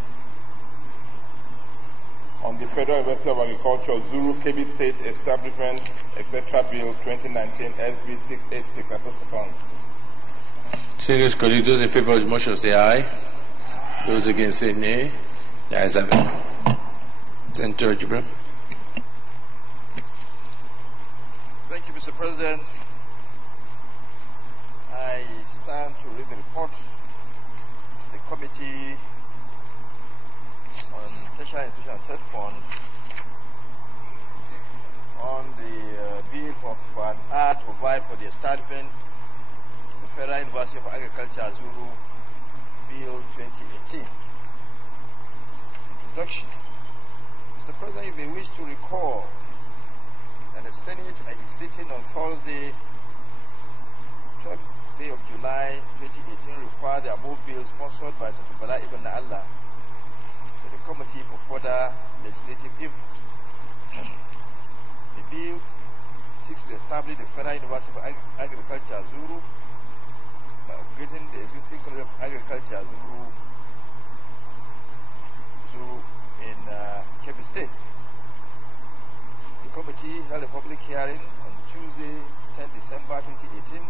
Federal University of Agriculture, Zuru, Kebbi State Establishment, etc. Bill 2019 SB 686 as a second. Distinguished colleagues, those in favor of the motion say aye. Those against say nay. The ayes have it. Senator Jibril. Thank you, Mr. President. I stand to read the report. The Committee on Tertiary Institutions and Third Fund on the bill for an act to provide for the establishment of the Federal University of Agriculture, Zuru, Bill 2018. Introduction. Mr. President, you may wish to recall that the Senate at its sitting on Thursday, 12th day of July 2018, referred the above bill sponsored by Senator Bala Ibn Allah to the Committee for further legislative input. The bill seeks to establish the Federal University of Agriculture, Zuru, by upgrading the existing College of Agriculture, Zuru in Kebbi State. The committee held a public hearing on Tuesday, 10 December 2018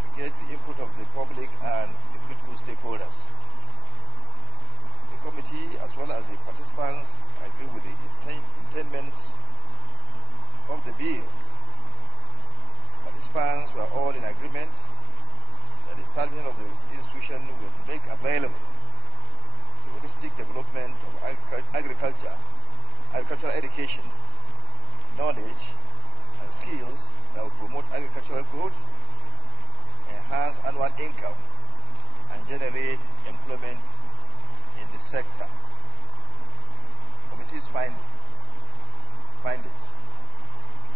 to get the input of the public and the critical stakeholders. The committee, as well as the participants, agree with the intendments of the bill. Participants were all in agreement that the establishment of the institution will make available the holistic development of agricultural education, knowledge, and skills that will promote agricultural growth, enhance annual income, and generate employment in the sector. Committee's findings.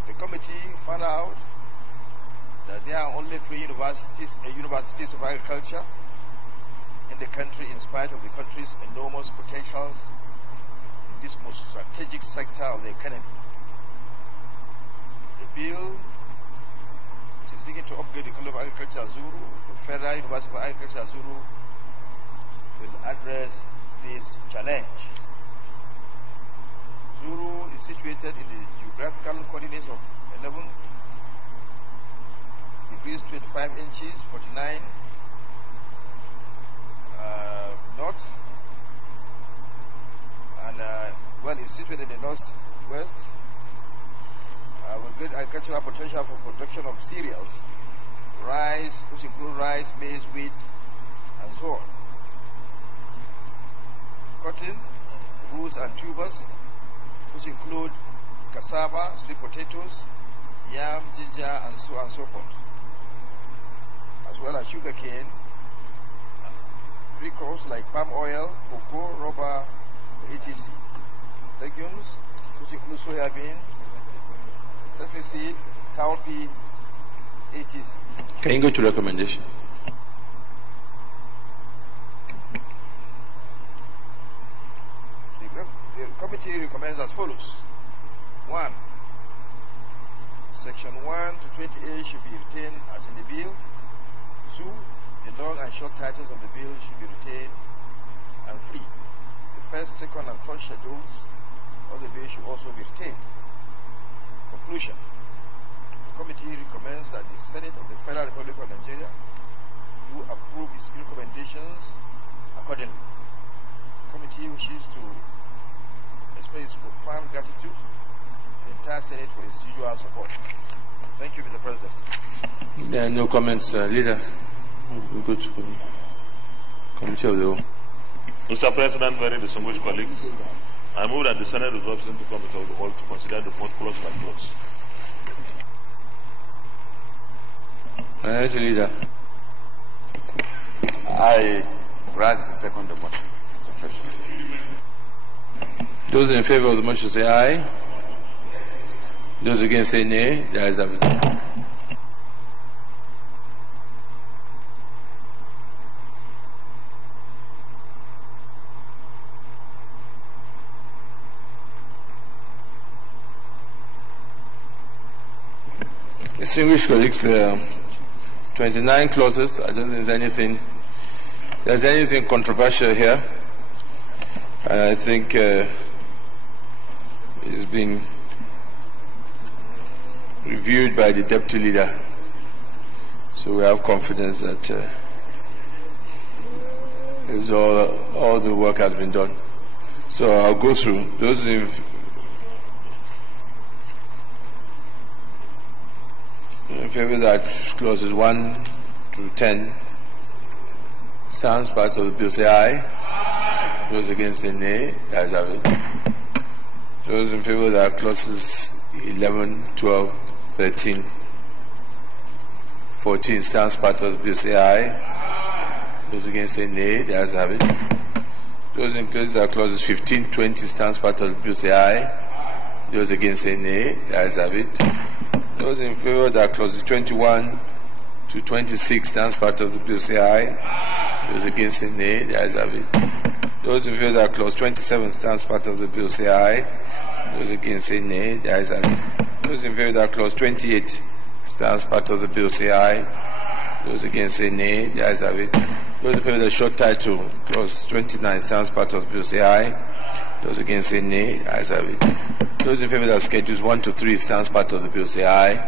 The committee found out that there are only 3 universities of agriculture in the country, in spite of the country's enormous potentials in this most strategic sector of the economy. The bill, which is seeking to upgrade the College of Agriculture, Zuru, the Federal University of Agriculture, Zuru, will address this challenge. Zuru is situated in the geographical coordinates of 11 degrees 25 inches 49 north, and well, it's situated in the northwest, with great agricultural potential for production of cereals, rice, which include rice, maize, wheat, and so on. Cotton, roots and tubers, which include cassava, sweet potatoes, yam, ginger, and so on and so forth, as well as sugarcane, free crops like palm oil, cocoa, rubber, etc. Legumes, which include soya bean, sesame seed, cowpea, etc. Can you go to recommendation? The committee recommends as follows. 1. Section 1 to 20A should be retained as in the bill. 2. The long and short titles of the bill should be retained and free. The first, second, and third schedules of the bill should also be retained. Conclusion. The committee recommends that the Senate of the Federal Republic of Nigeria do approve its recommendations accordingly. The committee wishes to express its profound gratitude to the entire Senate for its usual support. Thank you, Mr. President. There are no comments, leaders. We go to committee of the whole. Mr. President, very distinguished colleagues, I move that the Senate resolves into committee of the whole to consider the report clause by clause. Leader. I rise to second the motion, Mr. President. Those in favor of the motion say aye. Those against say nay. The ayes have it. Distinguished colleagues, there are 29 clauses. I don't think there's anything controversial here. And I think it's been reviewed by the deputy leader. So we have confidence that all the work has been done. So I'll go through those in favor that clauses 1 to 10 stands part of the bill say aye. Those against say nay. The ayes have it. Those in favor that clauses 11, 12, 13, 14 stands part of the bill say aye. Those against say nay. The ayes have it. Those in favor that clauses 15, 20 stands part of the bill say aye. Those against say nay. The ayes have it. Those in favor that clauses 21 to 26 stands part of the bill say aye. Those against say nay. The ayes have it. Those in favor that clause 27 stands part of the bill say aye. Those against say nay. The ayes have it. Those in favor that clause 28 stands part of the bill say aye. Those against say nay. The ayes have it. Those in favor that short title clause 29 stands part of the bill say aye. Those against say nay. The ayes have it. Those in favor that schedules 1 to 3 stands part of the bill say aye.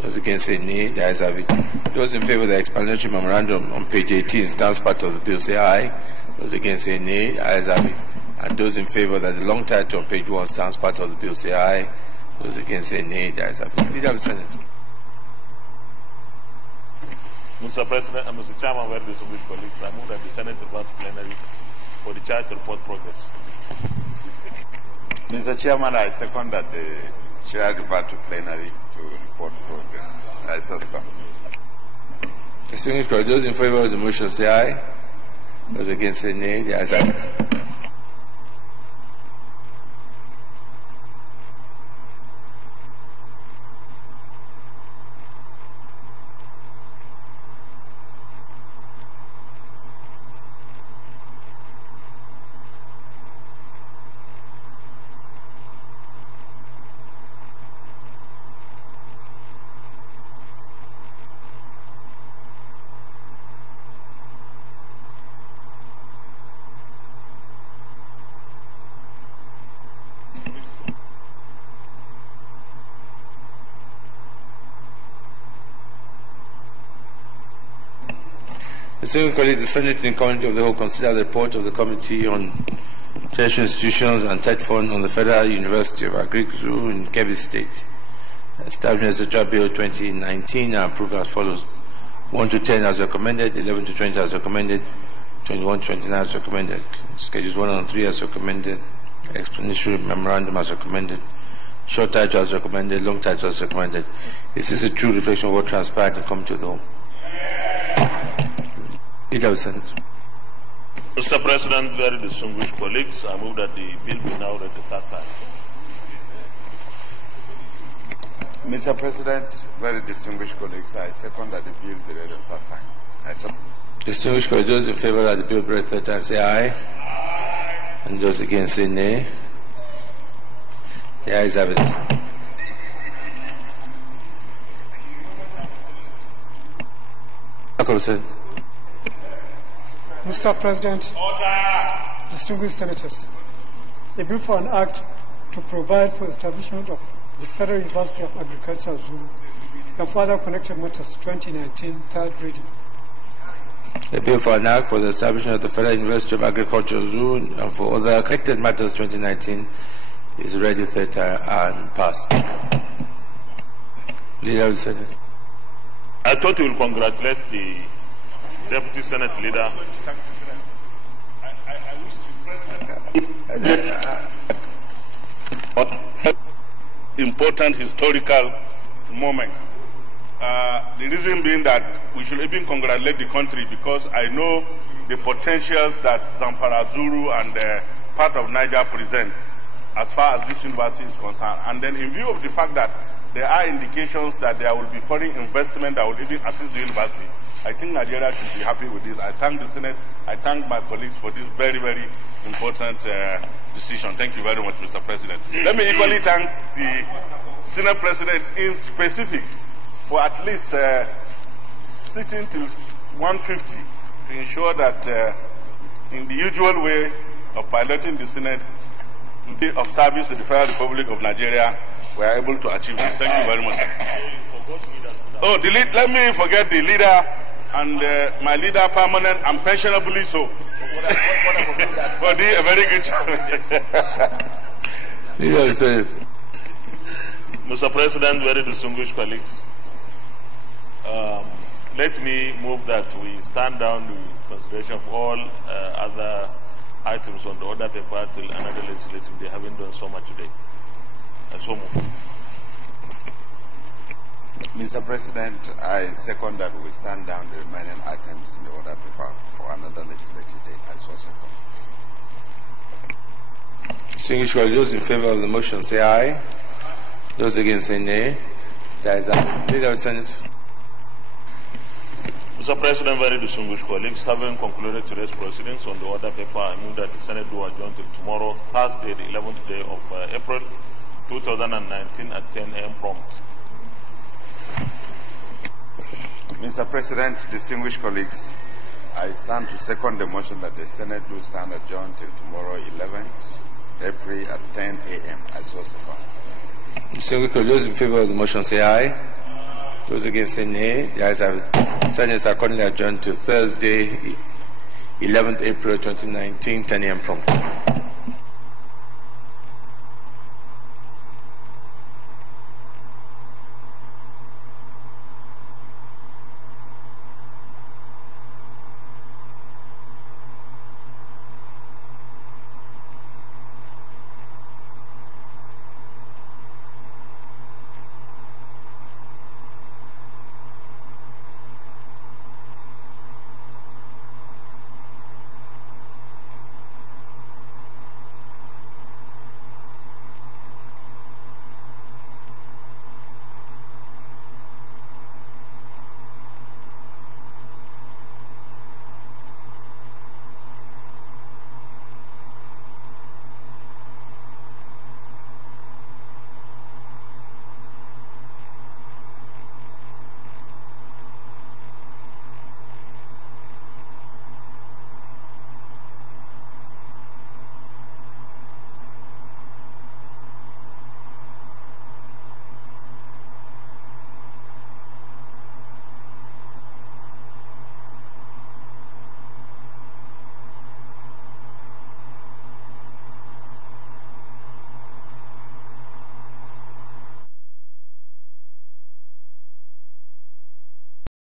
Those against say nay. The ayes have it. Those in favor that explanatory memorandum on page 18 stands part of the bill say aye. Those against say nay. The ayes have it. And those in favor that the long title on page 1 stands part of the bill say aye. Those against say nay. The ayes have it. Leader of the Senate. Mr. President and Mr. Chairman, very distinguished colleagues, I move that the Senate advance plenary for the charge to report progress. Mr. Chairman, I second that the chair revert to plenary to report progress. I suspend. Distinguished colleagues, those in favor of the motion say aye. Those against say nay. The ayes have it. Distinguished colleagues, the Senate in committee of the whole consider the report of the Committee on Tertiary Institutions and Ted Fund on the Federal University of Agric Zoo in Kebbi State Establishment Etc. Bill 2019 are approved as follows. 1 to 10 as recommended, 11 to 20 as recommended, 21 to 29 as recommended. Schedules 1 and 3 as recommended. Explanatory memorandum as recommended. Short title as recommended, long title as recommended. Is this a true reflection of what transpired in committee of the whole? Leader of the Senate. Mr. President, very distinguished colleagues, I move that the bill be now read the third time. Mr. President, very distinguished colleagues, I second that the bill be read the third time. I second. Distinguished colleagues, those in favor that the bill be read the third time say aye. Aye. And those against say nay. The ayes have it. Mr. President, distinguished senators, a bill for an act to provide for establishment of the Federal University of Agriculture, Zulu, and further connected matters, 2019, third reading. A bill for an act for the establishment of the Federal University of Agriculture, Zulu, and for other connected matters, 2019, is read the third time and passed. Leader of the Senate. I thought you will congratulate the Deputy Senate Leader. Important historical moment. The reason being that we should even congratulate the country because I know the potentials that Zamfara, Zulu, and part of Niger present as far as this university is concerned. And then in view of the fact that there are indications that there will be foreign investment that will even assist the university, I think Nigeria should be happy with this. I thank the Senate, I thank my colleagues for this very, very important decision. Thank you very much, Mr. President. Let me equally thank the Senate President in specific for at least sitting till 1:50 to ensure that in the usual way of piloting the Senate of service to the Federal Republic of Nigeria, we are able to achieve this. Thank you very much. Oh, let me forget the leader and my leader, permanent and pensionably so. For a very good job. Mr. President, very distinguished colleagues, let me move that we stand down the consideration of all other items on the order paper till another legislative day, having done so much today. And so move. Mr. President, I second that we stand down the remaining items in the order paper for another legislative day. I so second. Distinguished colleagues, those in favor of the motion say aye. Those against say nay. That is aye. Leader of the Senate. Mr. President, very distinguished colleagues, having concluded today's proceedings on the order paper, I move that the Senate do adjourn till tomorrow, Thursday, the 11th day of April, 2019 at 10 a.m. prompt. Mr. President, distinguished colleagues, I stand to second the motion that the Senate do stand adjourned till tomorrow, 11th April at 10 a.m. I so second. Distinguished colleagues, those in favor of the motion say aye. Those against say nay. The ayes have it. Senate is accordingly adjourned to Thursday, 11th April 2019, 10 a.m. prompt.